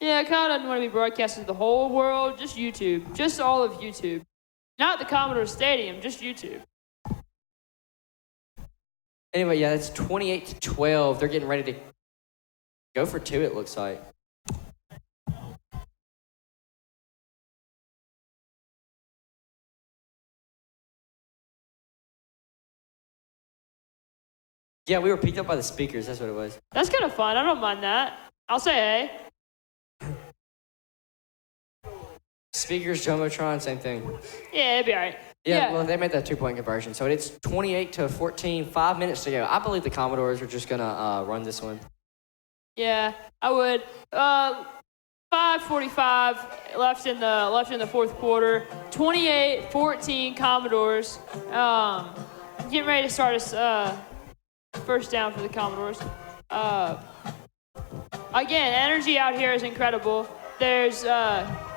Yeah, Kyle doesn't want to be broadcasted to the whole world, just YouTube. Just all of YouTube. Not the Commodore Stadium, just YouTube. Anyway, yeah, that's 28-12. They're getting ready to go for two, it looks like. Yeah, we were picked up by the speakers. That's what it was. That's kind of fun. I don't mind that. I'll say hey. Speakers, Jumbotron, same thing. Yeah, it'd be all right. Yeah, well, they made that 2-point conversion. So it's 28-14, 5 minutes to go. I believe the Commodores are just going to run this one. Yeah, I would. 5:45 left in the fourth quarter. 28-14 Commodores. Getting ready to start us first down for the Commodores. Again, energy out here is incredible. There's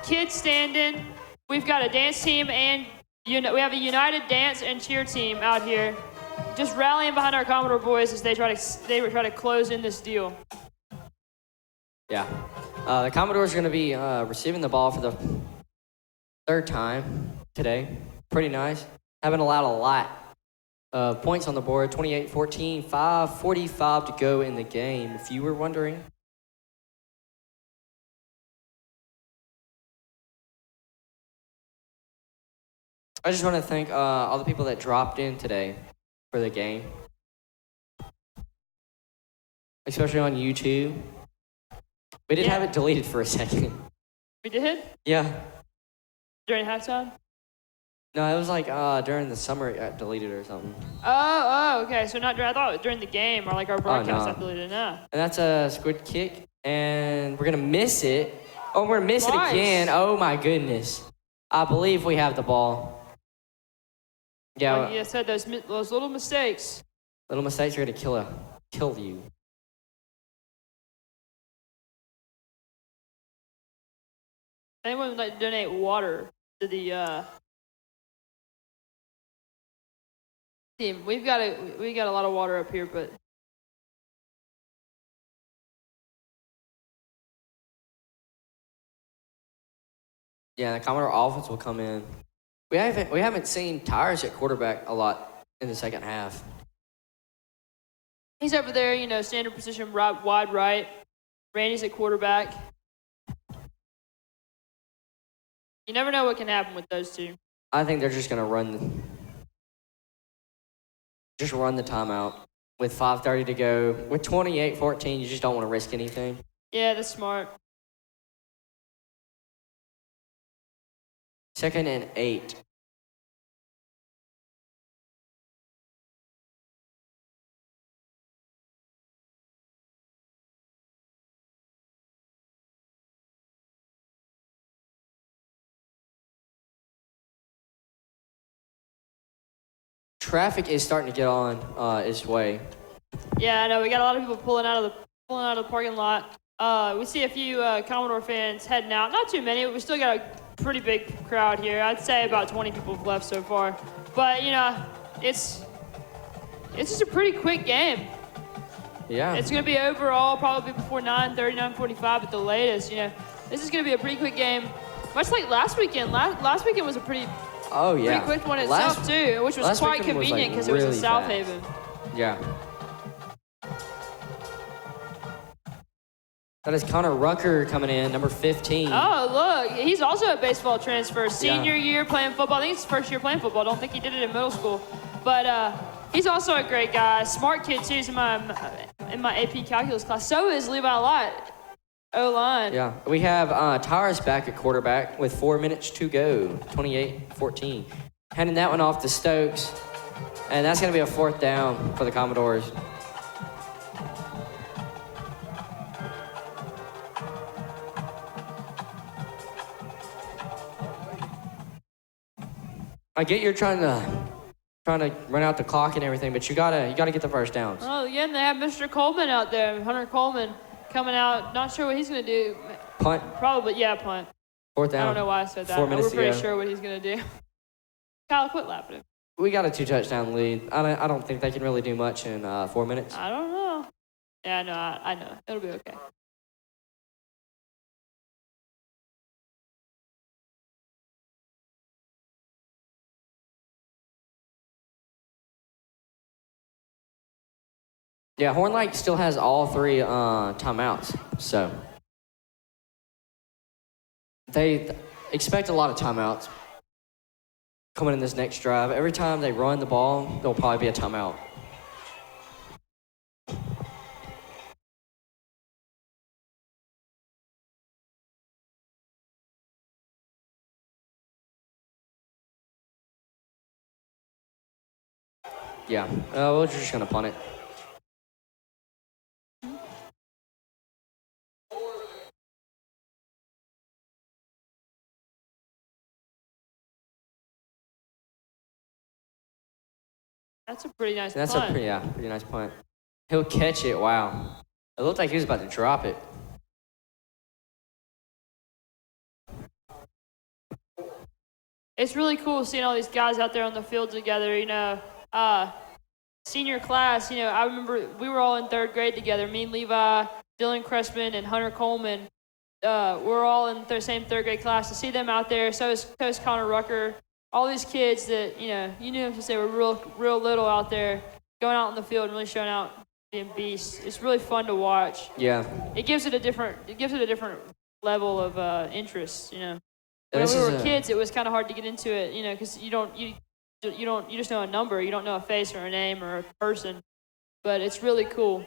kids standing. We've got a dance team and we have a united dance and cheer team out here, just rallying behind our Commodore boys as they try to close in this deal. Yeah, the Commodores are going to be receiving the ball for the third time today. Pretty nice. Haven't allowed a lot of points on the board. 28-14, 5:45 to go in the game. If you were wondering. I just want to thank all the people that dropped in today for the game, especially on YouTube. We did have it deleted for a second. We did? Yeah. During halftime? No, it was like during the summer it got deleted or something. Oh, okay. So not during, I thought it was during the game or like our broadcast got no. deleted. No. And that's a squid kick, and we're gonna miss it. Oh, we're gonna miss it again. Oh my goodness. I believe we have the ball. Yeah. Like you said, those little mistakes. Little mistakes are gonna kill you. Anyone would like to donate water to the team? We got a lot of water up here, but Yeah, the Commodore offense will come in. We haven't seen Tires at quarterback a lot in the second half. he's over there, standard position, wide right. Randy's at quarterback. You never know what can happen with those two. I think they're just gonna run the timeout with 5:30 to go. With 28-14, you just don't want to risk anything. Yeah, that's smart. 2nd and 8. Traffic is starting to get on its way. Yeah, I know. We got a lot of people pulling out of the parking lot. We see a few Commodore fans heading out. Not too many, but we still got a pretty big crowd here. I'd say about 20 people have left so far. But it's just a pretty quick game. Yeah. It's gonna be overall probably before 9:30, 9:45 at the latest. This is gonna be a pretty quick game. Much like last weekend. Last weekend was a pretty Oh, yeah. Pretty quick one itself, too, which was quite weekend was, convenient because like, it was in really South fast. Haven. Yeah. That is Connor Rucker coming in, number 15. Oh, look. He's also a baseball transfer. Senior year playing football. I think it's his first year playing football. I don't think he did it in middle school. But he's also a great guy. Smart kid, too. He's in my AP calculus class. So is Levi Lott, O-line. Yeah. We have Tyrus back at quarterback with 4 minutes to go, 28-14. Handing that one off to Stokes. And that's going to be a 4th down for the Commodores. I get you're trying to run out the clock and everything, but you gotta get the first downs. Oh, yeah, and they have Mr. Coleman out there, Hunter Coleman, coming out. Not sure what he's going to do. Punt. Probably, yeah, punt. 4th down. I don't know why I said that. 4 minutes We're pretty to go. sure what he's going to do. Kyle, quit laughing. We got a 2-touchdown lead. I don't think they can really do much in 4 minutes. I don't know. Yeah, no, I know. It'll be okay. Yeah, Horn Lake still has all 3 timeouts, so they expect a lot of timeouts coming in this next drive. Every time they run the ball, there'll probably be a timeout. Yeah, we're just gonna punt it. That's a pretty nice That's punt. pretty nice punt. He'll catch it. Wow, it looked like he was about to drop it. It's really cool seeing all these guys out there on the field together, you know. Senior class, you know, I remember we were all in 3rd grade together. Me and Levi, Dylan Cressman, and Hunter Coleman. We're all in the same 3rd grade class. To see them out there, so is Connor Rucker. All these kids that, you know, you knew them since they were real little out there, going out in the field and really showing out, being beasts. It's really fun to watch. Yeah. It gives it a different level of interest, you know. And When we were kids, it was kind of hard to get into it, you know, because you just know a number. You don't know a face or a name or a person. But it's really cool.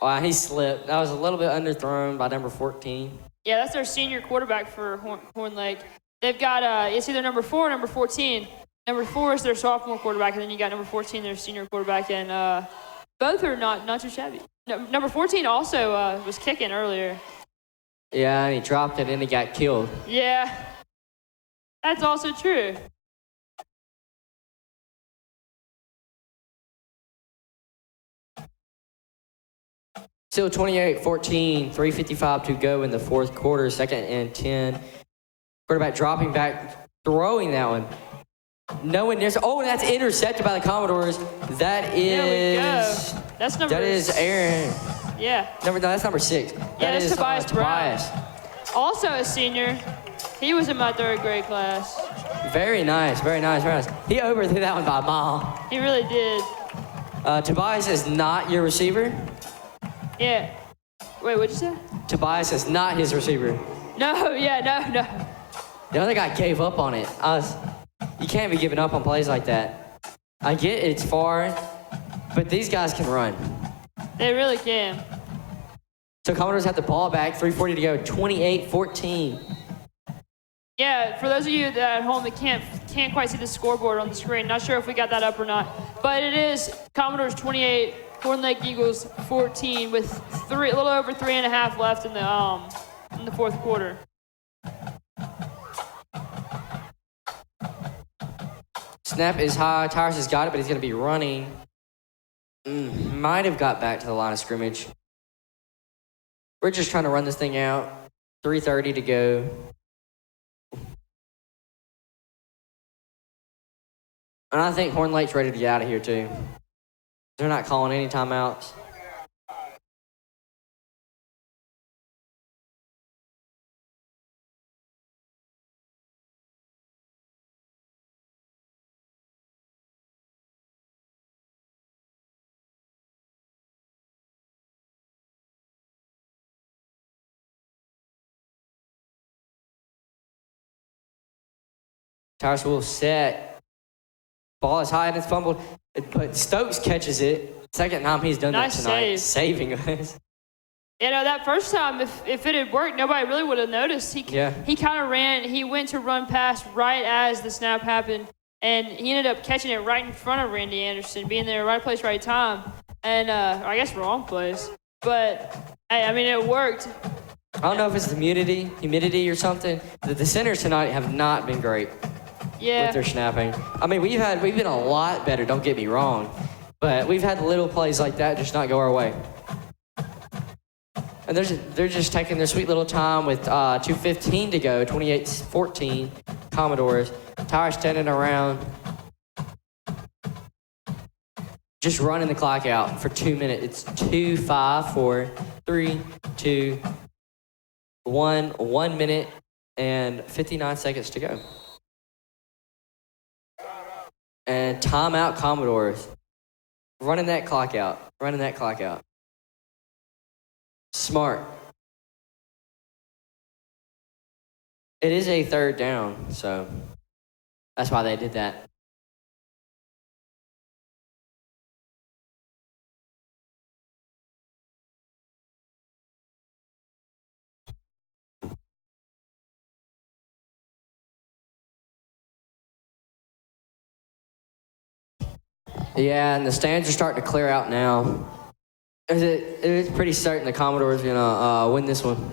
Wow, he slipped. That was a little bit underthrown by number 14. Yeah, that's their senior quarterback for Horn Lake. They've got, it's either number 4 or number 14. Number 4 is their sophomore quarterback, and then you got number 14, their senior quarterback, and both are not too shabby. No, number 14 also was kicking earlier. Yeah, and he dropped it and he got killed. Yeah, that's also true. Still 28-14, 3:55 to go in the 4th quarter, 2nd and 10. Quarterback dropping back, throwing that one. No one near. Oh, and that's intercepted by the Commodores. That is. There we go. That's number. That is Aaron. Yeah. That's number 6. Yeah, that's Tobias Brown. Tobias. Also a senior. He was in my 3rd grade class. Very nice, very nice, very nice. He overthrew that one by a mile. He really did. Tobias is not your receiver. Yeah. Wait, what'd you say? Tobias is not his receiver. No, yeah, no. The other guy gave up on it. You can't be giving up on plays like that. I get it's far, but these guys can run. They really can. So Commodores have the ball back, 3:40 to go, 28-14. Yeah, for those of you that at home that can't quite see the scoreboard on the screen, not sure if we got that up or not, but it is Commodores 28, Horn Lake Eagles 14 with a little over 3.5 left in the 4th quarter. Snap is high. Tyrus has got it, but he's going to be running. Might have got back to the line of scrimmage. We're just trying to run this thing out. 3:30 to go. And I think Horn Lake's ready to get out of here, too. They're not calling any timeouts. Tyrus will set. Ball is high and it's fumbled, but Stokes catches it. Second time he's done Nice that tonight, save. saving us. You know, that first time, if it had worked, nobody really would have noticed. He kind of ran. He went to run past right as the snap happened, and he ended up catching it right in front of Randy Anderson, being there, right place, right time. And I guess wrong place. But, hey, I mean, it worked. I don't know if it's humidity or something. The centers tonight have not been great with their snapping. I mean, we've been a lot better, don't get me wrong. But we've had little plays like that just not go our way. And they're just taking their sweet little time with 2:15 to go, 28-14, Commodores. Tyrus standing around, just running the clock out for 2 minutes. It's 2, 5, 4, 3, 2, 1, 1 minute and 59 seconds to go. And timeout, Commodores. Running that clock out. Smart. It is a third down, so that's why they did that. Yeah, and the stands are starting to clear out now. It's pretty certain the Commodores are gonna win this one.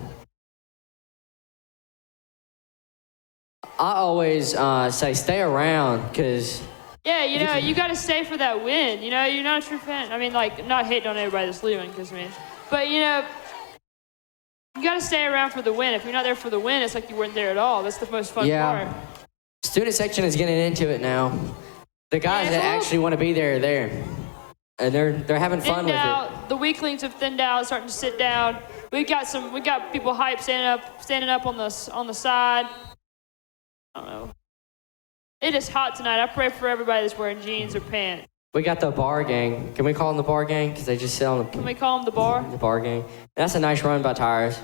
I always say stay around because. Yeah, you know, you got to stay for that win. You know, you're not a true fan. I mean, like, not hating on everybody that's leaving, but you know, you got to stay around for the win. If you're not there for the win, it's like you weren't there at all. That's the most fun part. Student section is getting into it now. The guys that actually want to be there are there. And they're having fun with it. The weaklings have thinned out, starting to sit down. We got people hyped standing up on the side. I don't know. It is hot tonight. I pray for everybody that's wearing jeans or pants. We got the bar gang. Can we call them the bar gang? Because they just sit on the. Can we call them the bar? The bar gang. That's a nice run by Tyrus.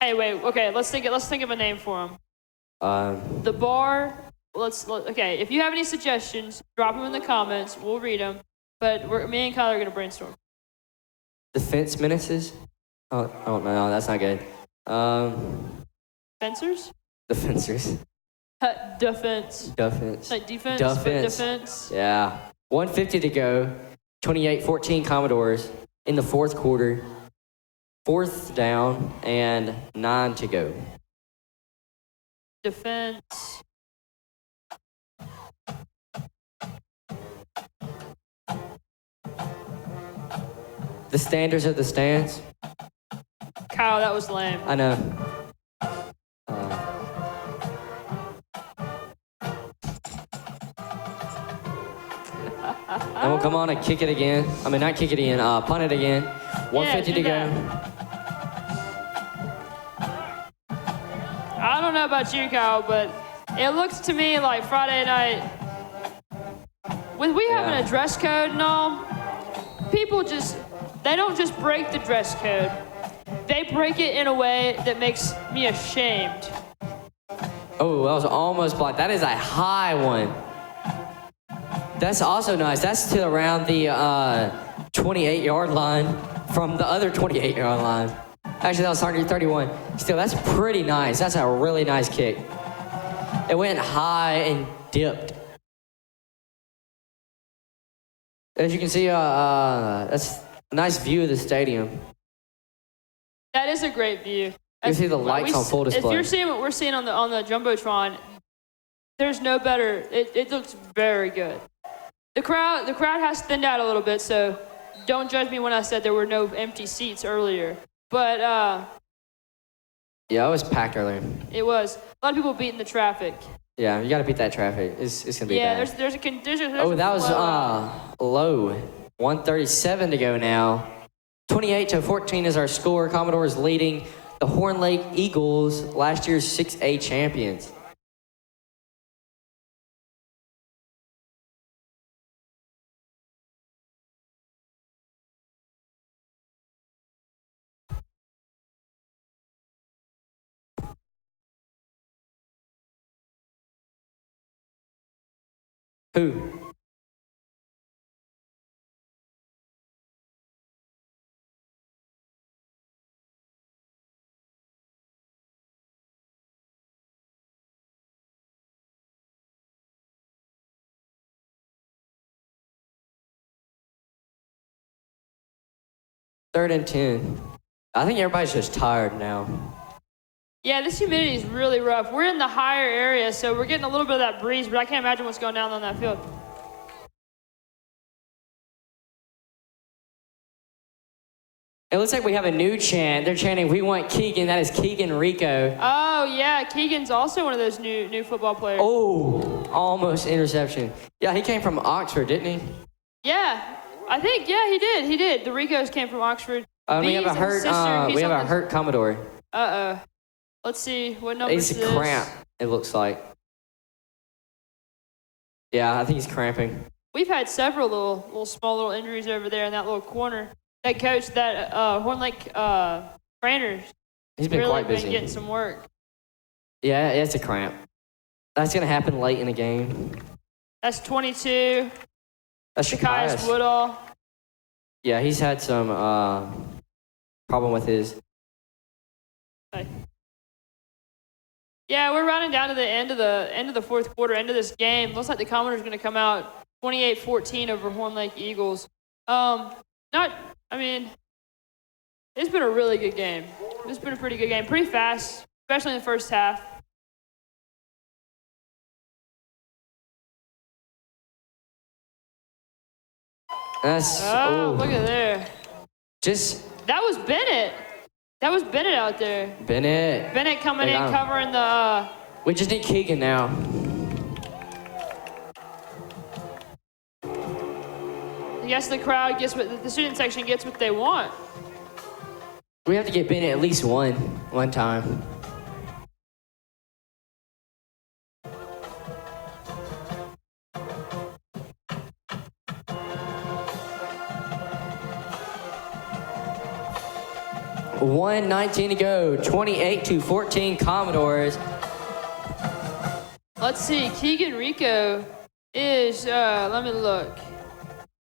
Hey, wait. Okay, let's think of a name for them. The bar. Okay. If you have any suggestions, drop them in the comments. We'll read them. But me and Kyle are gonna brainstorm. The Fence Menaces? Oh no, that's not good. Fencers? The Fencers. Defense. Like defense, but defense. Yeah. 1:50 to go. 28-14 Commodores in the fourth quarter. Fourth down and 9 to go. Defense. The standards of the stands. Kyle, that was lame. I know. And we'll come on and kick it again. I mean, not kick it in, punt it again. 1:50 to go. I don't know about you, Kyle, but it looks to me like Friday night, with we having a dress code and all, people they don't just break the dress code. They break it in a way that makes me ashamed. Oh, that was almost blocked. That is a high one. That's also nice. That's to around the 28-yard line from the other 28-yard line. Actually, that was 131. Still, that's pretty nice. That's a really nice kick. It went high and dipped. As you can see, that's a nice view of the stadium. That is a great view. You see the lights on full display. If you're seeing what we're seeing on the Jumbotron, there's no better. It looks very good. The crowd has thinned out a little bit, so don't judge me when I said there were no empty seats earlier. But yeah, it was packed earlier. It was. A lot of people beating the traffic. Yeah, you got to beat that traffic. It's gonna be bad. Yeah, there's a condition. Oh, that was low. 1:37 to go now. 28-14 is our score. Commodores leading the Horn Lake Eagles, last year's 6A champions. Who? Third and 10. I think everybody's just tired now. Yeah, this humidity is really rough. We're in the higher area, so we're getting a little bit of that breeze, but I can't imagine what's going down on that field. It looks like we have a new chant. They're chanting, "We want Keegan." That is Keegan Rico. Oh, yeah, Keegan's also one of those new football players. Oh, almost interception. Yeah, he came from Oxford, didn't he? Yeah, I think, yeah, he did. The Ricos came from Oxford. We have a hurt Commodore. Uh-oh. Let's see, what number is He's this? cramp, it looks like. Yeah, I think he's cramping. We've had several little small little injuries over there in that little corner. That coach, that Horn Lake trainer, He's been really quite busy. been getting some work. Yeah, it's a cramp. That's going to happen late in the game. That's 22. That's Shakias Shakias. Woodall. Yeah, he's had some problem with his. Okay. Yeah, we're running down to the end of the fourth quarter, end of this game. Looks like the Commodore's going to come out 28-14 over Horn Lake Eagles. It's been a really good game. It's been a pretty good game. Pretty fast, especially in the first half. Look at there. That was Bennett. That was Bennett out there. Bennett coming in, covering the... We just need Keegan now. I guess the crowd gets what the student section gets what they want. We have to get Bennett at least one time. $1:19 to go. 28-14 Commodores. Let's see. Keegan Rico is, let me look.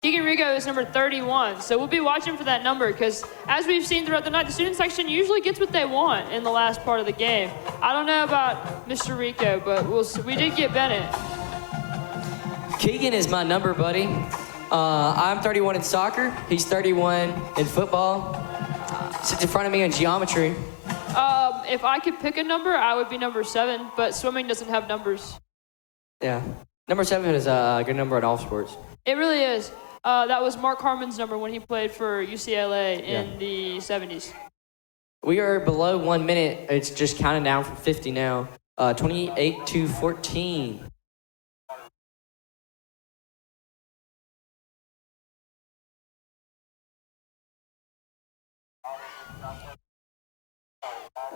Keegan Rico is number 31. So we'll be watching for that number because as we've seen throughout the night, the student section usually gets what they want in the last part of the game. I don't know about Mr. Rico, but we did get Bennett. Keegan is my number, buddy. I'm 31 in soccer. He's 31 in football. Sits in front of me in geometry. If I could pick a number, I would be number 7, but swimming doesn't have numbers. Yeah. Number 7 is a good number in all sports. It really is. That was Mark Harmon's number when he played for UCLA in the 70s. We are below 1 minute. It's just counting down from 50 now. 28-14.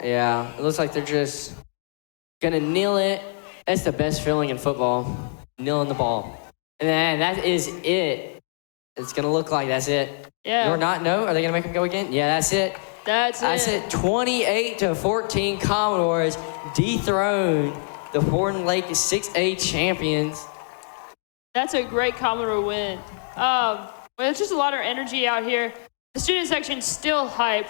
Yeah, it looks like they're just gonna kneel it. That's the best feeling in football, kneeling the ball. And then that is it. It's gonna look like that's it. Yeah. Or not? No? Are they gonna make him go again? Yeah, that's it. That's it. 28-14 Commodores dethrone the Horn Lake 6A champions. That's a great Commodore win. There's just a lot of energy out here. The student section's still hype.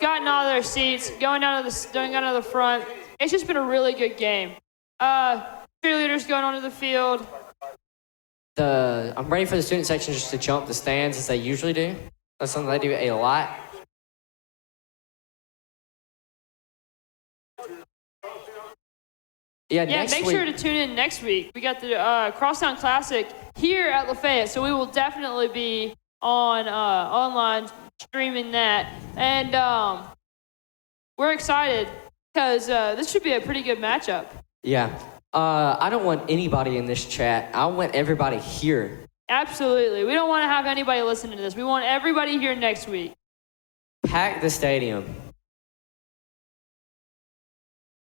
Gotten out of their seats, going out of the front. It's just been a really good game. Cheerleaders going onto the field. I'm ready for the student section just to jump the stands as they usually do. That's something they do a lot. Yeah, make sure to tune in next week. We got the Crosstown Classic here at Lafayette, so we will definitely be on online streaming that. And we're excited because this should be a pretty good matchup. Yeah. I don't want anybody in this chat. I want everybody here. Absolutely. We don't want to have anybody listening to this. We want everybody here next week. Pack the stadium.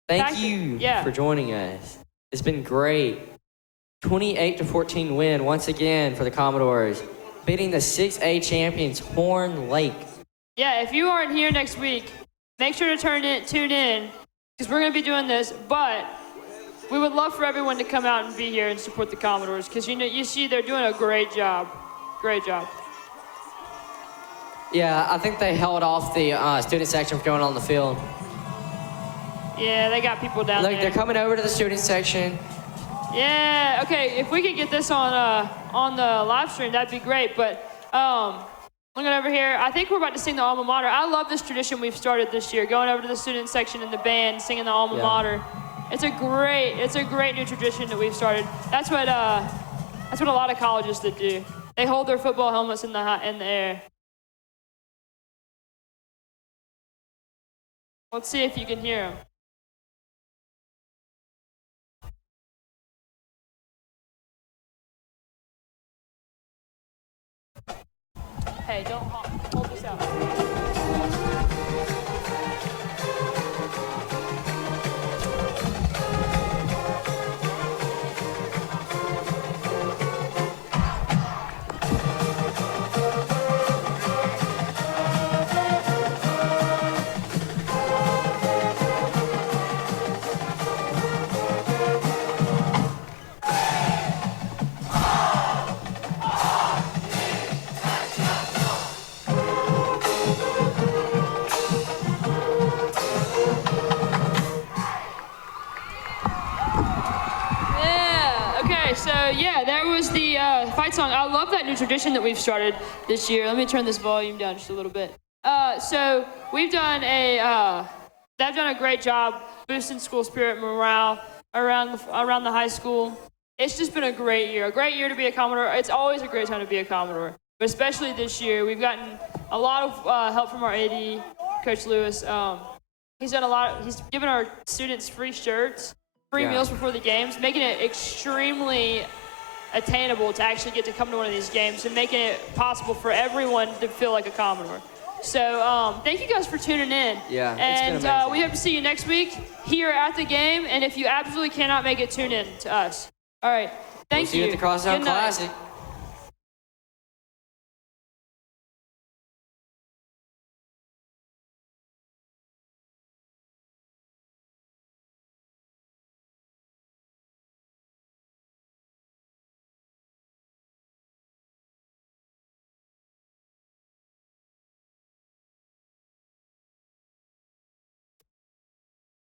Thank you for joining us. It's been great. 28-14 win once again for the Commodores, beating the 6A champions, Horn Lake. Yeah, if you aren't here next week, make sure to tune in because we're going to be doing this. But we would love for everyone to come out and be here and support the Commodores because you see they're doing a great job. Great job. Yeah, I think they held off the student section from going on the field. Yeah, they got people down there. Look, they're coming over to the student section. Yeah, okay, if we could get this on the live stream, that'd be great. But looking over here, I think we're about to sing the alma mater. I love this tradition we've started this year, going over to the student section in the band, singing the alma mater. It's a great new tradition that we've started. That's what a lot of colleges that do. They hold their football helmets in the air. Let's see if you can hear them. Hey, don't hold this out. That was the fight song. I love that new tradition that we've started this year. Let me turn this volume down just a little bit. So we've done they've done a great job boosting school spirit and morale around the high school. It's just been a great year to be a Commodore. It's always a great time to be a Commodore, but especially this year. We've gotten a lot of help from our AD, Coach Lewis. He's done a lot. He's given our students free shirts, free meals before the games, making it extremely attainable to actually get to come to one of these games and making it possible for everyone to feel like a Commodore. So thank you guys for tuning in. Yeah, and it's been amazing. we hope to see you next week here at the game. And if you absolutely cannot make it, tune in to us. All right. Thank you. See you at the Crosstown Good night. Classic.